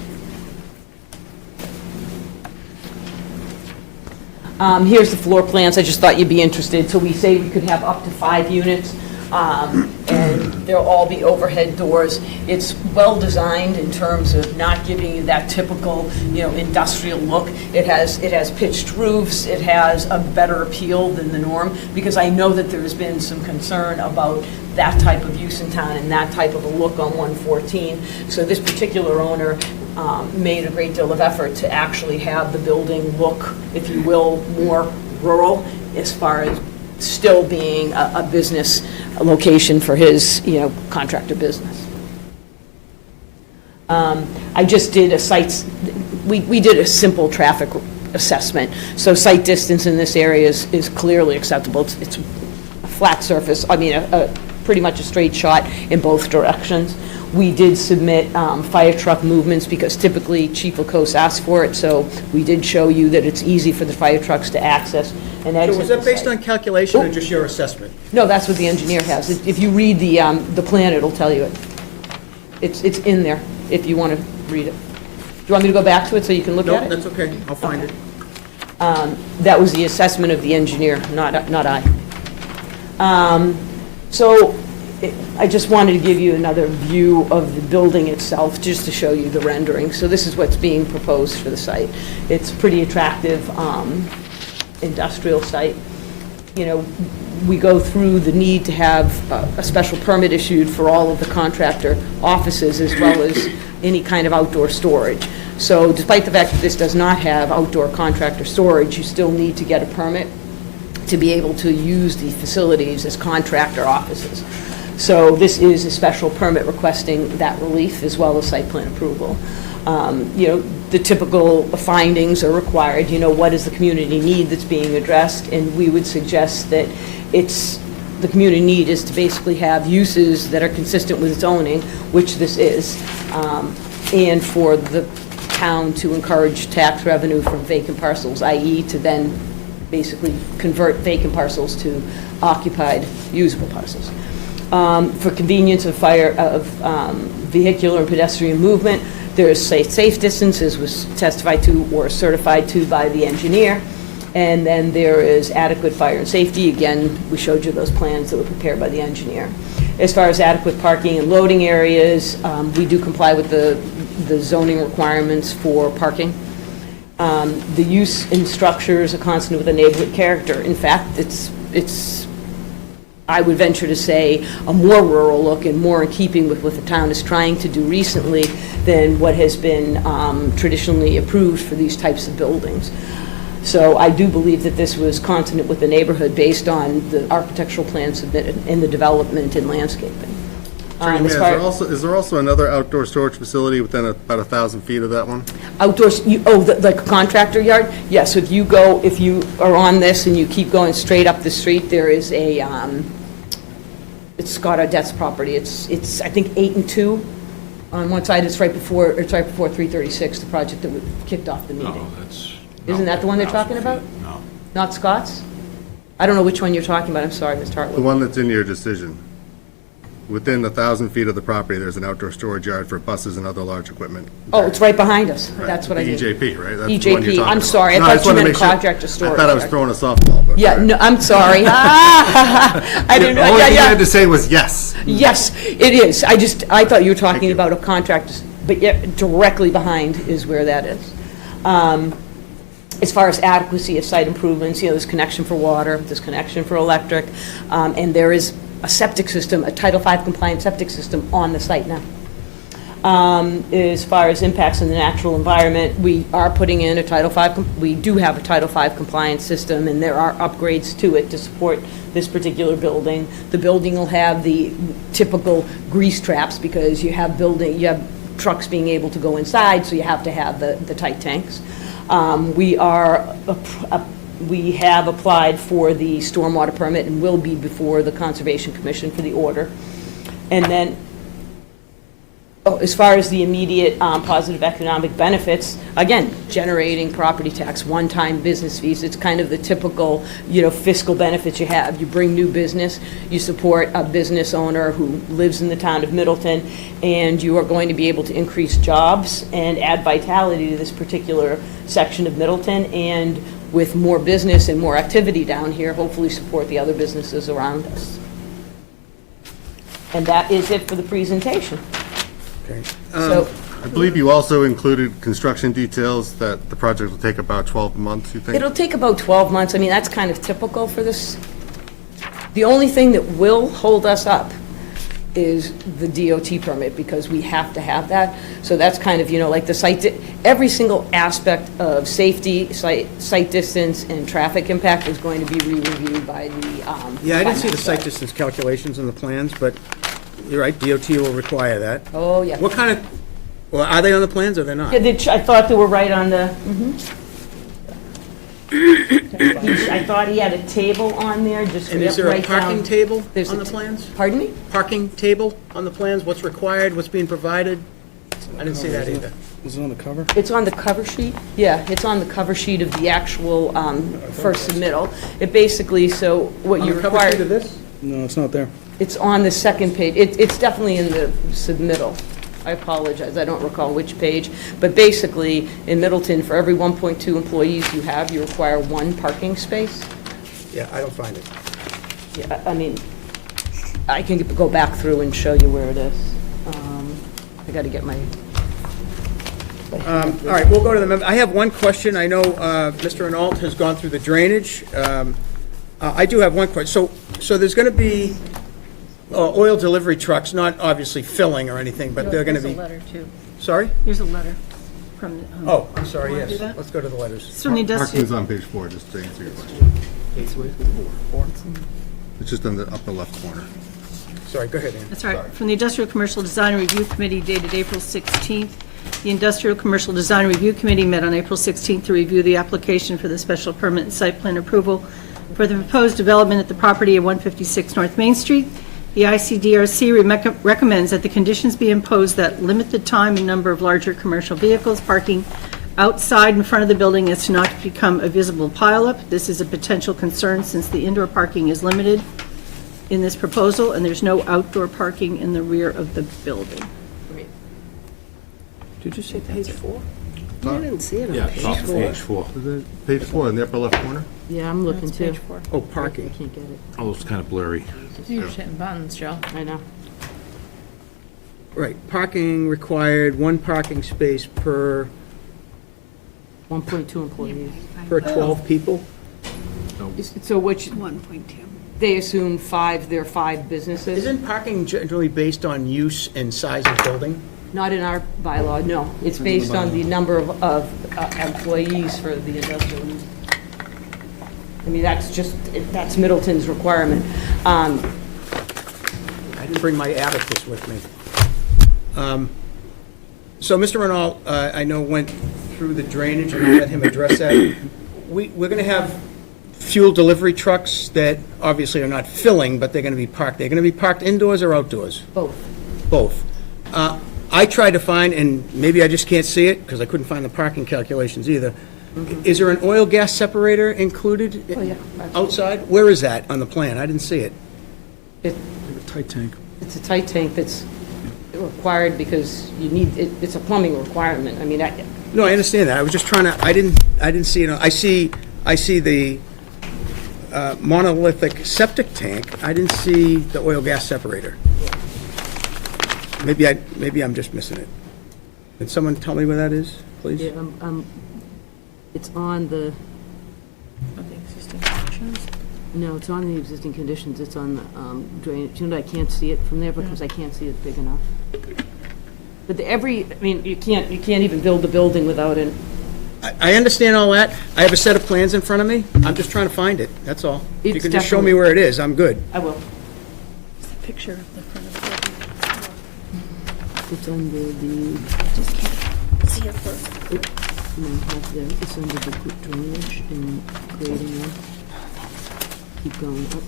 Here's the floor plans, I just thought you'd be interested. So we say we could have up to 5 units, and they'll all be overhead doors. It's well-designed in terms of not giving you that typical, industrial look. It has pitched roofs, it has a better appeal than the norm, because I know that there's been some concern about that type of use in town and that type of a look on 114. So this particular owner made a great deal of effort to actually have the building look, if you will, more rural, as far as still being a business location for his, contractor business. I just did we did a simple traffic assessment. So sight distance in this area is clearly acceptable. It's a flat surface, pretty much a straight shot in both directions. We did submit fire truck movements because typically Chief Lacoste asked for it, so we did show you that it's easy for the fire trucks to access and exit. So was that based on calculation or just your assessment? No, that's what the engineer has. If you read the plan, it'll tell you it. It's in there, if you want to read it. Do you want me to go back to it so you can look at it? No, that's okay, I'll find it. That was the assessment of the engineer, not I. So I just wanted to give you another view of the building itself, just to show you the rendering. So this is what's being proposed for the site. It's a pretty attractive industrial site. We go through the need to have a special permit issued for all of the contractor offices as well as any kind of outdoor storage. So despite the fact that this does not have outdoor contractor storage, you still need to get a permit to be able to use the facilities as contractor offices. So this is a special permit requesting that relief as well as site plan approval. The typical findings are required. What is the community need that's being addressed? And we would suggest that the community need is to basically have uses that are consistent with zoning, which this is, and for the town to encourage tax revenue from vacant parcels, i.e. to then basically convert vacant parcels to occupied usable parcels. For convenience of vehicular and pedestrian movement, there is safe distances was testified to or certified to by the engineer. And then there is adequate fire and safety. Again, we showed you those plans that were prepared by the engineer. As far as adequate parking and loading areas, we do comply with the zoning requirements for parking. The use in structures are consonant with the neighborhood character. In fact, it's I would venture to say, a more rural look and more in keeping with what the town is trying to do recently than what has been traditionally approved for these types of buildings. So I do believe that this was consonant with the neighborhood based on the architectural plan submitted and the development and landscaping. Is there also another outdoor storage facility within about 1,000 feet of that one? Outdoors, like a contractor yard? Yes, if you are on this and you keep going straight up the street, there is it's Scott Audette's property. It's I think 8 and 2 on one side. It's right before 336, the project that kicked off the meeting. Isn't that the one they're talking about? No. Not Scott's? I don't know which one you're talking about. I'm sorry, Mr. Hartwood. The one that's in your decision. Within 1,000 feet of the property, there's an outdoor storage yard for buses and other large equipment. Oh, it's right behind us. That's what I did. EJP, right? That's the one you're EJP, talking I'm about. sorry. No, I just thought you wanted to meant make sure. contractor storage. I thought I was yard. throwing a softball. But Yeah, no, I'm sorry. I didn't know. The only Yeah, thing yeah. I had to say was yes. Yes, it is. I thought you were talking about a contractor, but yeah, directly behind is where that is. As far as adequacy of site improvements, there's connection for water, there's connection for electric, and there is a septic system, a Title V compliant septic system on the site now. As far as impacts on the natural environment, we are putting in a Title V, we do have a Title V compliant system, and there are upgrades to it to support this particular building. The building will have the typical grease traps because you have trucks being able to go inside, so you have to have the tight tanks. We are We have applied for the stormwater permit and will be before the Conservation Commission for the order. And then, as far as the immediate positive economic benefits, again, generating property tax, one-time business fees, it's kind of the typical, fiscal benefits you have. You bring new business, you support a business owner who lives in the town of Middleton, and you are going to be able to increase jobs and add vitality to this particular section of Middleton, and with more business and more activity down here, hopefully support the other businesses around us. And that is it for the presentation. Okay. So, I believe you also included construction details that the project will take about 12 months, you think? it'll take about 12 months. I mean, that's kind of typical for this. The only thing that will hold us up is the DOT permit, because we have to have that. So that's kind of, like the site, every single aspect of safety, site distance, and traffic impact is going to be re-reviewed by the. Yeah, I didn't see the site distance calculations on the plans, but you're right, DOT will require that. Oh, yeah. What kind of, well, are they on the plans or they're not? Yeah, I thought they were right on the, I thought he had a table on there, just And is there a right down. parking table There's on a the plans? Pardon me? Parking table on the plans, what's required, what's being provided? I didn't see that either. Is it on the cover? It's on the cover sheet? Yeah, it's on the cover sheet of the actual first submittal. It basically, so what On you the cover sheet require, of this? No, it's not there. it's on the second page. It's definitely in the submittal. I apologize, I don't recall which page. But basically, in Middleton, for every 1.2 employees you have, you require one parking space. Yeah, I don't find it. Yeah, I mean, I can go back through and show you where it is. I got to get my. All right, we'll go to the member. I have one question. I know Mr. Arnault has gone through the drainage. I do have one question. So there's going to be oil delivery trucks, not obviously filling or anything, but they're going to be. There's a letter, too. Sorry? There's a letter from. Oh, I'm sorry, wanna do yes. that? Let's go to the letters. It's from the Parking is industrial. on page 4, just to answer your question. It's just in the upper left corner. Sorry, go ahead, Ann. That's right. From the Industrial Commercial Design Review Committee dated April 16th. The Industrial Commercial Design Review Committee met on April 16th to review the application for the special permit and site plan approval for the proposed development at the property at 156 North Main Street. The ICDRC recommends that the conditions be imposed that limit the time and number of larger commercial vehicles parking outside in front of the building as to not become a visible pileup. This is a potential concern since the indoor parking is limited in this proposal, and there's no outdoor parking in the rear of the building. Did you say page 4? I didn't see it on page top 4. page 4. Is it page 4 in the upper left corner? Yeah, I'm looking too. Page 4. Oh, parking. Can't get it. Oh, it's kind of blurry. You're just hitting buttons, Joe. I know. Right, parking required, one parking space per 1.2 employees. 12 people? So which, 1.2. they assume there are 5 businesses? Isn't parking generally based on use and size of building? Not in our bylaw, no. It's based on the number of employees for the industrial use. I mean, that's Middleton's requirement. I didn't bring my abacus with me. So Mr. Renault, I know went through the drainage, and I'll let him address that. We're going to have fuel delivery trucks that obviously are not filling, but they're going to be parked. They're going to be parked indoors or outdoors? Both. Both. I tried to find, and maybe I just can't see it, because I couldn't find the parking calculations either. Is there an oil gas separator included Oh, yeah. outside? Where is that on the plan? I didn't see it. Tight tank. It's a tight tank that's required because you need, it's a plumbing requirement. I mean, No, I understand that. I was just trying to, I didn't see it. I see the monolithic septic tank. I didn't see the oil gas separator. Maybe I'm just missing it. Can someone tell me where that is, please? yeah, it's on the, Of the existing conditions. no, it's on the existing conditions. It's on the drainage. You know, I can't see it from there because I can't see it big enough. But I mean, you can't even build the building without it. I understand all that. I have a set of plans in front of me. I'm just trying to find it, that's all. If you It's can just show me definitely- where it is, I'm good. I will. It's a picture of the front of the building. It's under the, Just can't see it first. And then have the, it's under the drainage and grading one. Keep going up.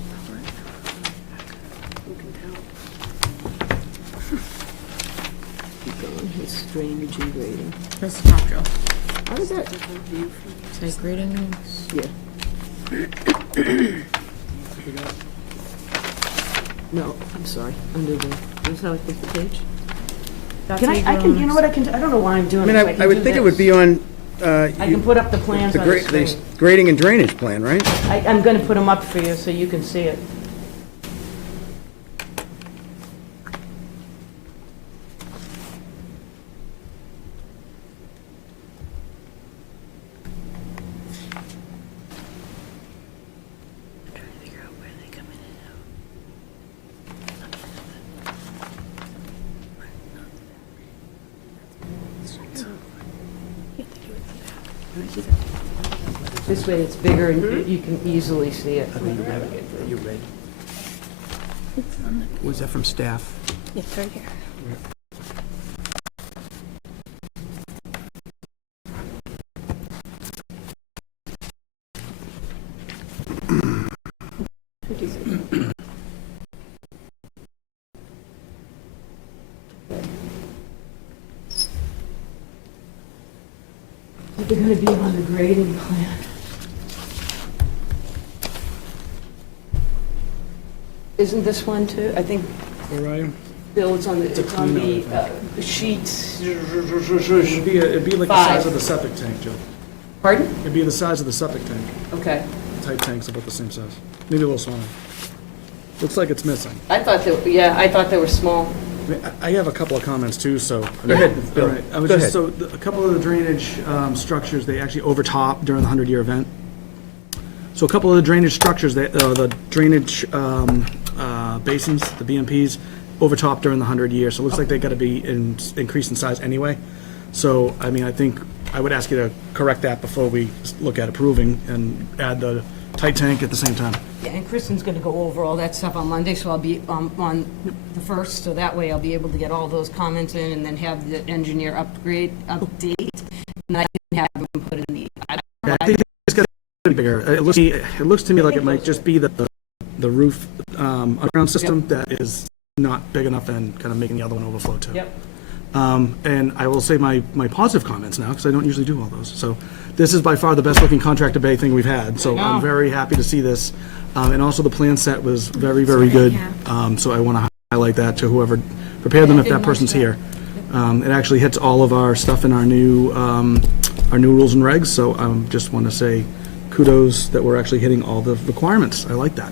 Keep going, it's drainage and grading. That's the top drill. How does that? Say grading. Yeah. No, I'm sorry, under the, that's how I put the page? Can I can, you know what, I can, I don't know why I'm doing I this. mean, can I would do think it this. would be on, I can put up the plans the on the gra- the screen. grading and drainage plan, right? I'm gonna put them up for you so you can see it. This way it's bigger and you can easily see it. You read. Was that from staff? It's right here. They're gonna be on the grading plan. Isn't this one too? I think, Where are you? Bill, it's on the clean sheets. It'd be like the Five. size of the septic tank, Joe. Pardon? It'd be the size of the septic tank. Okay. Tight tank's about the same size. Maybe a little smaller. Looks like it's missing. I thought they, yeah, I thought they were small. I mean, I have a couple of comments too, so. Go ahead, Bill. All right. I was Go just, ahead. so a couple of the drainage structures, they actually overtop during the 100-year event. So a couple of the drainage structures, the drainage basins, the BMPs, overtop during the 100 years. So it looks like they got to be increased in size anyway. So, I mean, I think I would ask you to correct that before we look at approving and add the tight tank at the same time. Yeah, and Kristen's gonna go over all that stuff on Monday, so I'll be on the first, so that way I'll be able to get all those comments in and then have the engineer update, and I can have them put in the. Yeah, I think it's got to be bigger. It looks to me like it might just be the roof underground system that is not big enough and kind of making the other one overflow too. Yep. And I will say my positive comments now, because I don't usually do all those. So this is by far the best looking contractor bay thing we've had, so I'm very happy to see this. And also the plan set was very, very good. So I want to highlight that to whoever prepared them, if that person's here. It actually hits all of our stuff in our new rules and regs, so I just want to say kudos that we're actually hitting all the requirements. I like that.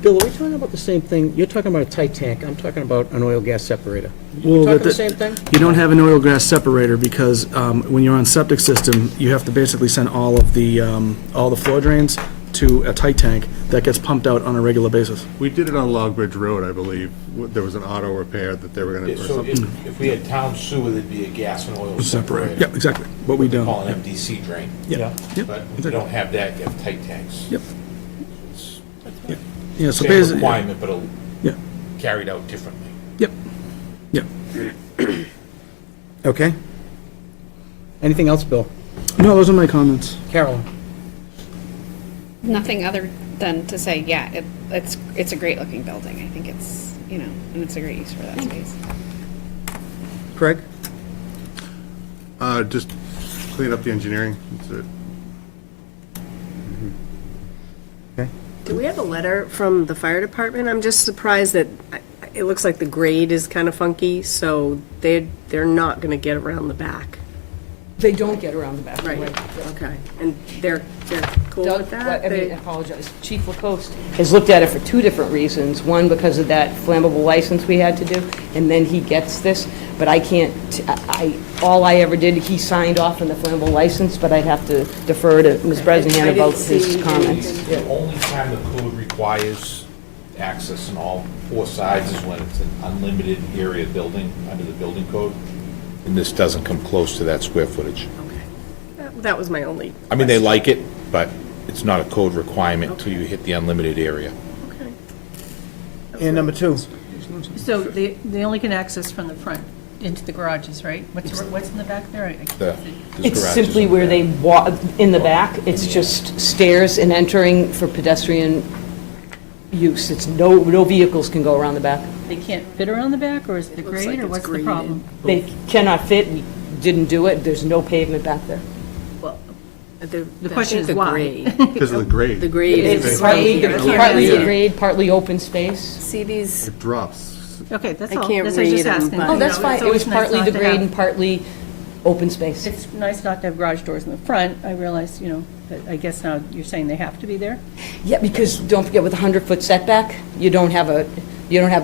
Bill, are we talking about the same thing? You're talking about a tight tank, I'm talking about an oil gas separator. Well, We're talking the same thing? You don't have an oil gas separator because when you're on septic system, you have to basically send all the floor drains to a tight tank that gets pumped out on a regular basis. We did it on Long Bridge Road, I believe. There was an auto repair that they were going to, or So something. if we had town sewer, there'd be a gas and oil separator. Yeah, exactly. But we don't. Call an MDC drain. Yeah. Yep. But we don't have that, you have tight tanks. Yep. Yeah, so Same basically. requirement, but Yeah. carried out differently. Yep. Yep. Okay. Anything else, Bill? No, those are my comments. Carolyn? Nothing other than to say, yeah, it's a great looking building. I think it's, and it's a great use for that space. Craig? Just clean up the engineering. That's it. Okay. Do we have a letter from the fire department? I'm just surprised that it looks like the grade is kind of funky, so they're not going to get around the back. They don't get around the back. Right, okay. And they're cool with that? I apologize. Chief Lacoste has looked at it for two different reasons. One, because of that flammable license we had to do, and then he gets this. But I can't, all I ever did, he signed off on the flammable license, but I'd have to defer to Ms. Bresnahan about his comments. The only time the code requires access on all four sides is when it's an unlimited area building under the building code. And this doesn't come close to that square footage. That was my only. I mean, they like it, but it's not a code requirement until you hit the unlimited area. And number two? So they only can access from the front into the garages, right? What's in the back there? I can't see. It's simply where they walk, in the back, it's just stairs and entering for pedestrian use. It's no vehicles can go around the back. They can't fit around the back, or is it the looks grade, like or it's what's the graded. problem? They cannot fit, we didn't do it, there's no pavement back there. Well, The question is the why. grade. Because of the grade. The grade It's is. partly Yeah. the grade, partly open space. See these, It drops. Okay, that's I all. can't That's what I was just read 'em, asking. but- Oh, that's You know, fine, it's it was always nice partly not the to grade have- and partly open space. It's nice not to have garage doors in the front. I realize, that I guess now you're saying they have to be there? Yeah, because don't forget with a 100-foot setback, you don't have a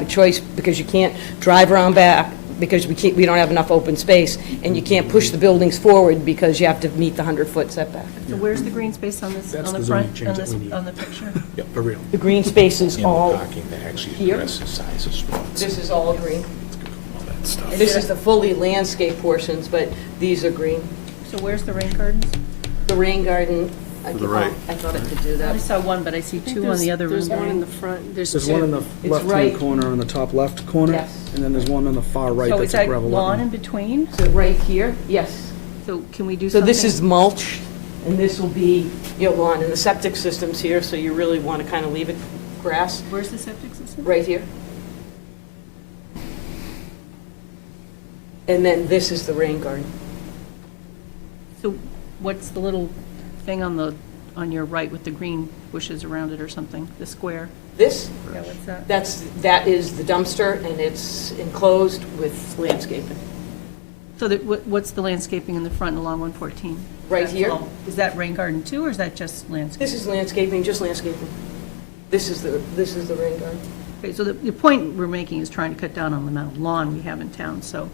choice because you can't drive around back because we don't have enough open space, and you can't push the buildings forward because you have to meet the 100-foot setback. So where's the green space on this, That's on the the zoning front, change on that this, we need. on the picture? Yep. For real. The green space is And the all, parking that actually here. addresses size of spots. this is all green. All that stuff. This is the fully landscape portions, but these are green. So where's the rain gardens? The rain garden, I the right. thought I could do I that. only saw one, but I see two on the other There's rain one in garden. the front, there's There's one in two. the It's left-hand right- corner, on the top left corner. Yes. And then there's one on the far right So is that's a that gravel lawn in wetland. between? So right here, yes. So can we do So something? this is mulch, and this will be, lawn, and the septic system's here, so you really want to kind of leave it grass, Where's the septic system? right here. And then this is the rain garden. So what's the little thing on your right with the green bushes around it or something? The square? This, Yeah, what's that? that is the dumpster, and it's enclosed with landscaping. So what's the landscaping in the front along 114? Right That's here. all- Is that rain garden too, or is that just landscape? This is landscaping, just landscaping. This is the rain garden. Okay, so the point we're making is trying to cut down on the amount of lawn we have in town, so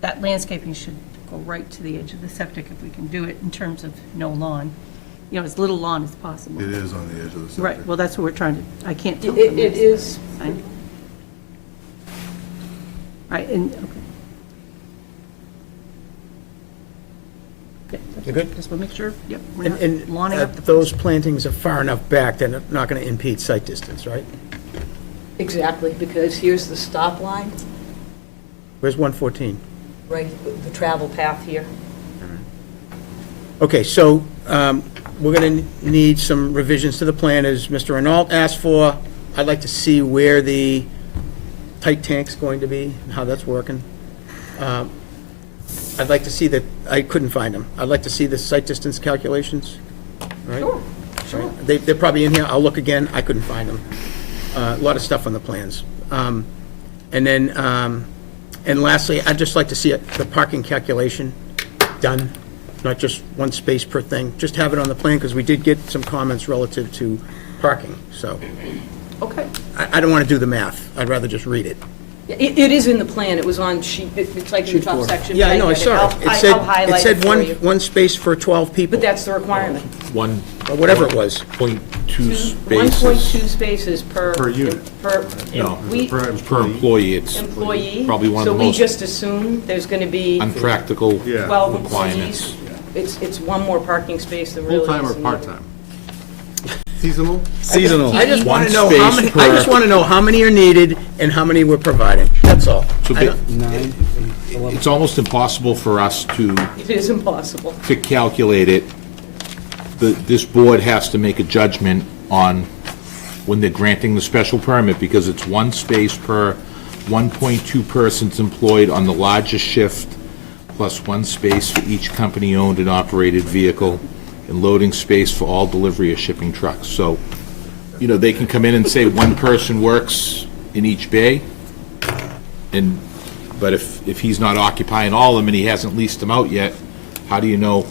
that landscaping should go right to the edge of the septic if we can do it in terms of no lawn. As little lawn as possible. It is on the edge of the septic. Right, well, that's what we're trying to, I can't tell It from this. is, Fine. Right, and, okay. Okay, that's- You good? Just want to make sure, yep, we're And, not and lawning up the those plantings are far enough back, they're not going to impede sight distance, right? exactly, because here's the stop line, Where's 114? right, the travel path here. Okay, so we're going to need some revisions to the plan, as Mr. Arnault asked for. I'd like to see where the tight tank's going to be, and how that's working. I'd like to see that, I couldn't find them. I'd like to see the sight distance calculations, right? Sure. They're probably in here, I'll look again, I couldn't find them. A lot of stuff on the plans. And then, and lastly, I'd just like to see the parking calculation done, not just one space per thing. Just have it on the plan, because we did get some comments relative to parking, so. Okay. I don't want to do the math, I'd rather just read it. It is in the plan, it was on sheet, it's like in the top section. Yeah, I know, I get saw it. I'll highlight It it said for you. one space for 12 people, But that's the requirement. One. or whatever it was. 1.2 spaces. 1.2 spaces per. Per unit. Per, No, we, Per per employee, it's employee. probably one of the So we most just assume there's going to be unpractical 12 requirements. employees. It's one more parking space than really is. Full-time or in the- part-time? Seasonal? Seasonal. I just want One to know how space many, per- I just want to know how many are needed and how many we're providing, that's all. So I don't- 9, 11. it's almost impossible for us to It is impossible. calculate it. This board has to make a judgment on when they're granting the special permit, because it's one space per 1.2 persons employed on the largest shift, plus one space for each company-owned and operated vehicle, and loading space for all delivery or shipping trucks. So, they can come in and say one person works in each bay, but if he's not occupying all of them and he hasn't leased them out yet, how do you know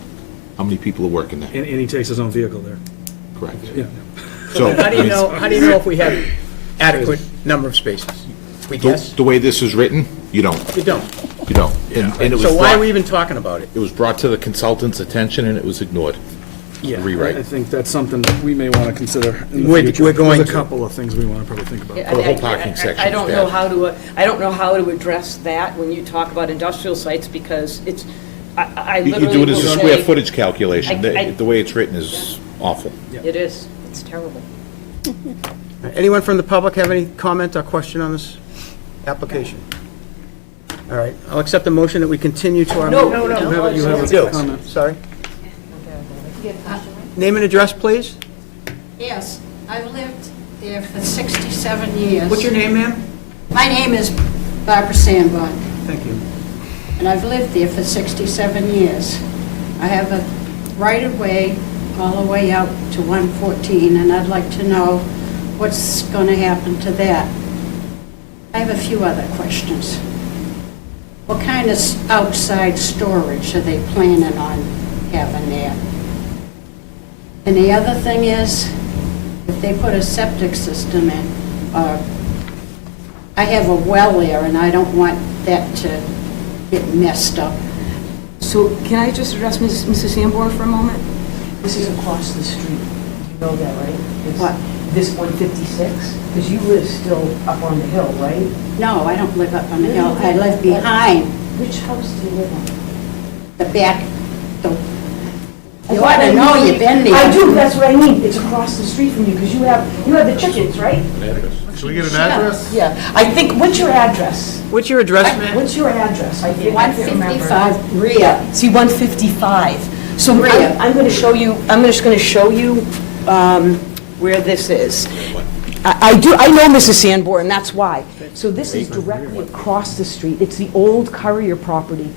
how many people are working there? And he takes his own vehicle there. Correct. Yeah. So, How do you know if we have adequate number of spaces? We guess? the way this is written, you don't. You don't. You don't. And it was So why are brought- we even talking about it? It was brought to the consultant's attention and it was ignored. Yeah. Rewrite. I think that's something that we may want to consider in the We're future. going There's to. a couple of things we want to probably think about. Yeah, For the I- whole I- parking I- section I don't is know bad. how to address that when you talk about industrial sites, because it's, I You literally do it as a will square say- footage calculation. I- The way it's written is awful. It is, it's terrible. Anyone from the public have any comment or question on this application? All right, I'll accept the motion that we continue to our. No, meeting. no, You have a Do. comment. Sorry. Name and address, please. Yes, I've lived there for 67 years. What's your name, ma'am? My name is Barbara Sandborn, Thank you. and I've lived there for 67 years. I have a right-of-way all the way out to 114, and I'd like to know what's going to happen to that. I have a few other questions. What kind of outside storage are they planning on having there? And the other thing is, if they put a septic system in, I have a well there, and I don't want that to get messed up. So can I just address Mrs. Sanborn for a moment? This is across the street. You know that, right? What? This 156? Because you live still up on the hill, right? No, I don't live up on the hill. I live behind Which house do you live in? the back. You ought to know you've been there. I do, that's what I mean. It's across the street from you, because you have the chickens, right? Should we get an address? Yeah. I think, what's your address? What's your address, ma'am? What's your address? I can't remember. 155 Rhea. See, 155. So Rhea. I'm going to show you, I'm just going to show you where this is. I know Mrs. Sanborn, that's why. So this is directly across the street. It's the old Courier property,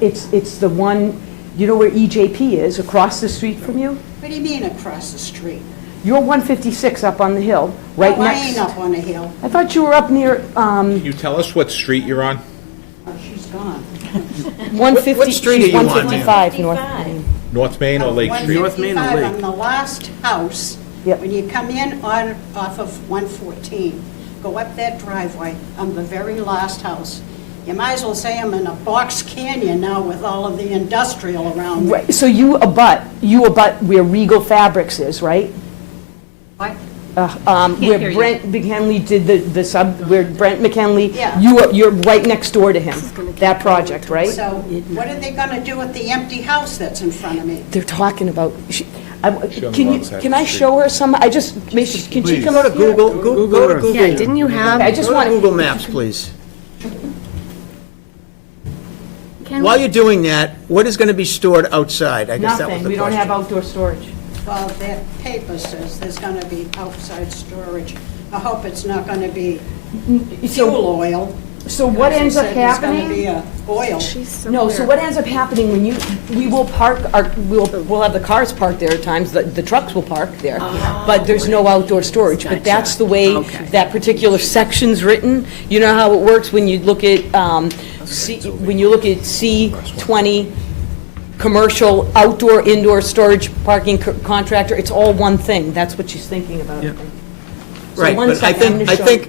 it's the one, you know where EJP is, across the street from you? What do you mean across the street? You're 156 up on the hill, right No, I next. ain't up on the hill. I thought you were up near, Can you tell us what street you're on? Oh, she's gone. 150. What street are she's you on, 155 North Main. North Main or Lake Street? North Main or 155 Lake? on the last house. Yep. When you come in off of 114, go up that driveway, I'm the very last house. You might as well say I'm in a box canyon now with all of the industrial around me. Right, so you abut where Regal Fabrics is, right? What? Where Brent McKinley did where Brent McKinley, Yeah. you're right next door to him, that project, right? So what are they gonna do with the empty house that's in front of me? They're talking about, on the wrong side of can the I street. show her some, can she come Go out to Google, go to Google. Yeah, didn't you have? I just Go to want, Google Maps, please. Can While we- you're doing that, what is going to be stored outside? I guess that was nothing, the we don't have question. outdoor storage. Well, that paper says there's gonna be outside storage. I hope it's not gonna be fuel oil. So what Because it ends up said there's gonna happening? be oil. No, so what ends up happening when we will park, we'll have the cars parked there at times, the trucks will park there, but there's no outdoor storage. But that's the way that particular section's written. You know how it works when you look at, C20, commercial, outdoor, indoor storage parking contractor, it's all one thing. That's what she's thinking about. I think. So Right, one but I second, I'm think, gonna show you.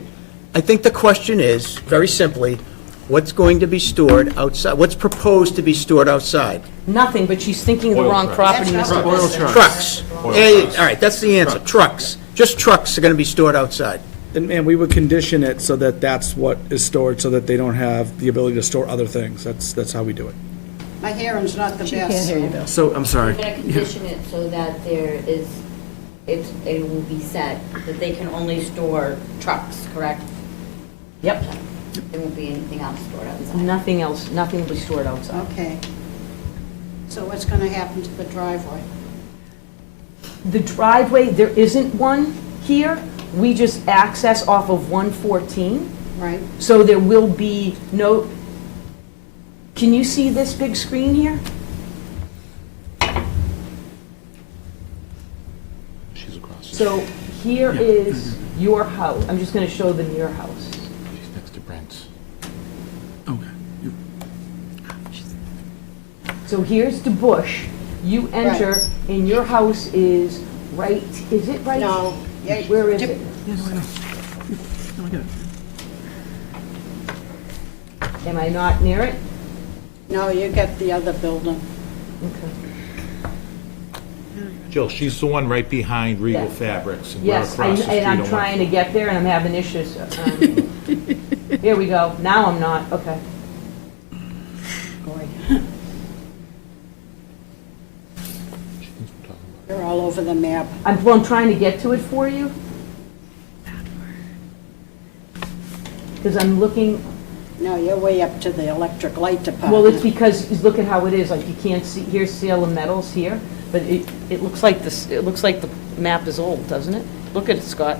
I think the question is, very simply, what's going to be stored outside? What's proposed to be stored outside? Nothing, but she's thinking of the wrong property. That's Mr. not what it says. Trucks. All right, that's the answer, trucks. Just trucks are going to be stored outside. And we would condition it so that that's what is stored, so that they don't have the ability to store other things. That's how we do it. My hearing's not the best. She can't hear you, Bill. So, I'm sorry. We're going to condition it so that it will be said that they can only store trucks, correct? Yep. There won't be anything else stored outside. Nothing else, nothing will be stored outside. Okay. So what's gonna happen to the driveway? The driveway, there isn't one here. We just access off of 114. Right. So there will be no, can you see this big screen here? She's across. So here is your house. I'm just going to show them your house. She's next to Brent's. Okay. So here's the bush. You enter, and your house is right, is it right? No. Yeah, Where is it? Yeah, no, I know. No, I get it. Am I not near it? No, you get the other building. Okay. Jill, she's the one right behind Regal Yeah. Fabrics. And we're Yes, across the street and I'm on trying to get there, and I'm having issues. Here we go. Now I'm not, okay. They're all over the map. I'm trying to get to it for you. Because I'm looking, No, you're way up to the electric light department. Well, it's because, look at how it is, like, you can't see, here's Salem Metals here, but it looks like this, it looks like the map is old, doesn't it? Look at it, Scott.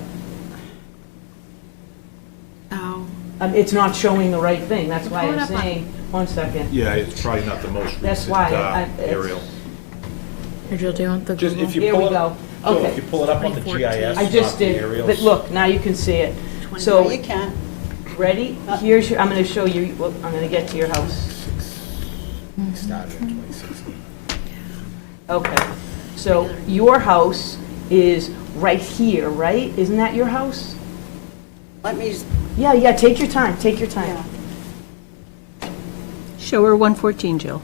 Oh. It's not showing the right thing, that's why Pull it I'm up on- saying, one second. Yeah, it's probably not the most That's recent why it's- aerial. Here, Jill, do you want the Just Google? if you Here pull we it, go. Joe, Okay. if you pull it up on the GIS, I not just the did, aerials. but look, now you can see it. No, So, you can't. ready? Here's your, I'm gonna show you, well, I'm gonna get to your house. Started in 2016. Okay, so your house is right here, right? Isn't that your house? Let me, Yeah, take your time, take your time. Show her 114, Jill.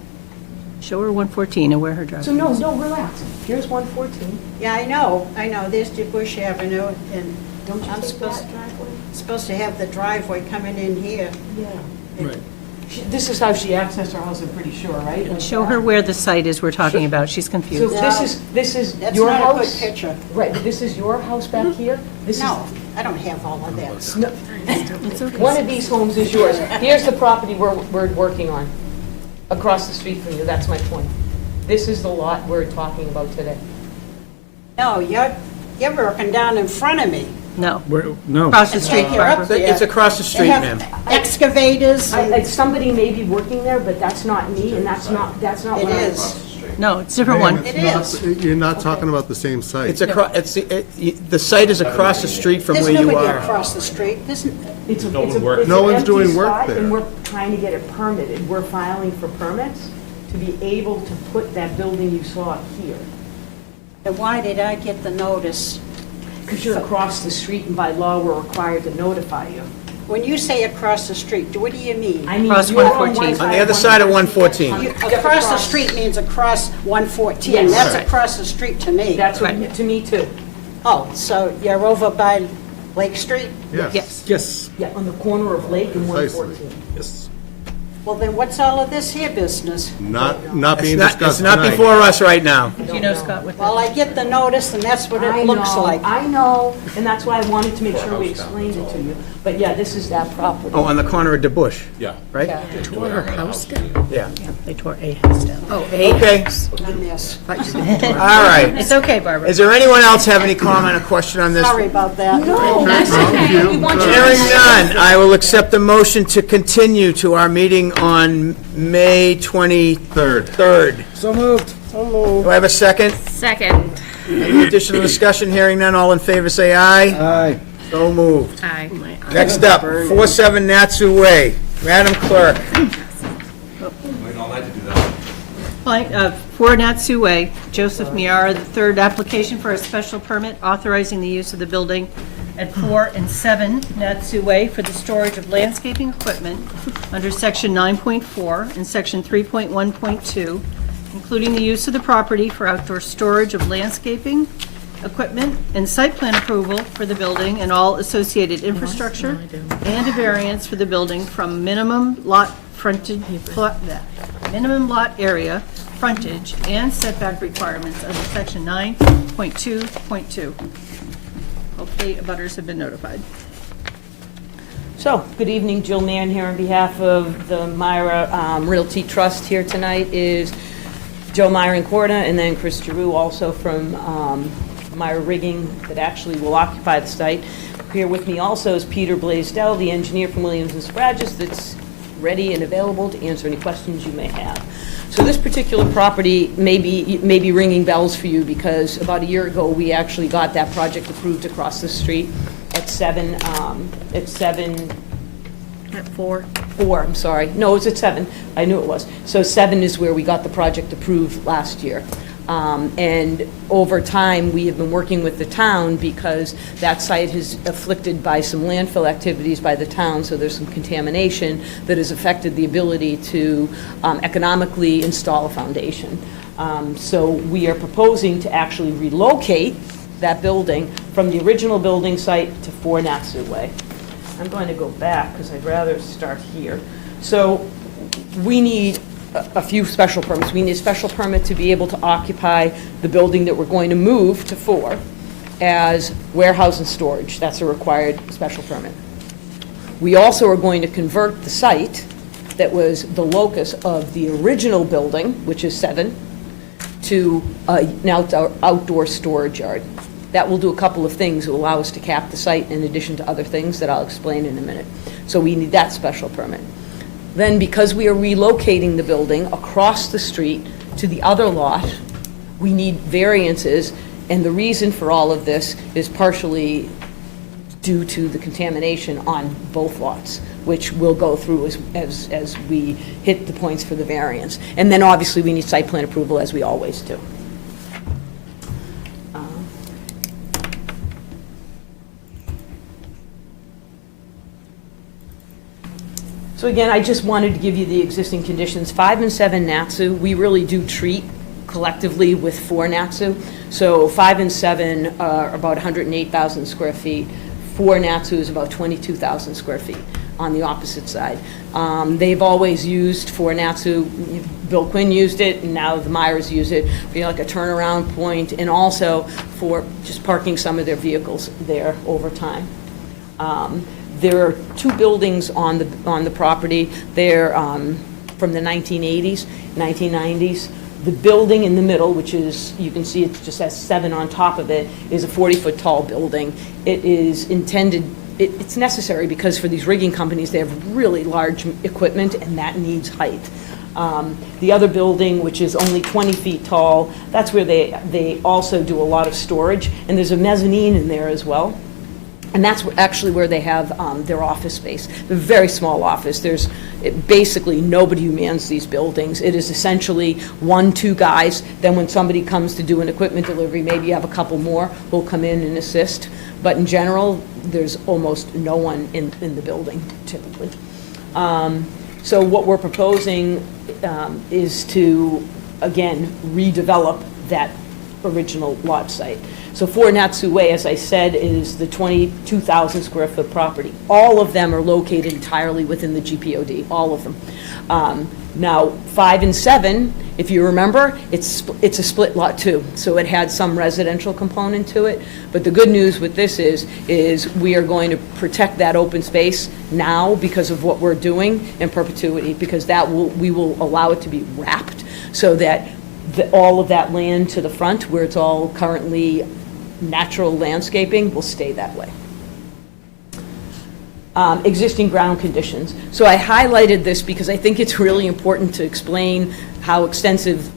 Show her 114 and where her driveway So is. no, relax. Here's 114. yeah, I know, there's DeBush Avenue, and Don't you I'm take supposed, that driveway? supposed to have the driveway coming in here. Yeah. Right. This is how she accessed her house, I'm pretty sure, right? Like Show that. her where the site is we're talking about. She's So confused. this is That's your not a good house? picture. Right, but this is your house back here? This is No, I don't have all of that. No. It's okay. One of these homes is yours. Here's the property we're working on, across the street from you, that's my point. This is the lot we're talking about today. No, you're working down in front of me. No. No. Across the It's street. like you're up there. It's across the They street, have ma'am. Excavators, and Somebody may be working there, but that's not me, and that's not it what I... is. No, it's a different one. It is. You're not talking about the same site. It's the site is across the street from There's where you nobody are. across the street. It's a- No it's one a- working. it's No an one's empty doing work spot, there. And we're trying to get it permitted. We're filing for permits to be able to put that building you saw here. And why did I get the notice? Because you're across the street, and by law, we're required to notify you. When you say across the street, what do you mean? I mean, Across you're on 114. On the other side of 114. Across the street means across 114. Yes. That's Right. across the street to me. That's what, to me too. Oh, so you're over by Lake Street? Yes. Yes. Yeah, on the corner of Lake and Precisely. 114. Yes. Well, then what's all of this here business? Not It's being not, discussed it's not tonight. before us right now. Do you know, Scott, what Well, I get the notice, and that's what I it looks know, like. I know, and that's why I wanted to make sure we explained it to you. But yeah, this is that property. Oh, on the corner of DeBush, Yeah. right? They tore her house down. Yeah. They tore a house down. Oh, a Okay, On this. all right. It's okay, Barbara. Is there anyone else have any comment or question on this? Sorry about that. Hearing none, I will accept the motion to continue to our meeting on May 23rd. So moved. Do I have a second? Second. Any additional discussion? Hearing none, all in favor, say aye. Aye. So moved. Aye. Next up, 47 Natsu Way. Madam Clerk. Wait all night to do that. For Natsu Way, Joseph Miara, the third application for a special permit authorizing the use of the building at 4 and 7 Natsu Way for the storage of landscaping equipment under Section 9.4 and Section 3.1.2, including the use of the property for outdoor storage of landscaping equipment and site plan approval for the building and all associated infrastructure, and a variance for the building from minimum lot frontage, minimum lot area, frontage, and setback requirements under Section 9.2.2. Hopefully, abutters have been notified. So, good evening, Jill Mann here on behalf of the Myra Realty Trust. Here tonight is Joe Myron Corda, and then Chris Giroux, also from Myra Rigging, that actually will occupy the site. Here with me also is Peter Blaisdell, the engineer from Williams and Spragus, that's ready and available to answer any questions you may have. So this particular property may be ringing bells for you, because about a year ago, we actually got that project approved across the street at 4, I'm sorry. No, it's at 7. I knew it was. So 7 is where we got the project approved last year. And over time, we have been working with the town, because that site is afflicted by some landfill activities by the town, so there's some contamination that has affected the ability to economically install a foundation. So we are proposing to actually relocate that building from the original building site to 4 Natsu Way. I'm going to go back, because I'd rather start here. So we need a few special permits. We need a special permit to be able to occupy the building that we're going to move to 4 as warehouse and storage. That's a required special permit. We also are going to convert the site that was the locus of the original building, which is 7, to now it's our outdoor storage yard. That will do a couple of things. It will allow us to cap the site in addition to other things that I'll explain in a minute. So we need that special permit. Then, because we are relocating the building across the street to the other lot, we need variances, and the reason for all of this is partially due to the contamination on both lots, which we'll go through as we hit the points for the variance. And then, obviously, we need site plan approval, as we always do. So again, I just wanted to give you the existing conditions. 5 and 7 Natsu, we really do treat collectively with 4 Natsu. So 5 and 7 are about 108,000 square feet. 4 Natsu is about 22,000 square feet on the opposite side. They've always used 4 Natsu. Bill Quinn used it, and now the Myers use it for like a turnaround point, and also for just parking some of their vehicles there over time. There are 2 buildings on the property. They're from the 1980s, 1990s. The building in the middle, which is, you can see it just has 7 on top of it, is a 40-foot tall building. It is intended, it's necessary because for these rigging companies, they have really large equipment, and that needs height. The other building, which is only 20 feet tall, that's where they also do a lot of storage, and there's a mezzanine in there as well. And that's actually where they have their office space, a very small office. There's basically nobody who mans these buildings. It is essentially 1, 2 guys. Then when somebody comes to do an equipment delivery, maybe you have a couple more who'll come in and assist. But in general, there's almost no one in the building, typically. So what we're proposing is to, again, redevelop that original lot site. So 4 Natsu Way, as I said, is the 22,000 square foot property. All of them are located entirely within the GPOD, all of them. Now, 5 and 7, if you remember, it's a split lot too. So it had some residential component to it. But the good news with this is we are going to protect that open space now because of what we're doing in perpetuity, because we will allow it to be wrapped so that all of that land to the front, where it's all currently natural landscaping, will stay that way. Existing ground conditions. So I highlighted this because I think it's really important to explain how extensive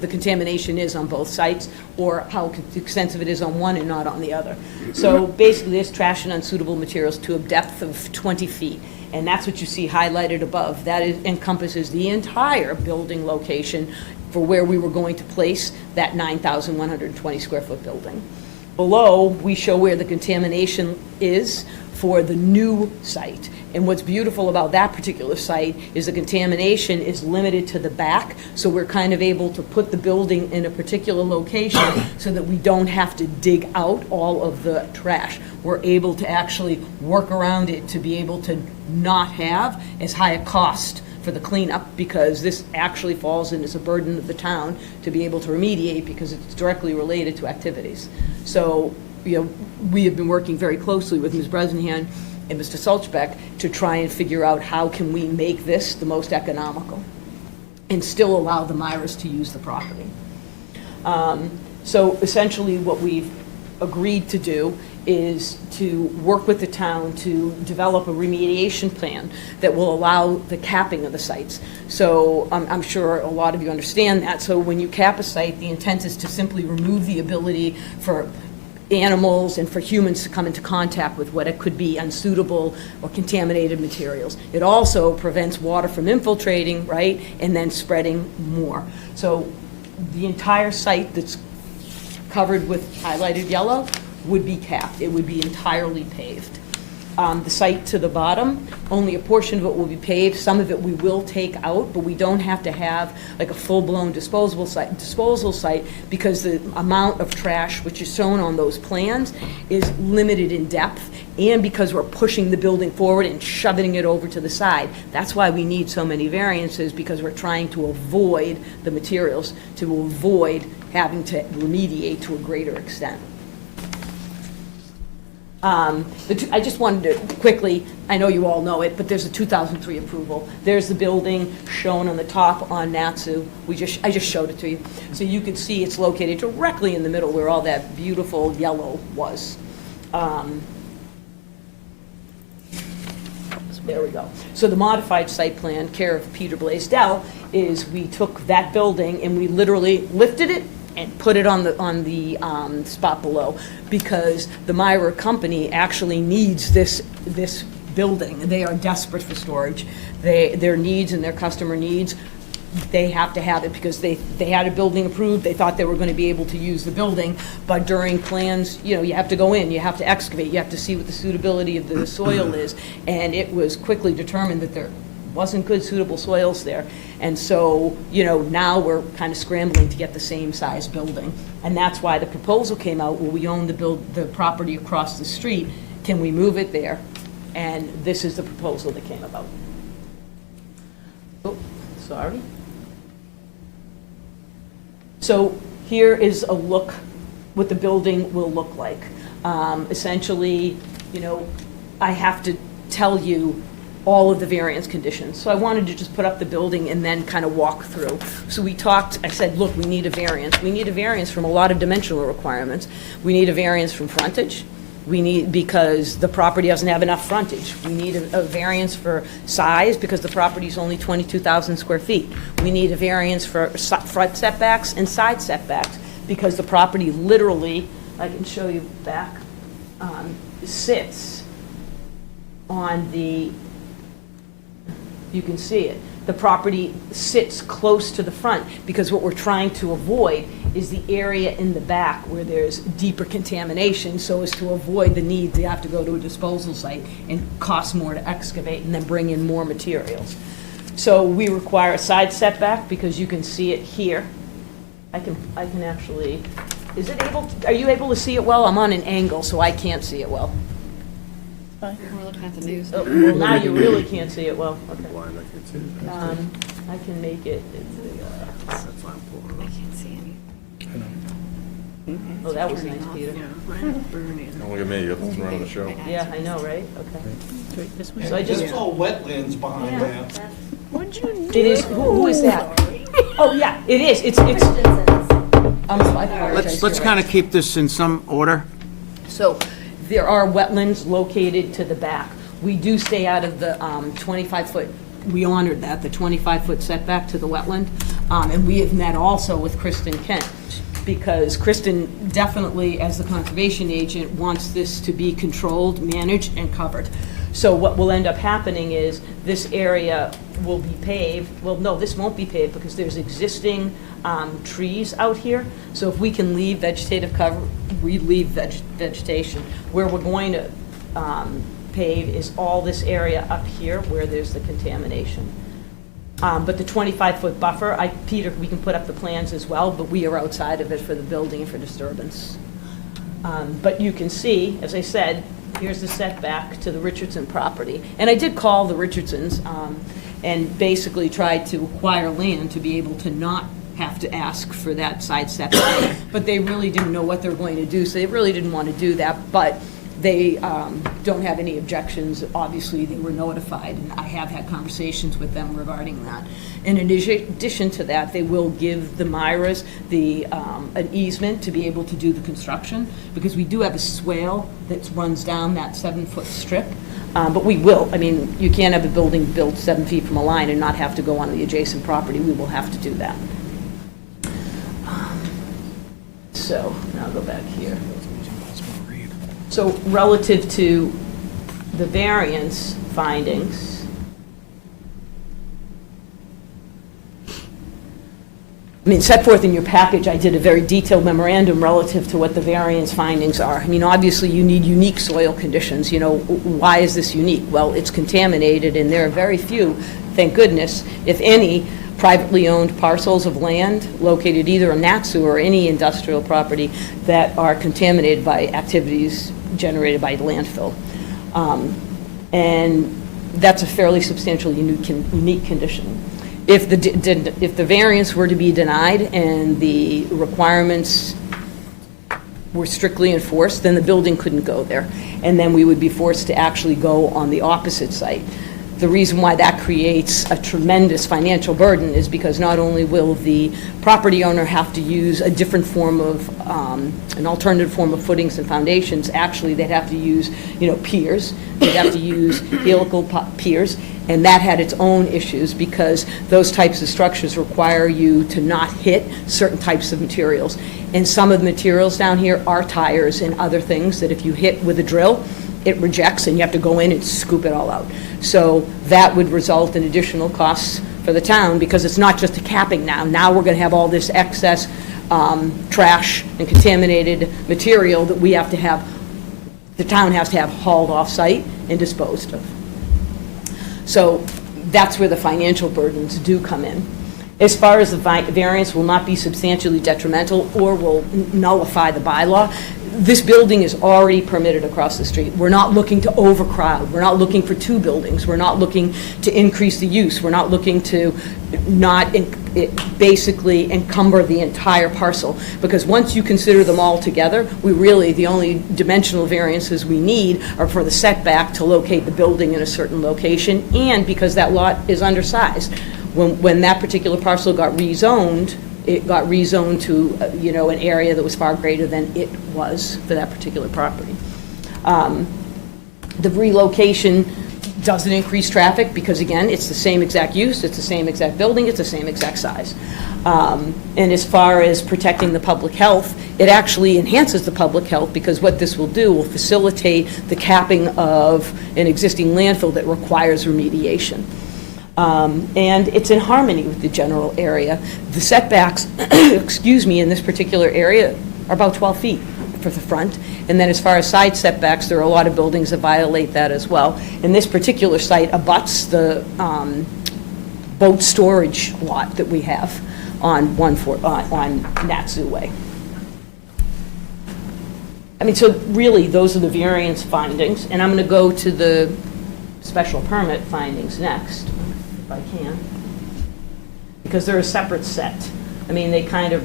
the contamination is on both sites, or how extensive it is on one and not on the other. So basically, there's trash and unsuitable materials to a depth of 20 feet. And that's what you see highlighted above. That encompasses the entire building location for where we were going to place that 9,120 square foot building. Below, we show where the contamination is for the new site. And what's beautiful about that particular site is the contamination is limited to the back, so we're kind of able to put the building in a particular location so that we don't have to dig out all of the trash. We're able to actually work around it to be able to not have as high a cost for the cleanup, because this actually falls in as a burden of the town to be able to remediate, because it's directly related to activities. So, we have been working very closely with Ms. Bresnahan and Mr. Sulchbeck to try and figure out how can we make this the most economical and still allow the Myers to use the property. So essentially what we've agreed to do is to work with the town to develop a remediation plan that will allow the capping of the sites. So I'm sure a lot of you understand that. So when you cap a site, the intent is to simply remove the ability for animals and for humans to come into contact with what it could be unsuitable or contaminated materials. It also prevents water from infiltrating, right, and then spreading more. So the entire site that's covered with highlighted yellow would be capped. It would be entirely paved. The site to the bottom, only a portion of it will be paved. Some of it we will take out, but we don't have to have like a full-blown disposal site because the amount of trash which is shown on those plans is limited in depth, and because we're pushing the building forward and shoving it over to the side. That's why we need so many variances, because we're trying to avoid the materials, to avoid having to remediate to a greater extent. I just wanted to quickly, I know you all know it, but there's a 2003 approval. There's the building shown on the top on Natsu. I just showed it to you. So you can see it's located directly in the middle where all that beautiful yellow was. There we go. So the modified site plan, care of Peter Blaisdell, is we took that building and we literally lifted it and put it on the spot below, because the Myra company actually needs this building. They are desperate for storage. Their needs and their customer needs, they have to have it because they had a building approved. They thought they were going to be able to use the building, but during plans, you have to go in, you have to excavate, you have to see what the suitability of the soil is, and it was quickly determined that there wasn't good suitable soils there. And so, now we're kind of scrambling to get the same size building. And that's why the proposal came out, where we own the property across the street. Can we move it there? And this is the proposal that came about. Oh, sorry. So here is a look what the building will look like. Essentially, I have to tell you all of the variance conditions. So I wanted to just put up the building and then kind of walk through. So I said, look, we need a variance. We need a variance from a lot of dimensional requirements. We need a variance from frontage. Because the property doesn't have enough frontage. We need a variance for size because the property is only 22,000 square feet. We need a variance for front setbacks and side setbacks because the property literally, I can show you back, sits on the, you can see it. The property sits close to the front because what we're trying to avoid is the area in the back where there's deeper contamination, so as to avoid the need to have to go to a disposal site and cost more to excavate and then bring in more materials. So we require a side setback because you can see it here. I can actually, are you able to see it well? I'm on an angle, so I can't see it well. We're looking at the news. Oh, well, now you really can't see it well. Okay. I can make it. I can't see any. Oh, that was nice, Peter. Don't look at me, you're running the show. Yeah, I know, right? Okay. So I just. There's all wetlands behind there. What'd you do? It is, who is that? Oh, yeah, it is. It's. I apologize. Let's kind of keep this in some order. So there are wetlands located to the back. We do stay out of the 25-foot, we honored that, the 25-foot setback to the wetland. And we have met also with Kristen Kent, because Kristen definitely, as the conservation agent, wants this to be controlled, managed, and covered. So what will end up happening is this area will be paved. Well, no, this won't be paved because there's existing trees out here. So if we can leave vegetative cover, we leave vegetation. Where we're going to pave is all this area up here where there's the contamination. But the 25-foot buffer, Peter, we can put up the plans as well, but we are outside of it for the building and for disturbance. But you can see, as I said, here's the setback to the Richardson property. And I did call the Richardsons and basically tried to acquire land to be able to not have to ask for that side setback. But they really didn't know what they were going to do, so they really didn't want to do that. But they don't have any objections. Obviously, they were notified, and I have had conversations with them regarding that. And in addition to that, they will give the Myras an easement to be able to do the construction, because we do have a swale that runs down that 7-foot strip. But we will, you can't have a building built 7 feet from a line and not have to go on the adjacent property. We will have to do that. So, now I'll go back here. So relative to the variance findings, set forth in your package, I did a very detailed memorandum relative to what the variance findings are. Obviously you need unique soil conditions. Why is this unique? Well, it's contaminated, and there are very few, thank goodness, if any, privately owned parcels of land located either in Natsu or any industrial property that are contaminated by activities generated by landfill. And that's a fairly substantial unique condition. If the variance were to be denied and the requirements were strictly enforced, then the building couldn't go there. And then we would be forced to actually go on the opposite site. The reason why that creates a tremendous financial burden is because not only will the property owner have to use a different form of, an alternative form of footings and foundations, actually they'd have to use, piers, they'd have to use helical piers, and that had its own issues because those types of structures require you to not hit certain types of materials. And some of the materials down here are tires and other things that if you hit with a drill, it rejects and you have to go in and scoop it all out. So that would result in additional costs for the town because it's not just a capping now. Now we're going to have all this excess trash and contaminated material that we have to have, the town has to have hauled off-site and disposed of. So that's where the financial burdens do come in. As far as the variance will not be substantially detrimental or will nullify the bylaw, this building is already permitted across the street. We're not looking to overcrowd. We're not looking for two buildings. We're not looking to increase the use. We're not looking to not basically encumber the entire parcel. Because once you consider them all together, the only dimensional variances we need are for the setback to locate the building in a certain location and because that lot is undersized. When that particular parcel got rezoned, it got rezoned to, an area that was far greater than it was for that particular property. The relocation doesn't increase traffic because, again, it's the same exact use, it's the same exact building, it's the same exact size. And as far as protecting the public health, it actually enhances the public health because what this will do will facilitate the capping of an existing landfill that requires remediation. And it's in harmony with the general area. The setbacks, in this particular area are about 12 feet for the front. And then as far as side setbacks, there are a lot of buildings that violate that as well. And this particular site abuts the boat storage lot that we have on Natsu Way. So really, those are the variance findings. And I'm going to go to the special permit findings next. If I can, because they're a separate set. They kind of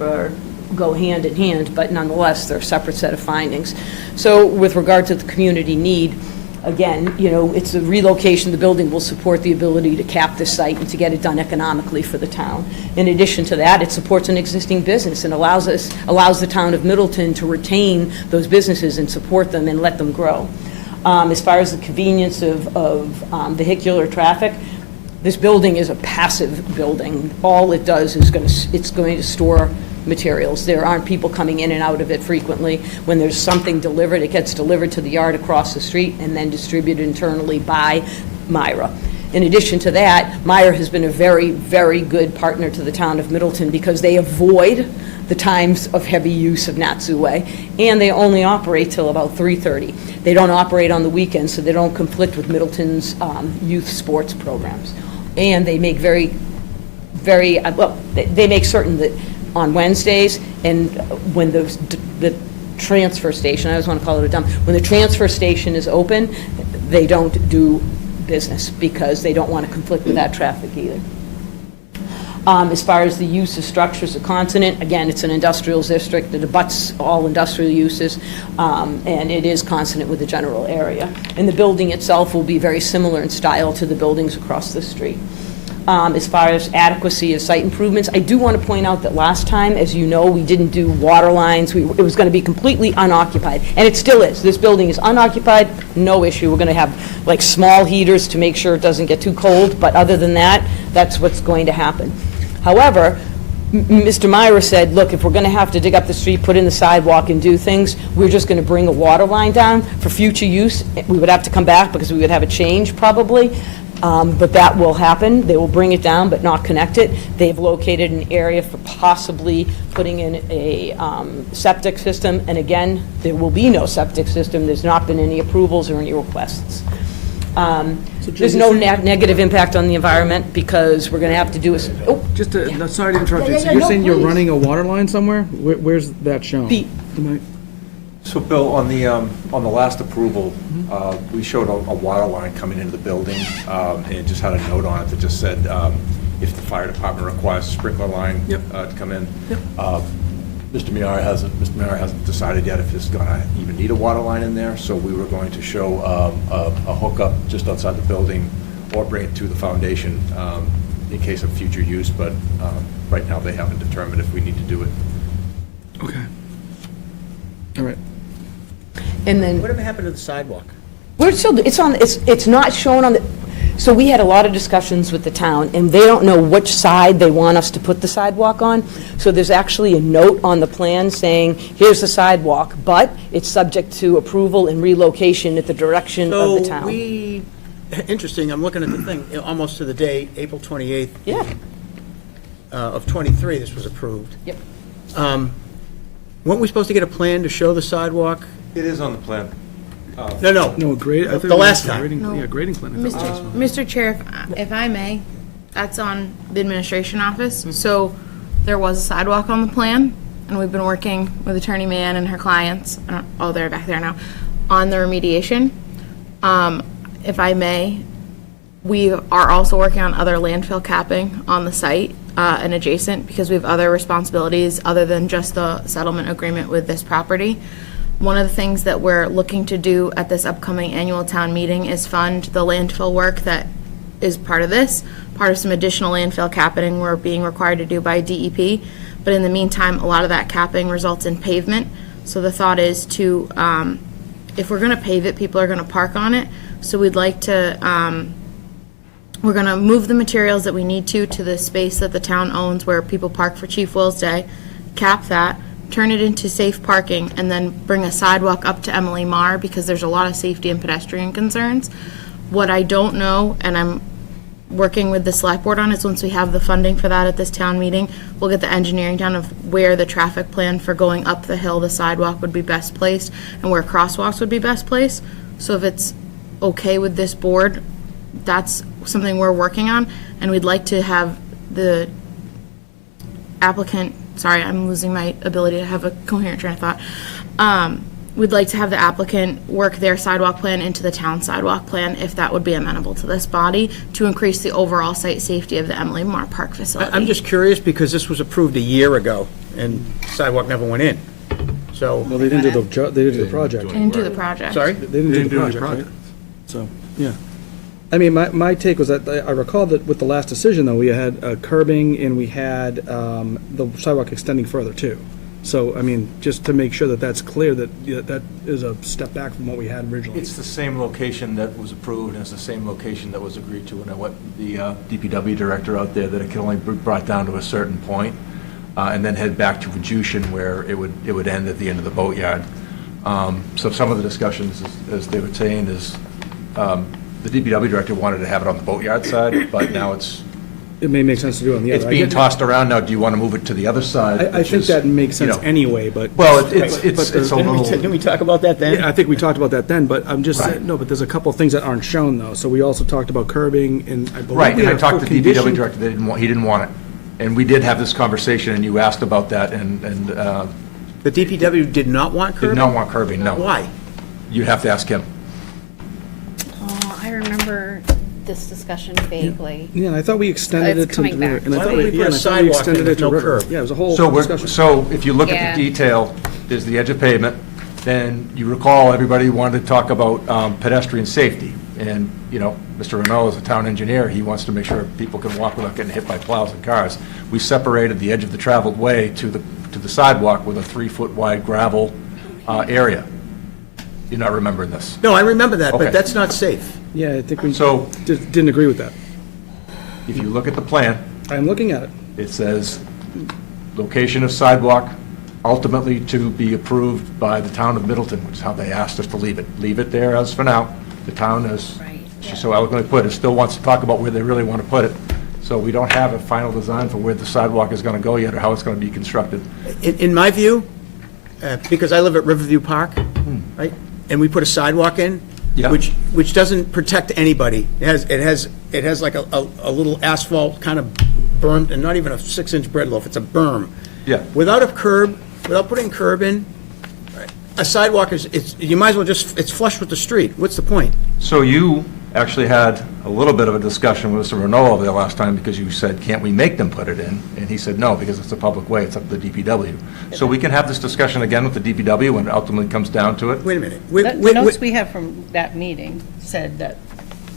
go hand in hand, but nonetheless, they're a separate set of findings. So with regard to the community need, again, it's a relocation. The building will support the ability to cap this site and to get it done economically for the town. In addition to that, it supports an existing business and allows the town of Middleton to retain those businesses and support them and let them grow. As far as the convenience of vehicular traffic, this building is a passive building. All it does is it's going to store materials. There aren't people coming in and out of it frequently. When there's something delivered, it gets delivered to the yard across the street and then distributed internally by Myra. In addition to that, Myra has been a very, very good partner to the town of Middleton because they avoid the times of heavy use of Natsu Way, and they only operate till about 3:30. They don't operate on the weekends, so they don't conflict with Middleton's youth sports programs. And they make they make certain that on Wednesdays and when the transfer station, I always want to call it a dump, when the transfer station is open, they don't do business because they don't want to conflict with that traffic either. As far as the use of structures of consonant, again, it's an industrial district that abuts all industrial uses, and it is consonant with the general area. And the building itself will be very similar in style to the buildings across the street. As far as adequacy of site improvements, I do want to point out that last time, as you know, we didn't do water lines. It was going to be completely unoccupied, and it still is. This building is unoccupied, no issue. We're going to have like small heaters to make sure it doesn't get too cold, but other than that, that's what's going to happen. However, Mr. Myra said, look, if we're going to have to dig up the street, put in the sidewalk and do things, we're just going to bring a water line down for future use. We would have to come back because we would have a change probably, but that will happen. They will bring it down but not connect it. They've located an area for possibly putting in a septic system, and again, there will be no septic system. There's not been any approvals or any requests. There's no negative impact on the environment because we're going to have to do a... Sorry to interrupt you. So you're saying you're running a water line somewhere? Where's that shown? So Bill, on the last approval, we showed a water line coming into the building, and it just had a note on it that just said, if the fire department requires a sprinkler line to come in. Mr. Miara hasn't decided yet if it's gonna even need a water line in there, so we were going to show a hookup just outside the building or bring it to the foundation in case of future use, but right now they haven't determined if we need to do it. Okay. All right. And then, Whatever happened to the sidewalk? we're still, it's not shown on the, so we had a lot of discussions with the town, and they don't know which side they want us to put the sidewalk on. So there's actually a note on the plan saying, here's the sidewalk, but it's subject to approval and relocation at the direction of the town. So we, interesting, I'm looking at the thing, almost to the day, April 28th. Yeah. Of '23, this was approved. Yep. Weren't we supposed to get a plan to show the sidewalk? It is on the plan. No. No, grade, I think. The last time. Grading, No. yeah, grading plan. I thought it was. Mr. Chair, if I may, that's on the administration office. So there was a sidewalk on the plan, and we've been working with Attorney Mann and her clients, they're back there now, on the remediation. If I may, we are also working on other landfill capping on the site and adjacent, because we have other responsibilities other than just the settlement agreement with this property. One of the things that we're looking to do at this upcoming annual town meeting is fund the landfill work that is part of this, part of some additional landfill capping we're being required to do by DEP. But in the meantime, a lot of that capping results in pavement. So the thought is to, if we're gonna pave it, people are gonna park on it. So we'd like to, we're gonna move the materials that we need to the space that the town owns where people park for Chief Will's Day, cap that, turn it into safe parking, and then bring a sidewalk up to Emily Marr, because there's a lot of safety and pedestrian concerns. What I don't know, and I'm working with the select board on, is once we have the funding for that at this town meeting, we'll get the engineering down of where the traffic plan for going up the hill, the sidewalk would be best placed, and where crosswalks would be best placed. So if it's okay with this board, that's something we're working on, and we'd like to have the applicant, sorry, I'm losing my ability to have a coherent train of thought. We'd like to have the applicant work their sidewalk plan into the town sidewalk plan, if that would be amenable to this body, to increase the overall site safety of the Emily Marr Park facility. I'm just curious, because this was approved a year ago, and sidewalk never went in. So, Well, they didn't do they didn't do the project. I didn't do the project. sorry? They didn't do the project, right? So, yeah. I mean, my take was that, I recall that with the last decision, though, we had curbing and we had the sidewalk extending further, too. So, I mean, just to make sure that that's clear, that that is a step back from what we had originally. It's the same location that was approved, and it's the same location that was agreed to, and I went the DPW director out there, that it can only be brought down to a certain point, and then head back to Vajushin, where it would end at the end of the boatyard. So some of the discussions, as they were saying, is the DPW director wanted to have it on the boatyard side, but now It may make sense to do it on the other. it's being tossed around now. Do you want to move it to the other side? I think that makes sense know. anyway, but. Well, but it's a little. Didn't we talk about that then? Yeah, I think we talked about that then, but I'm just Right. saying, no, but there's a couple of things that aren't shown, though. So we also talked about curbing, and I believe Right, we and I had a talked full to the DPW condition. director, he didn't want it. And we did have this conversation, and you asked about that, and The DPW did not want curbing? did not want curbing, no. Why? You'd have to ask him. Oh, I remember this discussion vaguely. Yeah, and I thought we extended It's it to coming River. back. And I Why thought don't we we- put yeah, a and I thought we sidewalk in extended with it to no River. curb? Yeah, it was a whole So discussion. so if you look at Yeah. the detail, there's the edge of pavement, then you recall everybody wanted to talk about pedestrian safety. And, you know, Mr. Renault is a town engineer, he wants to make sure people can walk without getting hit by plows and cars. We separated the edge of the traveled way to the sidewalk with a 3-foot wide gravel area. You're not remembering this? No, I remember that, Okay. but that's not safe. Yeah, I think we So didn't agree with that. if you look at the plan, I'm looking at it. it says, location of sidewalk ultimately to be approved by the town of Middleton, which is how they asked us to leave it. Leave it there as for now. The town, as she so eloquently put it, still wants to talk about where they really want to put it. So we don't have a final design for where the sidewalk is going to go yet, or how it's going to be constructed. In my view, because I live at Riverview Park, right, and we put a sidewalk in, Yeah. which doesn't protect anybody. It has like a little asphalt kind of berm, and not even a 6-inch bread loaf, it's a berm. Yeah. Without a curb, without putting curb in, a sidewalk you might as well it's flush with the street. What's the point? So you Actually had a little bit of a discussion with Mr. Renault over there last time, because you said, can't we make them put it in? And he said, no, because it's a public way, it's up to the DPW. So we can have this discussion again with the DPW when it ultimately comes down to it. Wait a minute. The notes we have from that meeting said that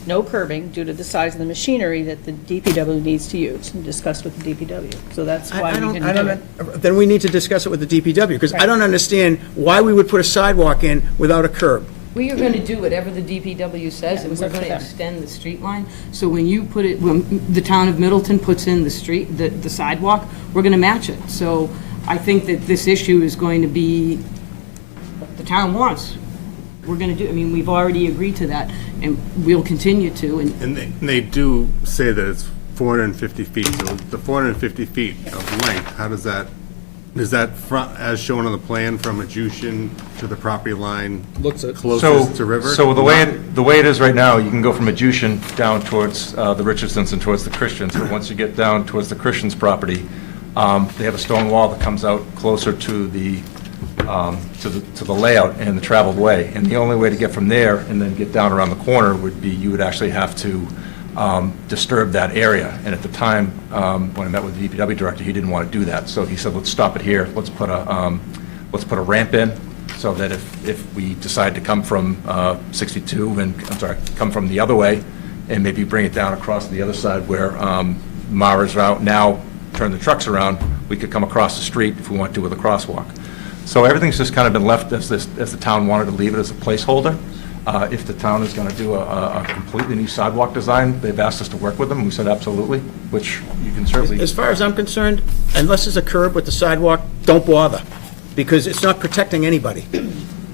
no curbing due to the size of the machinery that the DPW needs to use, and discussed with the DPW. So that's why we didn't do it. Then we need to discuss it with the DPW, because I don't understand why we would put a sidewalk in without a curb. We are going to do whatever the DPW says, and we're going to extend the street line. So when you put it, when the town of Middleton puts in the street, the sidewalk, we're going to match it. So I think that this issue is going to be what the town wants. We're going to do, I mean, we've already agreed to that, and we'll continue to. And they do say that it's 450 feet, so the 450 feet of length, how does that, is that front, as shown on the plan, from Adjution to the property line closest to river? So the way it is right now, you can go from Adjution down towards the Richardsons and towards the Christians, but once you get down towards the Christians' property, they have a stone wall that comes out closer to the layout and the traveled way. And the only way to get from there and then get down around the corner would be, you would actually have to disturb that area. And at the time, when I met with the DPW director, he didn't want to do that. So he said, let's stop it here, let's put a ramp in, so that if we decide to come from 62 and, I'm sorry, come from the other way, and maybe bring it down across the other side where Mara's route, now turn the trucks around, we could come across the street if we want to with a crosswalk. So everything's just kind of been left as the town wanted to leave it as a placeholder. If the town is going to do a completely new sidewalk design, they've asked us to work with them, and we said absolutely, which you can certainly. As far as I'm concerned, unless there's a curb with the sidewalk, don't bother, because it's not protecting anybody.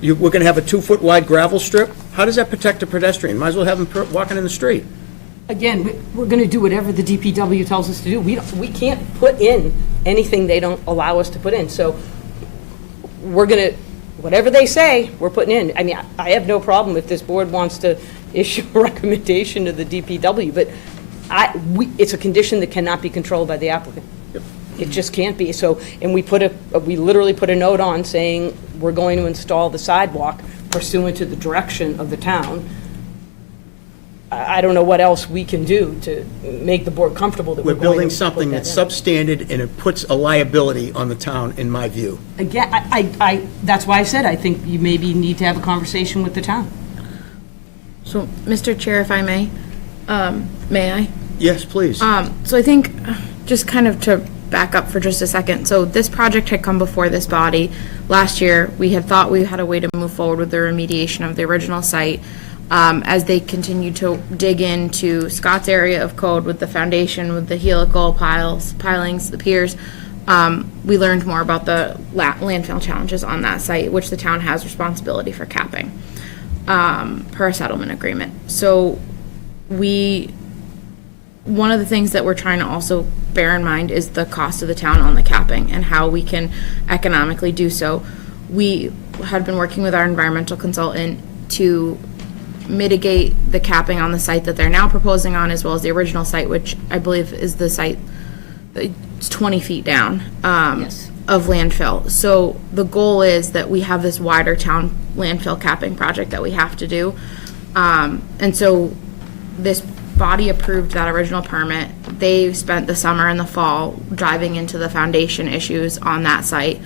We're going to have a 2-foot wide gravel strip. How does that protect a pedestrian? Might as well have them walking in the street. Again, we're going to do whatever the DPW tells us to do. We can't put in anything they don't allow us to put in. So we're going to, whatever they say, we're putting in. I mean, I have no problem if this board wants to issue a recommendation to the DPW, but it's a condition that cannot be controlled by the applicant. It just can't be. So, and we literally put a note on saying we're going to install the sidewalk pursuant to the direction of the town. I don't know what else we can do to make the board comfortable that We're we're going building to something put that's that in. substandard, and it puts a liability on the town, in my view. Again, that's why I said I think you maybe need to have a conversation with the town. So, Mr. Chair, if I may I? Yes, please. So I think, just kind of to back up for just a second, so this project had come before this body last year. We had thought we had a way to move forward with the remediation of the original site. As they continued to dig into Scott's area of code with the foundation, with the helical pilings, the piers, we learned more about the landfill challenges on that site, which the town has responsibility for capping per a settlement agreement. So one of the things that we're trying to also bear in mind is the cost of the town on the capping and how we can economically do so. We had been working with our environmental consultant to mitigate the capping on the site that they're now proposing on, as well as the original site, which I believe is the site, it's 20 feet down of landfill. So the goal is that we have this wider town landfill capping project that we have to do. And so this body approved that original permit. They spent the summer and the fall diving into the foundation issues on that site.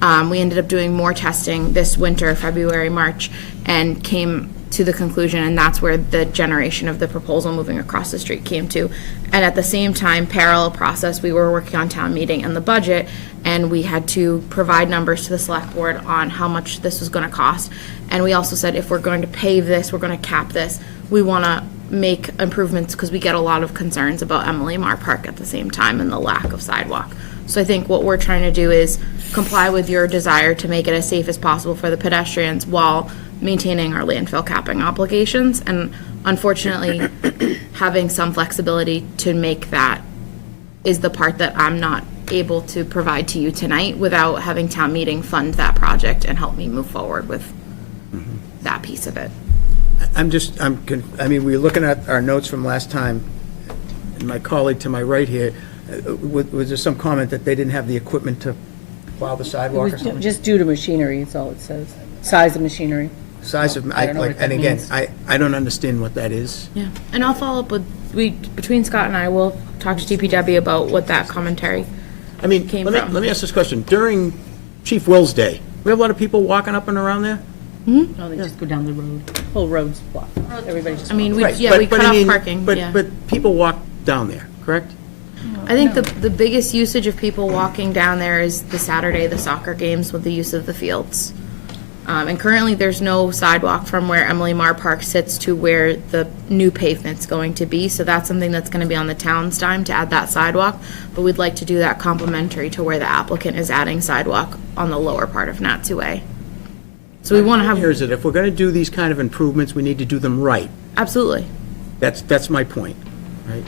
We ended up doing more testing this winter, February, March, and came to the conclusion, and that's where the generation of the proposal moving across the street came to. And at the same time, parallel process, we were working on town meeting and the budget, and we had to provide numbers to the select board on how much this was going to cost. And we also said, if we're going to pave this, we're going to cap this, we want to make improvements, because we get a lot of concerns about Emily Mar Park at the same time and the lack of sidewalk. So I think what we're trying to do is comply with your desire to make it as safe as possible for the pedestrians while maintaining our landfill capping obligations, and unfortunately having some flexibility to make that is the part that I'm not able to provide to you tonight without having town meeting fund that project and help me move forward with that piece of it. I mean, we're looking at our notes from last time, and my colleague to my right here, was there some comment that they didn't have the equipment to plow the sidewalk or something? Just due to machinery, is all it says. Size of machinery. Size of, I don't know what that and again, means. I don't understand what that is. Yeah, and I'll follow up with, between Scott and I, will talk to DPW about what that commentary I mean, came let from. me ask this question. During Chief Will's Day, we have a lot of people walking up and around there? No, they just go down the road. Whole road's blocked. Everybody just. I mean, Right, we but cut I off mean, parking, yeah. But people walk down there, correct? I think the biggest usage of people walking down there is the Saturday, the soccer games with the use of the fields. And currently, there's no sidewalk from where Emily Marr Park sits to where the new pavement's going to be. So that's something that's going to be on the town's dime to add that sidewalk. But we'd like to do that complementary to where the applicant is adding sidewalk on the lower part of Nat 2A. So we want to have. Here's it, if we're gonna do these kind of improvements, we need to do them right. Absolutely. That's my point, right?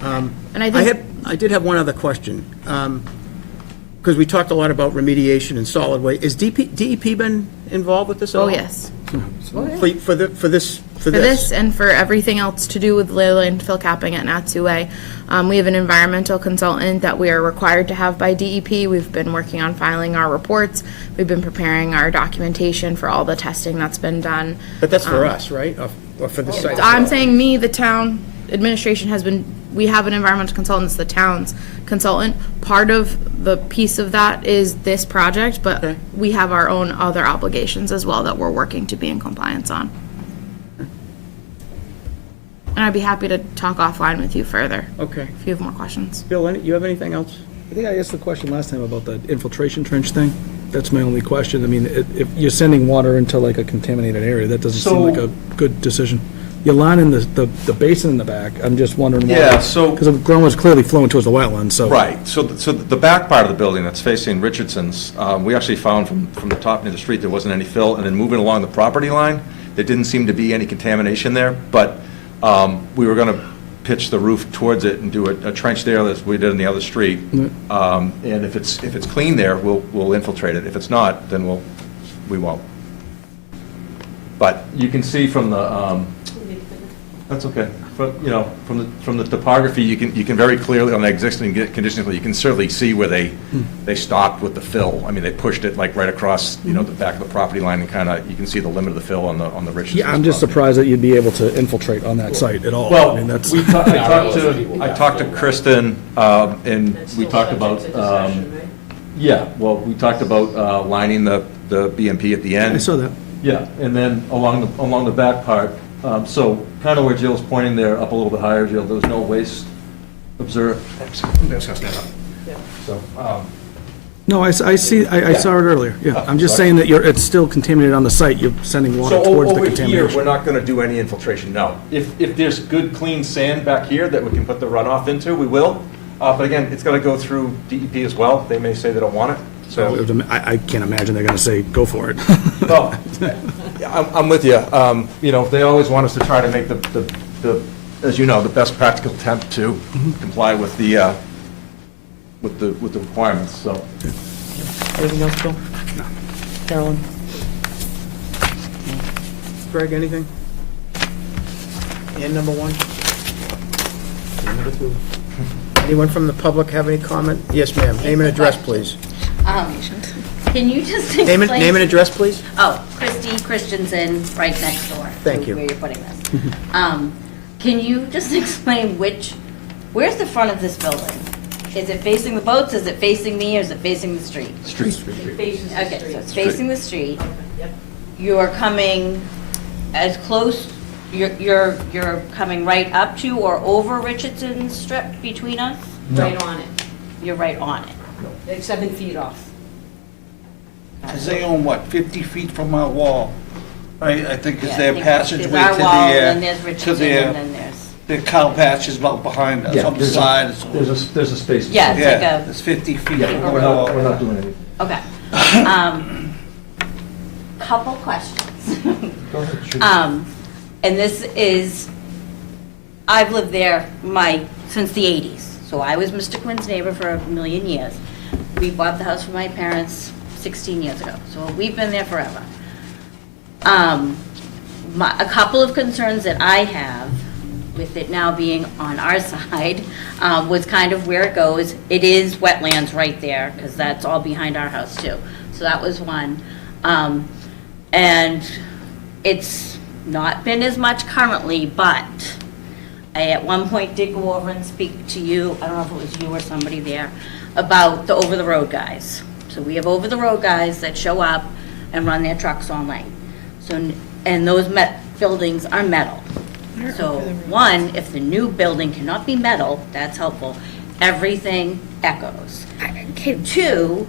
And I think. I did have one other question. Because we talked a lot about remediation and solid waste. Is DEP been involved with this at all? Oh, yes. For this? For this and for everything else to do with landfill capping at Nat 2A. We have an environmental consultant that we are required to have by DEP. We've been working on filing our reports. We've been preparing our documentation for all the testing that's been done. But that's for us, right? Or for the site? I'm saying me, the town administration has been, we have an environmental consultant, it's the town's consultant. Part of the piece of that is this project, but we have our own other obligations as well that we're working to be in compliance on. And I'd be happy to talk offline with you further. Okay. If you have more questions. Bill, you have anything else? I think I asked the question last time about the infiltration trench thing. That's my only question. I mean, if you're sending water into like a contaminated area, that doesn't seem like a good decision. You're lining the basin in the back. I'm just wondering why. Yeah, so- Because the ground was clearly flowing towards the wetlands, so. Right, so the back part of the building that's facing Richardson's, we actually found from the top near the street, there wasn't any fill, and then moving along the property line, there didn't seem to be any contamination there, but we were gonna pitch the roof towards it and do a trench there as we did in the other street. And if it's clean there, we'll infiltrate it. If it's not, then we won't. But you can see from the, that's okay. From the topography, you can very clearly, on the existing conditions, you can certainly see where they stopped with the fill. I mean, they pushed it like right across, the back of the property line, and kind of, you can see the limit of the fill on the Richardson's Yeah, I'm just property. surprised that you'd be able to infiltrate on that site at all. Well, I mean, that's. I talked to Kristen, and we talked about, we talked about lining the BMP at the end. I saw that. Yeah, and then along the back part, so kind of where Jill's pointing there, up a little bit higher, Jill, there was no waste observed. I'm just gonna stand up. So, No, I saw it earlier, yeah. I'm just saying that it's still contaminated on the site. You're sending water So towards the over here, contamination. we're not going to do any infiltration, no. If there's good, clean sand back here that we can put the runoff into, we will. But again, it's going to go through DEP as well. They may say they don't want it, so. I can't imagine they're gonna say, go for it. Well, I'm with you. They always want us to try to make the as you know, the best practical attempt to comply with the requirements, so. Anything else, Bill? No. Carolyn? Greg, anything? And number one? And number two? Anyone from the public have any comment? Yes, ma'am. Name and address, please. Can you just Name explain? and address, please. Oh, Christy Christensen, right next door. Thank to you. Where you're putting this. Can you just explain where's the front of this building? Is it facing the boats, is it facing me, or is it facing the street? Street. Okay, so it's facing the street. You're coming as close, you're coming right up to or over Richardson's strip between us? No. Right on it. You're right on it. It's 7 feet off. Because they own, what, 50 feet from our wall? I think is Yeah, I their think passageway there's our to wall, their, and there's to Richardson, and then their, there's, their cow patch is about behind us, Yeah, on the there's a- side. There's a space. Yeah, it's like a- It's 50 feet Yeah, from we're the wall. not doing anything. okay. Couple questions. Go ahead, shoot. And this is, I've lived there since the 80s. So I was Mr. Quinn's neighbor for a million years. We bought the house for my parents 16 years ago. So we've been there forever. A couple of concerns that I have with it now being on our side was kind of where it goes. It is wetlands right there, because that's all behind our house too. So that was one. And It's not been as much currently, but I at one point did go over and speak to you, I don't know if it was you or somebody there, about the over-the-road guys. So we have over-the-road guys that show up and run their trucks all night. So, and those buildings are metal. So, one, if the new building cannot be metal, that's helpful. Everything echoes. Two,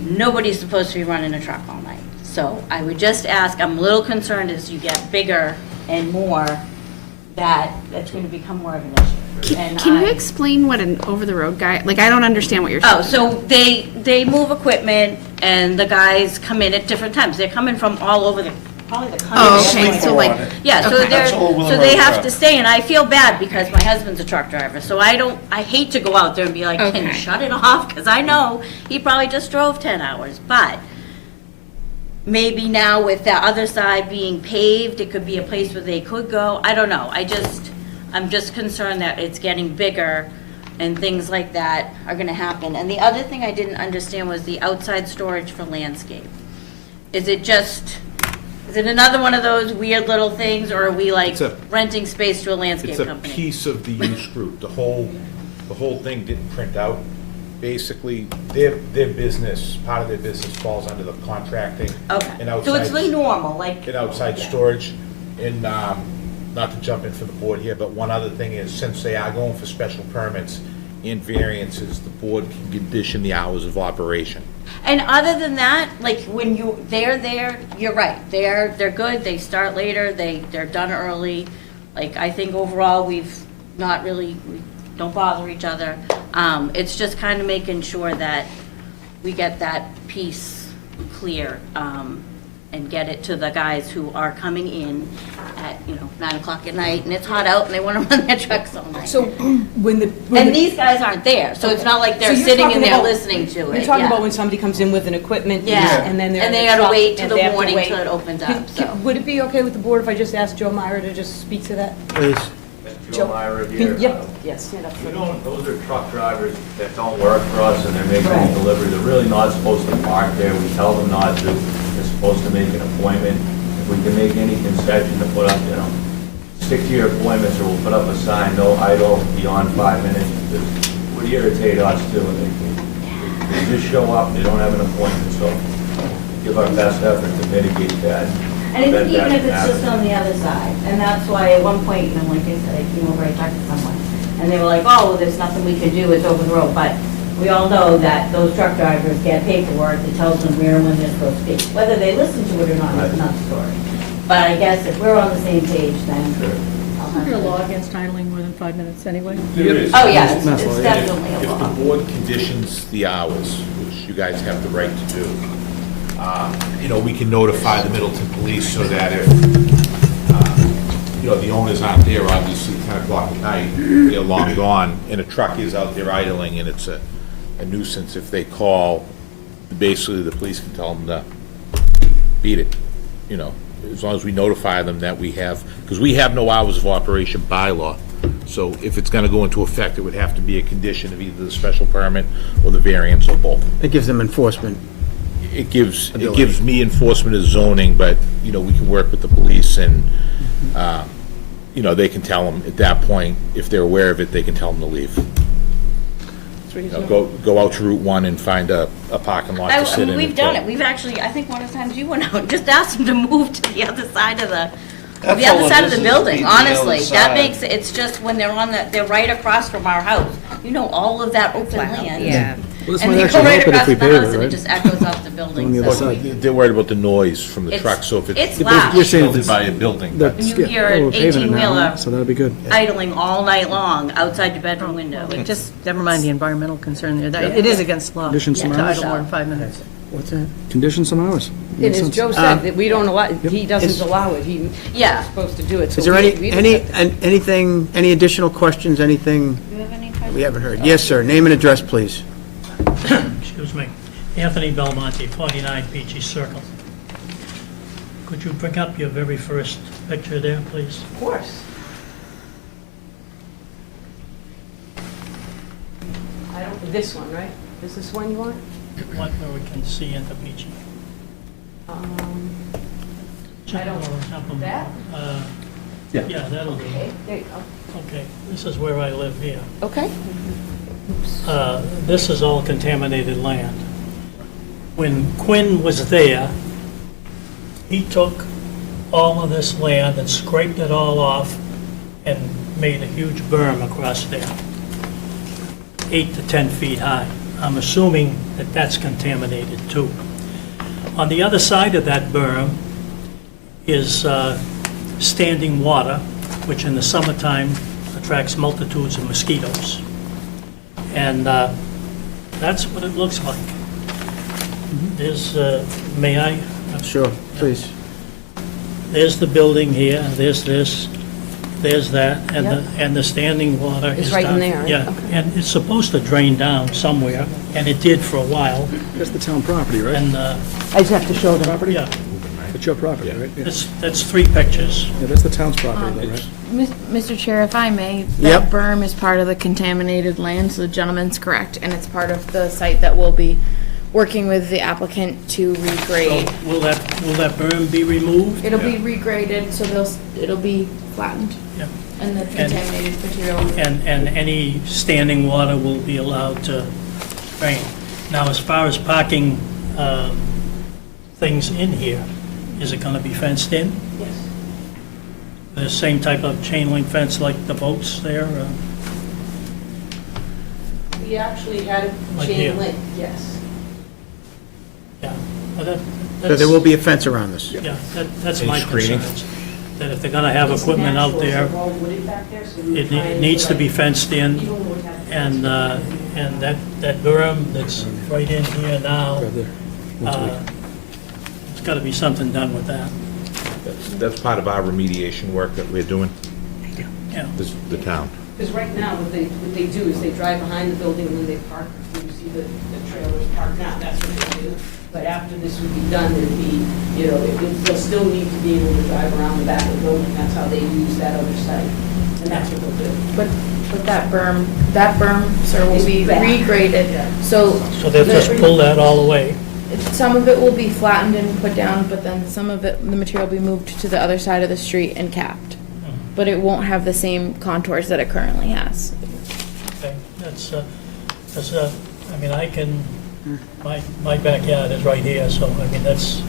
nobody's supposed to be running a truck all night. So I would just ask, I'm a little concerned as you get bigger and more, that's going to become more of an issue. Can you explain what an over-the-road guy, like, I don't understand what you're saying. Oh, so they move equipment, and the guys come in at different times. They're coming from all over probably the country. Oh, okay, so like. Yeah, so okay. they're, so they have to stay, and I feel bad because my husband's a truck driver, so I hate to go out there and be like, can you shut it off? Because I know he probably just drove 10 hours, but maybe now with the other side being paved, it could be a place where they could go. I don't know. I'm just concerned that it's getting bigger and things like that are gonna happen. And the other thing I didn't understand was the outside storage for landscape. Is it another one of those weird little things, or are we like renting space to a landscape company? It's a piece of the use group. The whole thing didn't print out. Basically, their business, part of their business falls under the contracting. Okay, and outside. so it's like normal, like. And outside storage, and, not to jump in for the board here, but one other thing is, since they are going for special permits and variances, the board can condition the hours of operation. And other than that, like when they're there, you're right, they're good, they start later, they're done early. Like, I think overall, we don't bother each other. It's just kind of making sure that we get that piece clear, and get it to the guys who are coming in at, 9 o'clock at night, and it's hot out, and they want to run their trucks all night. So And these guys aren't there, so it's not like they're So you're sitting in talking there about- listening to it. You're talking yeah. about when somebody comes in with an equipment, Yeah. and then they're And in they the gotta truck, wait till and the they have to morning wait. till it opens up, so. Would it be okay with the board if I just asked Joe Meyer to just speak to that? Please. Joe Meyer here. Yep, yes, stand up. Those are truck drivers that don't work for us and they're making a delivery. They're really not supposed to park there. We tell them not to. They're supposed to make an appointment. If we can make any concession to put up, stick to your appointments, or we'll put up a sign, no idle beyond 5 minutes. This would irritate us too. And they just show up, they don't have an appointment, so give our best effort to mitigate that. And I think even if it's just on the other side, and that's why at one point, like I said, I came over, I talked to someone, and they were like, oh, well, there's nothing we can do, it's over the road, but we all know that those truck drivers get paperwork that tells them where and when they're supposed to be. Whether they listen to it or not is another story. But I guess if we're on the same page, then I'll have Is there a to. law against idling more than 5 minutes anyway? There is. Oh, yeah, it's definitely a If law. the board conditions the hours, which you guys have the right to do, we can notify the Middleton Police so that if, the owners aren't there, obviously, 10 o'clock at night, they're long gone, and a truck is out there idling, and it's a nuisance. If they call, basically, the police can tell them to beat it, as long as we notify them that we have, because we have no hours of operation bylaw. So if it's gonna go into effect, it would have to be a condition of either the special permit or the variance or both. It gives them enforcement. It gives me enforcement of zoning, but, we can work with the police and, they can tell them at that point, if they're aware of it, they can tell them to leave. Go out to Route 1 and find a parking lot to sit in. We've done it. We've actually, I think one of the times you went out and just asked them to move to the other side of the building, honestly. That makes, it's just when they're right across from our house. All of that open land. Yeah. Well, this And might they go actually right help it if across we the pave house it, and it right? just echoes off the building. On the other So side. They're worried about the noise from the It's- truck, so if it's it's loud. You're saying if filtered it's- by a building. That's- And you hear yeah, an we're paving it now, 18-wheeler so that'd be good. idling all night long outside your bedroom window. It just, Never mind the environmental concern there. It is against law to Condition some hours. idle more than 5 minutes. What's that? Condition some hours. And Makes as sense. Joe said, that we don't allow, he doesn't allow it, he's yeah. supposed to do it. so Is there we- any additional questions, anything Do you have any questions? we haven't heard? Yes, sir. Name and address, please. Excuse me. Anthony Belmonte, 49 Peachy Circle. Could you bring up your very first picture there, please? Of course. This one, right? Is this one you want? One where we can see into Peachy. I don't, that? Yeah, that'll do. Okay, there you go. Okay, this is where I live here. Okay. This is all contaminated land. When Quinn was there, he took all of this land and scraped it all off and made a huge berm across there, 8 to 10 feet high. I'm assuming that that's contaminated too. On the other side of that berm is standing water, which in the summertime attracts multitudes of mosquitoes. And that's what it looks like. There's, may I? Sure, please. There's the building here, there's this, there's that, and the standing water is It's right in down- there, right? Yeah, Okay. and it's supposed to drain down somewhere, and it did for a while, That's the town property, right? and, I just have to show them. Property? yeah, It's your property, right? Yeah, that's 3 pictures. Yeah, that's the town's property, though, right? Mr. Chair, if I may, Yep. that berm is part of the contaminated land, so the gentleman's correct, and it's part of the site that will be working with the applicant to So regrade. will that berm be removed? It'll be regraded, so it'll be flattened, Yeah. and the contaminated material. And any standing water will be allowed to drain. Now, as far as parking things in here, is it going to be fenced in? Yes. The same type of chain link fence like the boats there? We actually had Like a here. chain link, yes. Yeah. Well, that- So there will be a fence around this? Yeah, that's Any my screening? concerns. That if they're going to have equipment out there, it needs to be fenced in, and that berm that's right in here now, Right there. there's got to be something done with that. That's part of our remediation work that we're doing, Yeah. the town. Because right now, what they do is they drive behind the building and then they park, you see the trailers parked now, that's what they do. But after this would be done, there'd be, they'll still need to be able to drive around the back of the building, that's how they use that other site. And that's what they'll do. But that berm, sir, will Is be back. regraded, so. So they'll just pull that all away. Some of it will be flattened and put down, but then some of it, the material will be moved to the other side of the street and capped. But it won't have the same contours that it currently has. Okay, I mean, I can, my backyard is right here, so, I mean, that's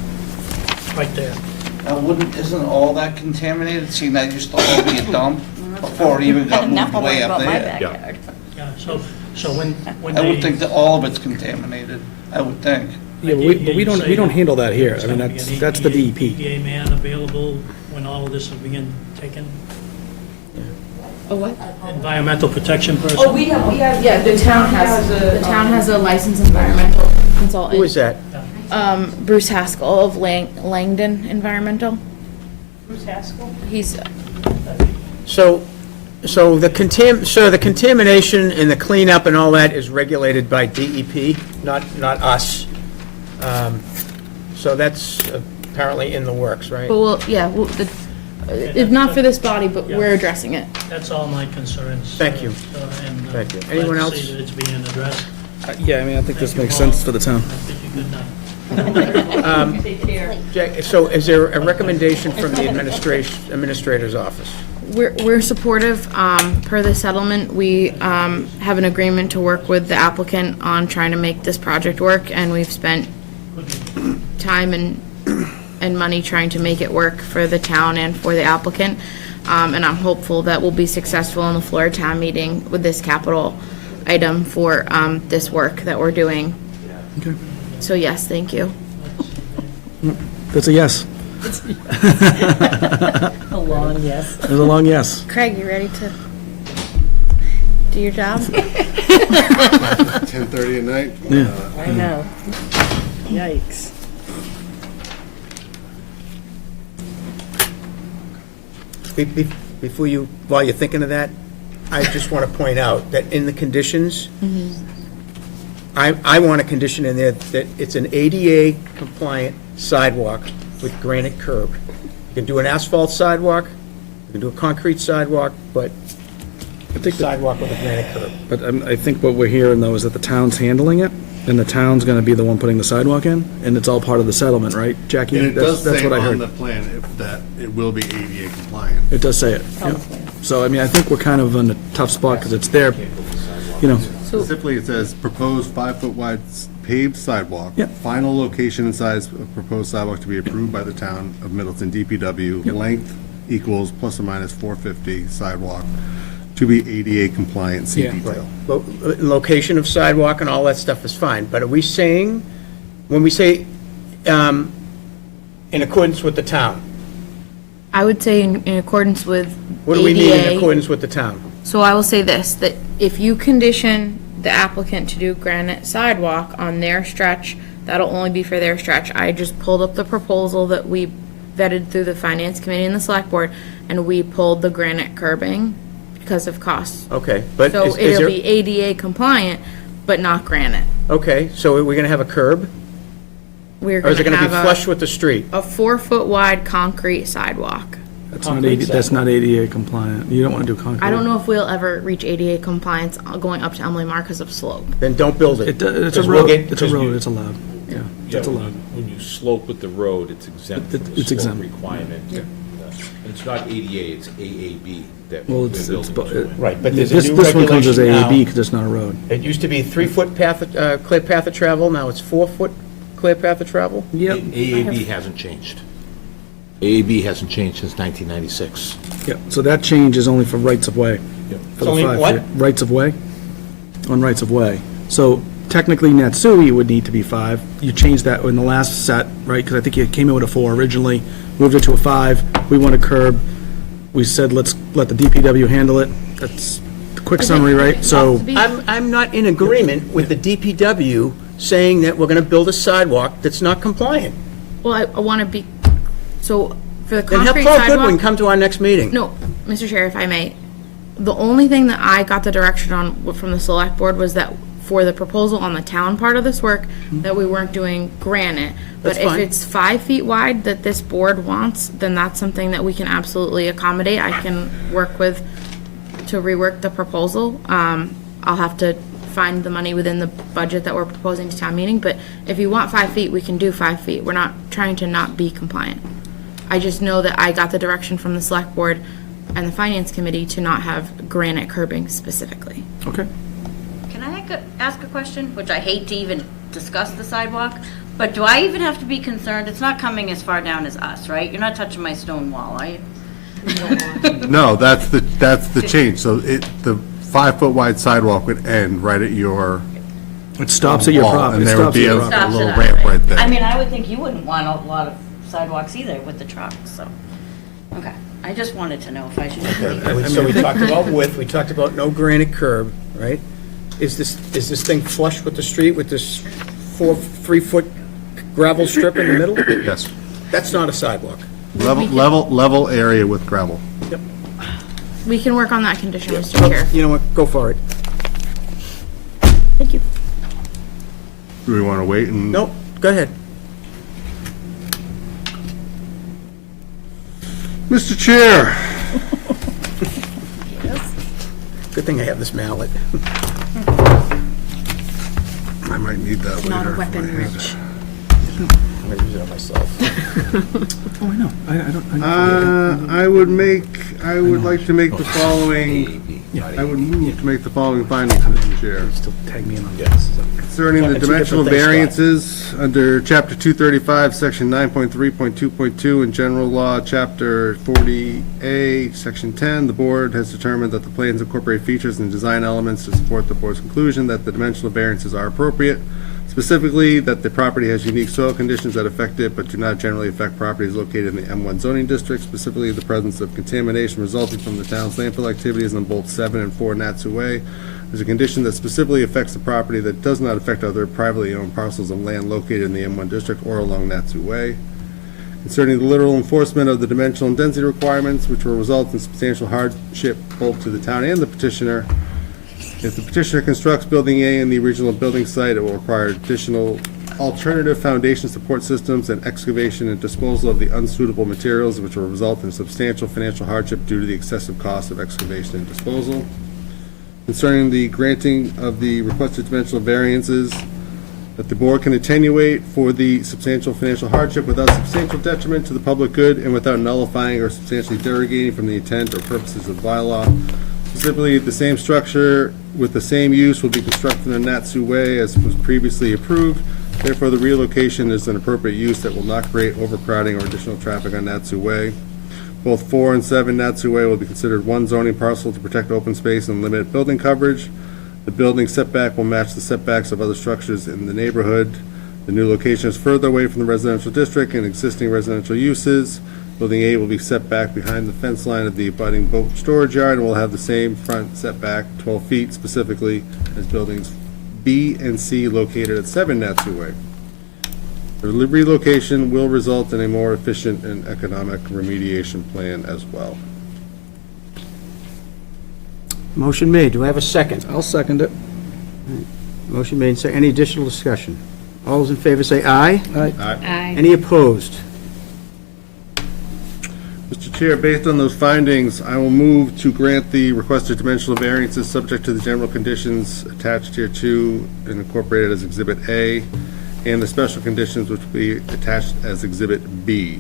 right there. Isn't all that contaminated, seeing that used to all be a dump before it even got moved way up there? Yeah, so when I they. would think that all of it's contaminated, I would think. Yeah, but we don't handle that here. I mean, that's the DEP. EPA man available when all of this will begin taken? A what? Environmental protection person? Oh, we have, Yeah, the town has a licensed environmental consultant. Who is that? Bruce Haskell of Langdon Environmental. Bruce Haskell? He's, So the contamination and the cleanup and all that is regulated by DEP, not us. So that's apparently in the works, right? but it's not for this body, but we're addressing it. That's all my concerns. Thank you. And Thank you. glad Anyone to else? see that it's being addressed. Yeah, I mean, I think this Thank you makes all. sense for the town. I bid you good night. Take care. Jack, so is there a recommendation from the administrator's office? We're supportive. Per the settlement, we have an agreement to work with the applicant on trying to make this project work, and we've spent time and money trying to make it work for the town and for the applicant. And I'm hopeful that we'll be successful in the floor town meeting with this capital item for this work that we're doing. Okay. So yes, thank you. That's a yes. A long yes. There's a long yes. Craig, you ready to do your job? 10:30 at night? Yeah. I know. Yikes. While you're thinking of that, I just want to point out that in the conditions, I want a condition in there that it's an ADA compliant sidewalk with granite curb. You can do an asphalt sidewalk, you can do a concrete sidewalk, but I think sidewalk with a granite curb. But I think what we're hearing, though, is that the town's handling it. and the town's gonna be the one putting the sidewalk in, and it's all part of the settlement, right, Jackie? And it does That's say what I on the heard. plan that it will be ADA compliant. It does say it, yeah. So, I mean, I think we're kind of in a tough spot, because it's there, you know. Specifically, it says proposed 5-foot wide paved sidewalk. Yep. Final location and size of proposed sidewalk to be approved by the town of Middleton DPW. Length equals plus or minus 450 sidewalk to be ADA compliant, see Yeah. detail. Location of sidewalk and all that stuff is fine, but are we saying, when we say in accordance with the town, I would say in accordance with what do we mean in ADA. accordance with the town? So I will say this, that if you condition the applicant to do granite sidewalk on their stretch, that'll only be for their stretch. I just pulled up the proposal that we vetted through the finance committee and the select board, and we pulled the granite curbing because of costs. Okay, but So is it'll there, be ADA compliant, but not granite. okay, so we're gonna have a curb? We're Or is it gonna gonna be have flush with the street? a 4-foot wide concrete sidewalk. That's not ADA compliant. You don't want to do concrete. I don't know if we'll ever reach ADA compliance going up to Emily Mar because of slope. Then don't build it. It's a 'Cause we'll road, get- it's a because road, you- it's allowed, yeah. Yeah, It's allowed. when you slope with the road, it's exempt from It's the slope exempt. requirement. And it's not ADA, it's AAB that Well, we're it's, building. Right, but there's a new this one comes as regulation now. AAB because it's not a road. It used to be 3-foot path, clear path of travel, now it's 4-foot clear path of travel? Yep. AAB hasn't changed. AAB hasn't changed since 1996. Yeah, so that change is only for rights of way. Yep. For the Only 5 what? feet. Rights of way, on rights of way. So technically, Natsui would need to be 5. You changed that in the last set, right? Because I think you came in with a 4 originally, moved it to a 5. We want a curb. We said, let's let the DPW handle it. That's the quick summary, right? So, I'm not in agreement with the DPW saying that we're gonna build a sidewalk that's not compliant. Well, I want to be, so for the Then have concrete Paul Goodwin sidewalk. come to our next meeting. No, Mr. Chair, if I may, the only thing that I got the direction on from the select board was that for the proposal on the town part of this work, that we weren't doing granite. But That's if fine. it's 5 feet wide that this board wants, then that's something that we can absolutely accommodate. I can work with, to rework the proposal. I'll have to find the money within the budget that we're proposing to town meeting, but if you want 5 feet, we can do 5 feet. We're not trying to not be compliant. I just know that I got the direction from the select board and the finance committee to not have granite curbing specifically. okay. Can I ask a question, which I hate to even discuss the sidewalk, but do I even have to be concerned? It's not coming as far down as us, right? You're not touching my stone wall, are you? No, that's the change. So the 5-foot wide sidewalk would end right at your It stops at your wall, property. and It there would stops at be your a property. Stops little it up, ramp right there. I mean, I would think you wouldn't want a lot of sidewalks either with the trucks, so, okay. I just wanted to know if I should. So we talked about width, we talked about no granite curb, right? Is this thing flush with the street with this 3-foot gravel strip in the middle? Yes. That's not a sidewalk. Level area with gravel. We can work on that condition, Mr. Chair. You know what, go for it. Thank you. Do we want to wait and? Nope, go ahead. Mr. Chair. Good thing I have this mallet. I might need that later. Not a weapon, Rich. I'm gonna use it on myself. Oh, I know. I don't. I would like to make the following, I would move to make the following findings, Mr. Chair. Still tag me in on this. Concerning the Talking two dimensional different things, variances, under Chapter 235, Section 9.3.2.2, and General Law, Chapter 40A, Section 10, the board has determined that the plans incorporate features and design elements to support the board's conclusion that the dimensional variances are appropriate, specifically that the property has unique soil conditions that affect it but do not generally affect properties located in the M1 zoning district, specifically the presence of contamination resulting from the town's landfill activities on both 7 and 4 Natsu Way. There's a condition that specifically affects the property that does not affect other privately owned parcels of land located in the M1 district or along Natsu Way. Concerning the literal enforcement of the dimensional and density requirements, which will result in substantial hardship both to the town and the petitioner. If the petitioner constructs Building A in the original building site, it will require additional alternative foundation support systems and excavation and disposal of the unsuitable materials, which will result in substantial financial hardship due to the excessive cost of excavation and disposal. Concerning the granting of the requested dimensional variances, that the board can attenuate for the substantial financial hardship without substantial detriment to the public good and without nullifying or substantially derogating from the intent or purposes of bylaw. Specifically, the same structure with the same use will be constructed in Natsu Way as was previously approved. Therefore, the relocation is an appropriate use that will not create overcrowding or additional traffic on Natsu Way. Both 4 and 7 Natsu Way will be considered one zoning parcel to protect open space and limit building coverage. The building setback will match the setbacks of other structures in the neighborhood. The new location is further away from the residential district and existing residential uses. Building A will be set back behind the fence line of the abutting boat storage yard and will have the same front setback, 12 feet specifically, as buildings B and C located at 7 Natsu Way. The relocation will result in a more efficient and economic remediation plan as well. Motion made. Do I have a second? I'll second it. Motion made. Any additional discussion? All those in favor say aye. Aye. Any opposed? Mr. Chair, based on those findings, I will move to grant the requested dimensional variances subject to the general conditions attached here to and incorporated as Exhibit A, and the special conditions which will be attached as Exhibit B.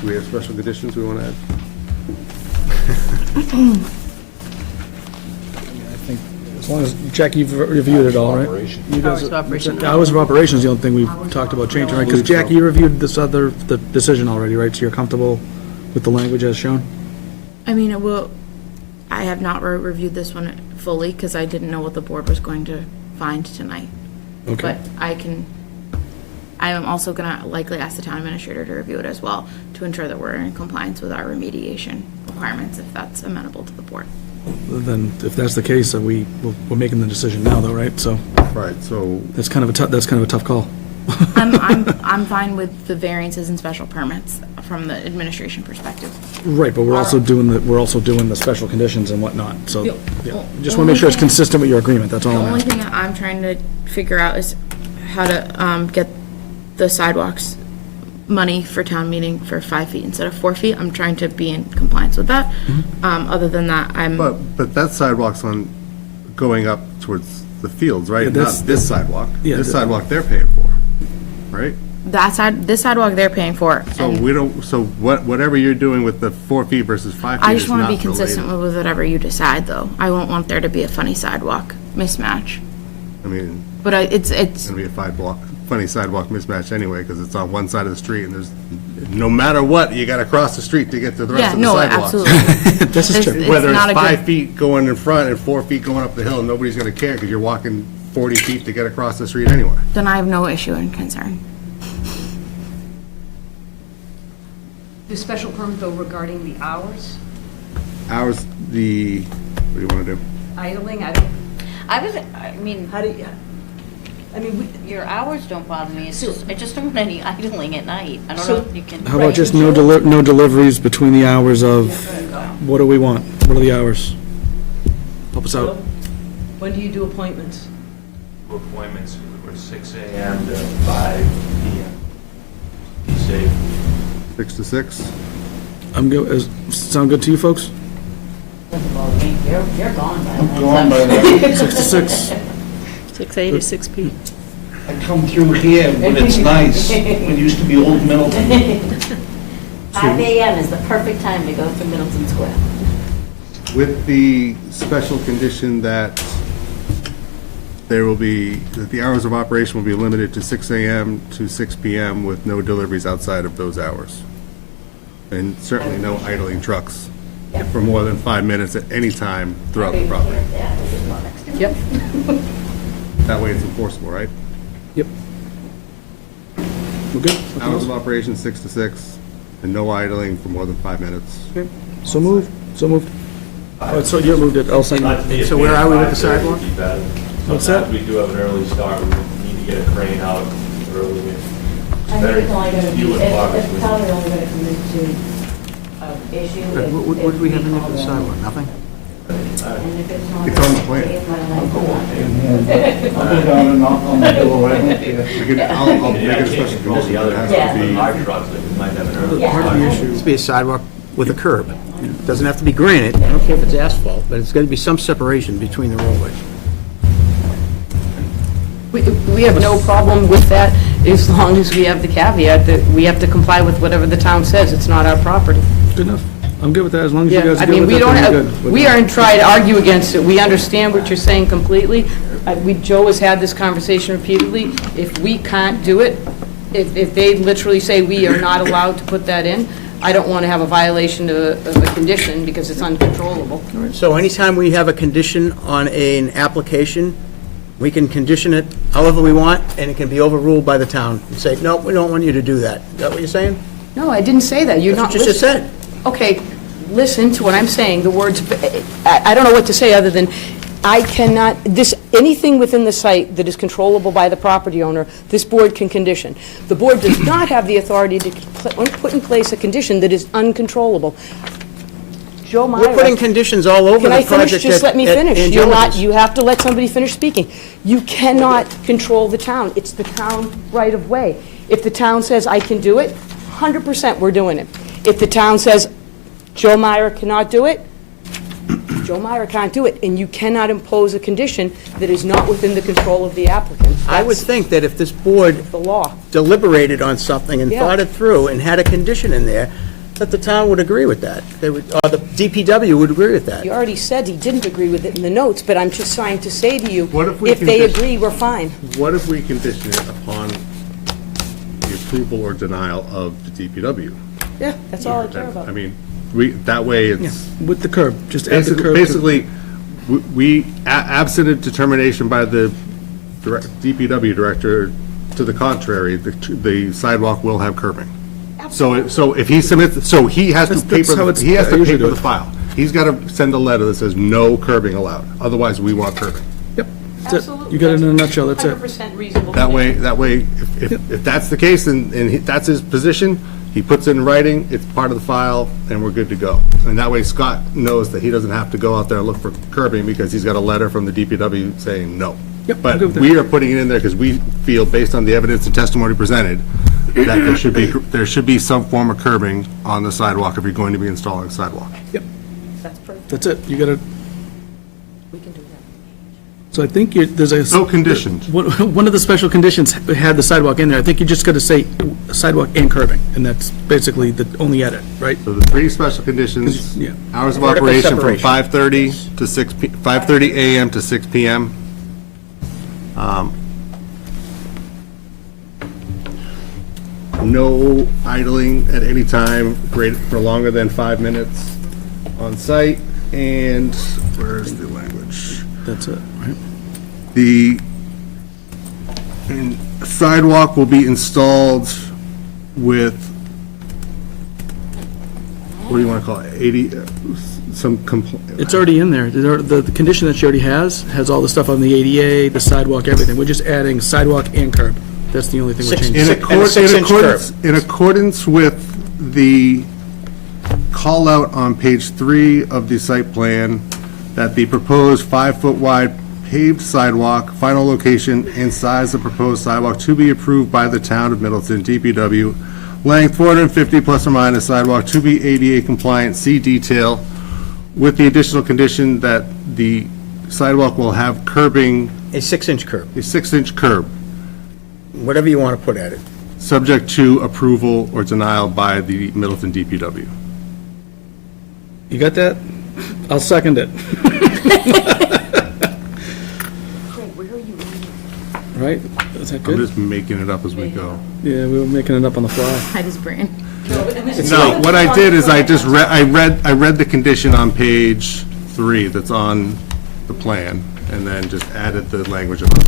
Do we have special conditions we want to add? I think, as long as, Jack, you've reviewed it all, right? You guys- Hours of operation. Hours of operation is the only thing we've talked about changing, right? Because Jack, you reviewed the decision already, right? So you're comfortable with the language as shown? I mean, I have not reviewed this one fully because I didn't know what the board was going to find tonight. Okay. But I am also gonna likely ask the town administrator to review it as well to ensure that we're in compliance with our remediation requirements, if that's amenable to the board. Then, if that's the case, then we're making the decision now, though, right? So Right, so that's kind of a tough call. I'm fine with the variances and special permits from the administration perspective. Right, but we're also doing the special conditions and whatnot, so, The- yeah. Just want to make sure it's consistent with your agreement, that's all The I'm only asking. thing that I'm trying to figure out is how to get the sidewalks money for town meeting for 5 feet instead of 4 feet. I'm trying to be in compliance with that. Other than that, But that sidewalk's on, going up towards the fields, right? Yeah, that's- Not this sidewalk. Yeah, This the- sidewalk they're paying for, right? this sidewalk they're paying for. So and we don't, so whatever you're doing with the 4 feet versus 5 feet I is just want to not be consistent related. with whatever you decide, though. I won't want there to be a funny sidewalk mismatch. I mean, But it's it's gonna be a funny sidewalk mismatch anyway, because it's on one side of the street, and there's, no matter what, you gotta cross the street to get to the rest yeah, of the no, sidewalk. absolutely. This is true. Whether not it's a 5 good- feet going in front and 4 feet going up the hill, nobody's gonna care, because you're walking 40 feet to get across the street anyway. Then I have no issue and concern. The special permit, though, regarding the hours, What do you wanna do? idling, I mean, how do you, I mean, your hours don't bother me, it's just, I just don't want any idling at night. I don't So- know if you can. How about just no deliveries between the hours of, what do we want? What are the hours? Help us out. when do you do appointments? Appointments were 6 a.m. to 5 p.m. Be safe. 6 to 6? I'm good, sound good to you folks? You're gone by then. Going by that. 6 to 6. 6A to 6P. I come through here when it's nice. It used to be Old Middleton. 5 a.m. is the perfect time to go through Middleton Square. With the special condition that that the hours of operation will be limited to 6 a.m. to 6 p.m. with no deliveries outside of those hours. And certainly no idling trucks for more than 5 minutes at any time throughout the property. Yep. That way it's enforceable, right? Yep. We're good? Hours of operation, 6 to 6, and no idling for more than 5 minutes. So moved. Oh, so you moved it, I'll send you. So where are we with the sidewalk? What's that? Sometimes we do have an early start, we need to get a crane out early. I think it's only gonna few be, and far it's between. probably only gonna come into issue if. What do we have in there call for the sidewalk? Nothing? And if it's not. It's on the plan. I'll go down and knock on the door, I don't care. I'll make it a special condition, but it has Yeah. to be. Our trucks, that we might have an early Yeah. start. This be a sidewalk with a curb. It doesn't have to be granite, I don't care if it's asphalt, but it's gotta be some separation between the roadways. We have no problem with that, as long as we have the caveat that we have to comply with whatever the town says. It's not our property. Good enough. I'm good with that, as long as you Yeah, guys I are good mean, with we it, don't then we're have, good. we aren't trying to argue against it. We understand what you're saying completely. Joe has had this conversation repeatedly. If we can't do it, if they literally say we are not allowed to put that in, I don't want to have a violation of a condition because it's uncontrollable. So anytime we have a condition on an application, we can condition it however we want, and it can be overruled by the town and say, no, we don't want you to do that. Is that what you're saying? No, I didn't say that. You're That's not what you just listening. said. Okay, listen to what I'm saying. The words, I don't know what to say other than, I cannot, anything within the site that is controllable by the property owner, this board can condition. The board does not have the authority to put in place a condition that is uncontrollable. Joe Myra. We're putting conditions all over Can the I finish? project Just let me finish. You're not, Angelica's. you have to let somebody finish speaking. You cannot control the town. It's the town right of way. If the town says, I can do it, 100% we're doing it. If the town says, Joe Myra cannot do it, Joe Myra can't do it, and you cannot impose a condition that is not within the control of the applicant. I would think that if this board The law. deliberated on something and Yeah. thought it through and had a condition in there, that the town would agree with that. They would, or the DPW would agree with that. You already said he didn't agree with it in the notes, but I'm just trying to say to you, What if we if they condition- agree, we're fine. What if we condition it upon the approval or denial of the DPW? Yeah, that's all I care about. I mean, that way it's, With the curb, just add the curb. to- basically, absent a determination by the DPW director to the contrary, the sidewalk will have curbing. So if he submits, so he has to That's how it's- he has I to usually paper do the it. file. He's got to send a letter that says no curbing allowed, otherwise we want curbing. Yep, that's it. You got it in a nutshell, that's it. 100% reasonable. That way, if that's the case and that's his position, he puts it in writing, it's part of the file, and we're good to go. And that way Scott knows that he doesn't have to go out there and look for curbing because he's got a letter from the DPW saying no. Yep, I'm But good with that. we are putting it in there because we feel, based on the evidence and testimony presented, that there should be some form of curbing on the sidewalk if you're going to be installing a sidewalk. Yep, That's perfect. that's it. You got to, We can do that. so I think there's a. No conditions. One of the special conditions had the sidewalk in there. I think you just got to say sidewalk and curbing, and that's basically the only edit, right? So the three special conditions, Yeah. hours of Vertical operation from separation. 5:30 to 5:30 a.m. to 6 p.m. No idling at any time for longer than 5 minutes on site, and where's the language? That's it, right? The sidewalk will be installed with, what do you want to call it, 80, It's already in there. The condition that she already has all the stuff on the ADA, the sidewalk, everything. We're just adding sidewalk and curb. That's the only thing we're changing. In accordance with the call-out on page 3 of the site plan, that the proposed 5-foot wide paved sidewalk, final location and size of proposed sidewalk to be approved by the town of Middleton, DPW, length 450 plus or minus, sidewalk to be ADA compliant, see detail, with the additional condition that the sidewalk will have curbing, A 6-inch curb, a 6-inch curb, whatever you want to put at it. subject to approval or denial by the Middleton DPW. You got that? I'll second it. Right? Is that I'm good? just making it up as we go. Yeah, we were making it up on the fly. Hide his brain. No, what I did is I just read the condition on page 3 that's on the plan, and then just added the language about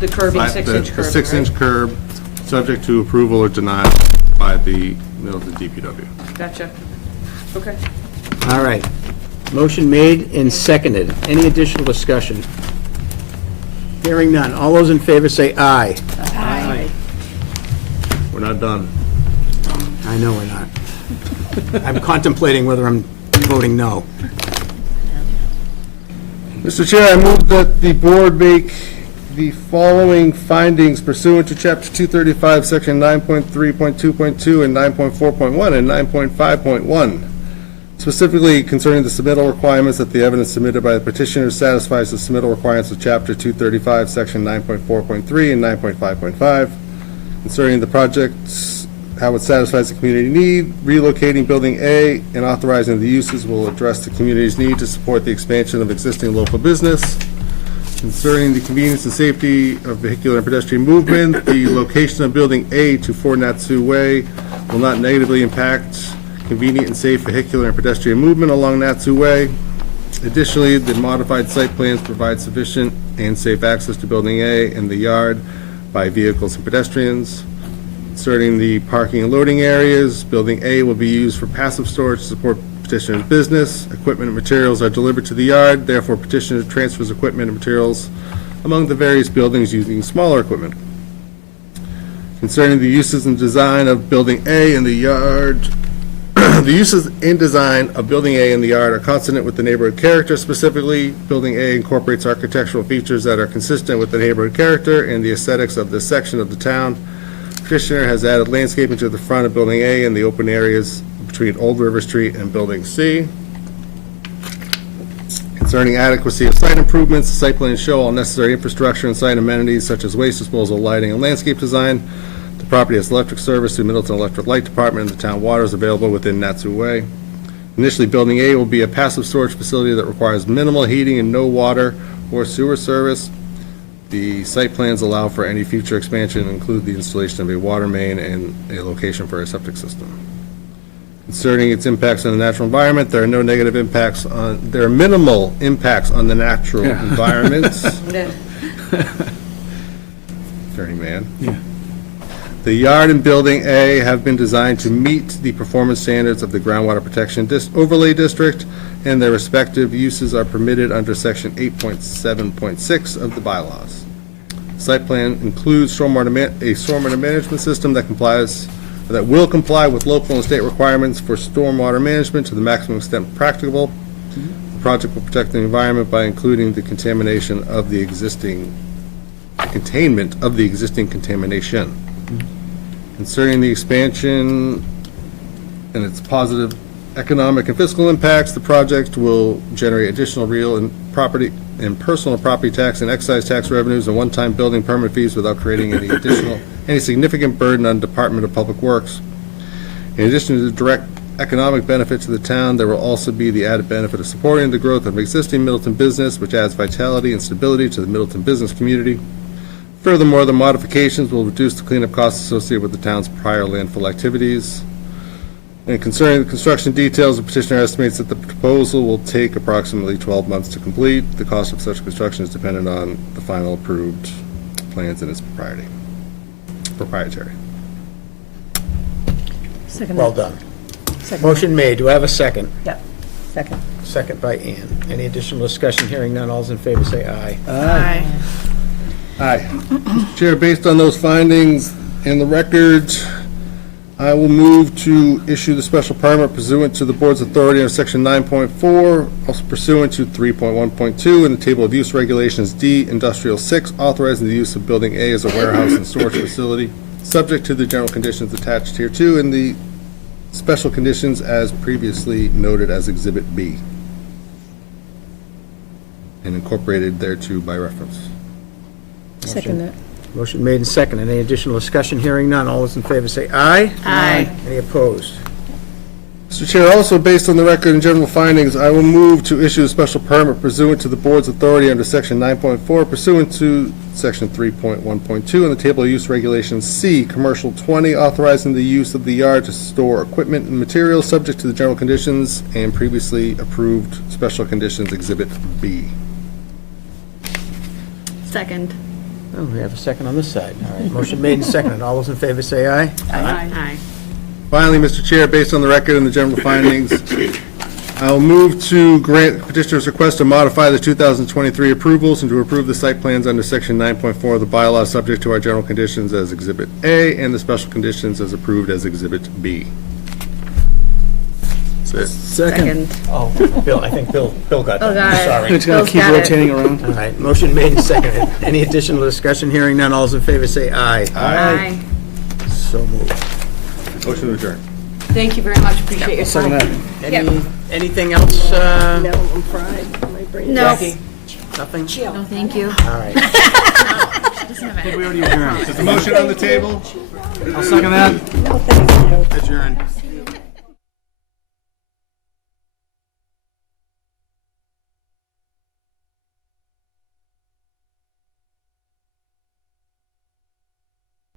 The curbing, the 6-inch curb. 6-inch curb, subject to approval or denial by the Middleton DPW. Gotcha. Okay. All right. Motion made and seconded. Any additional discussion? Hearing none. All those in favor say aye. Aye. We're not done. I know we're not. I'm contemplating whether I'm voting no. Mr. Chair, I move that the board make the following findings pursuant to Chapter 235, Section 9.3.2.2 and 9.4.1 and 9.5.1. specifically concerning the submittal requirements, that the evidence submitted by the petitioner satisfies the submittal requirements of Chapter 235, Section 9.4.3 and 9.5.5. Concerning the projects, how it satisfies the community need, relocating Building A and authorizing the uses will address the community's need to support the expansion of existing local business. Concerning the convenience and safety of vehicular and pedestrian movement, the location of Building A to 4 Natsu Way will not negatively impact convenient and safe vehicular and pedestrian movement along Natsu Way. Additionally, the modified site plans provide sufficient and safe access to Building A and the yard by vehicles and pedestrians. Concerning the parking and loading areas, Building A will be used for passive storage to support petitioner's business. Equipment and materials are delivered to the yard, therefore petitioner transfers equipment and materials among the various buildings using smaller equipment. Concerning the uses and design of Building A in the yard, the uses and design of Building A in the yard are consonant with the neighborhood character. Specifically, Building A incorporates architectural features that are consistent with the neighborhood character and the aesthetics of this section of the town. Petitioner has added landscaping to the front of Building A and the open areas between Old River Street and Building C. Concerning adequacy of site improvements, the site plans show all necessary infrastructure and site amenities such as waste disposal, lighting, and landscape design. The property has electric service to Middleton Electric Light Department, and the town water is available within Natsu Way. Initially, Building A will be a passive storage facility that requires minimal heating and no water or sewer service. The site plans allow for any future expansion and include the installation of a water main and a location for a septic system. Concerning its impacts on the natural environment, there are no negative impacts on, there are minimal impacts on the natural environment. Attorney man. Yeah. The yard and Building A have been designed to meet the performance standards of the Groundwater Protection Overlay District, and their respective uses are permitted under Section 8.7.6 of the bylaws. Site plan includes a stormwater management system that will comply with local and state requirements for stormwater management to the maximum extent practicable. The project will protect the environment by including the containment of the existing contamination. Concerning the expansion and its positive economic and fiscal impacts, the project will generate additional real and property and personal property tax and excise tax revenues and one-time building permit fees without creating any significant burden on Department of Public Works. In addition to the direct economic benefit to the town, there will also be the added benefit of supporting the growth of existing Middleton business, which adds vitality and stability to the Middleton business community. Furthermore, the modifications will reduce the cleanup costs associated with the town's prior landfill activities. And concerning the construction details, the petitioner estimates that the proposal will take approximately 12 months to complete. The cost of such construction is dependent on the final approved plans and its proprietary. Well done. Motion made. Do I have a second? Yep. Second. Second by Ann. Any additional discussion? Hearing none, all's in favor say aye. Aye. Aye. Mr. Chair, based on those findings and the records, I will move to issue the special permit pursuant to the board's authority under Section 9.4, also pursuant to 3.1.2 in the Table of Use Regulations D, Industrial 6, authorizing the use of Building A as a warehouse and storage facility, subject to the general conditions attached hereto and the special conditions as previously noted as Exhibit B, and incorporated thereto by reference. Second that. Motion made and seconded. Any additional discussion? Hearing none, all those in favor say aye. Aye. Any opposed? Mr. Chair, also based on the record and general findings, I will move to issue a special permit pursuant to the board's authority under Section 9.4, pursuant to Section 3.1.2 in the Table of Use Regulations C, Commercial 20, authorizing the use of the yard to store equipment and materials subject to the general conditions and previously approved special conditions Exhibit B. Second. Oh, we have a second on this side. All right. Motion made and seconded. All those in favor say aye. Aye. Finally, Mr. Chair, based on the record and the general findings, I will move to grant petitioner's request to modify the 2023 approvals and to approve the site plans under Section 9.4 of the bylaw subject to our general conditions as Exhibit A and the special conditions as approved as Exhibit B. That's it. Second. Oh, Bill, I think Bill got that. Oh, got it. Sorry. It's going to keep rotating around. All right, motion made and seconded. Any additional discussion? Hearing none, all those in favor say aye. Aye. So moved. Motion to adjourn. Thank you very much, appreciate your Second time. that. Anything else, No, I'm fried. My brain. No. Jackie? Nothing? No, thank you. All right. Did we already adjourn? Is the motion on the table? I'll second that. No, thank you. Adjourn.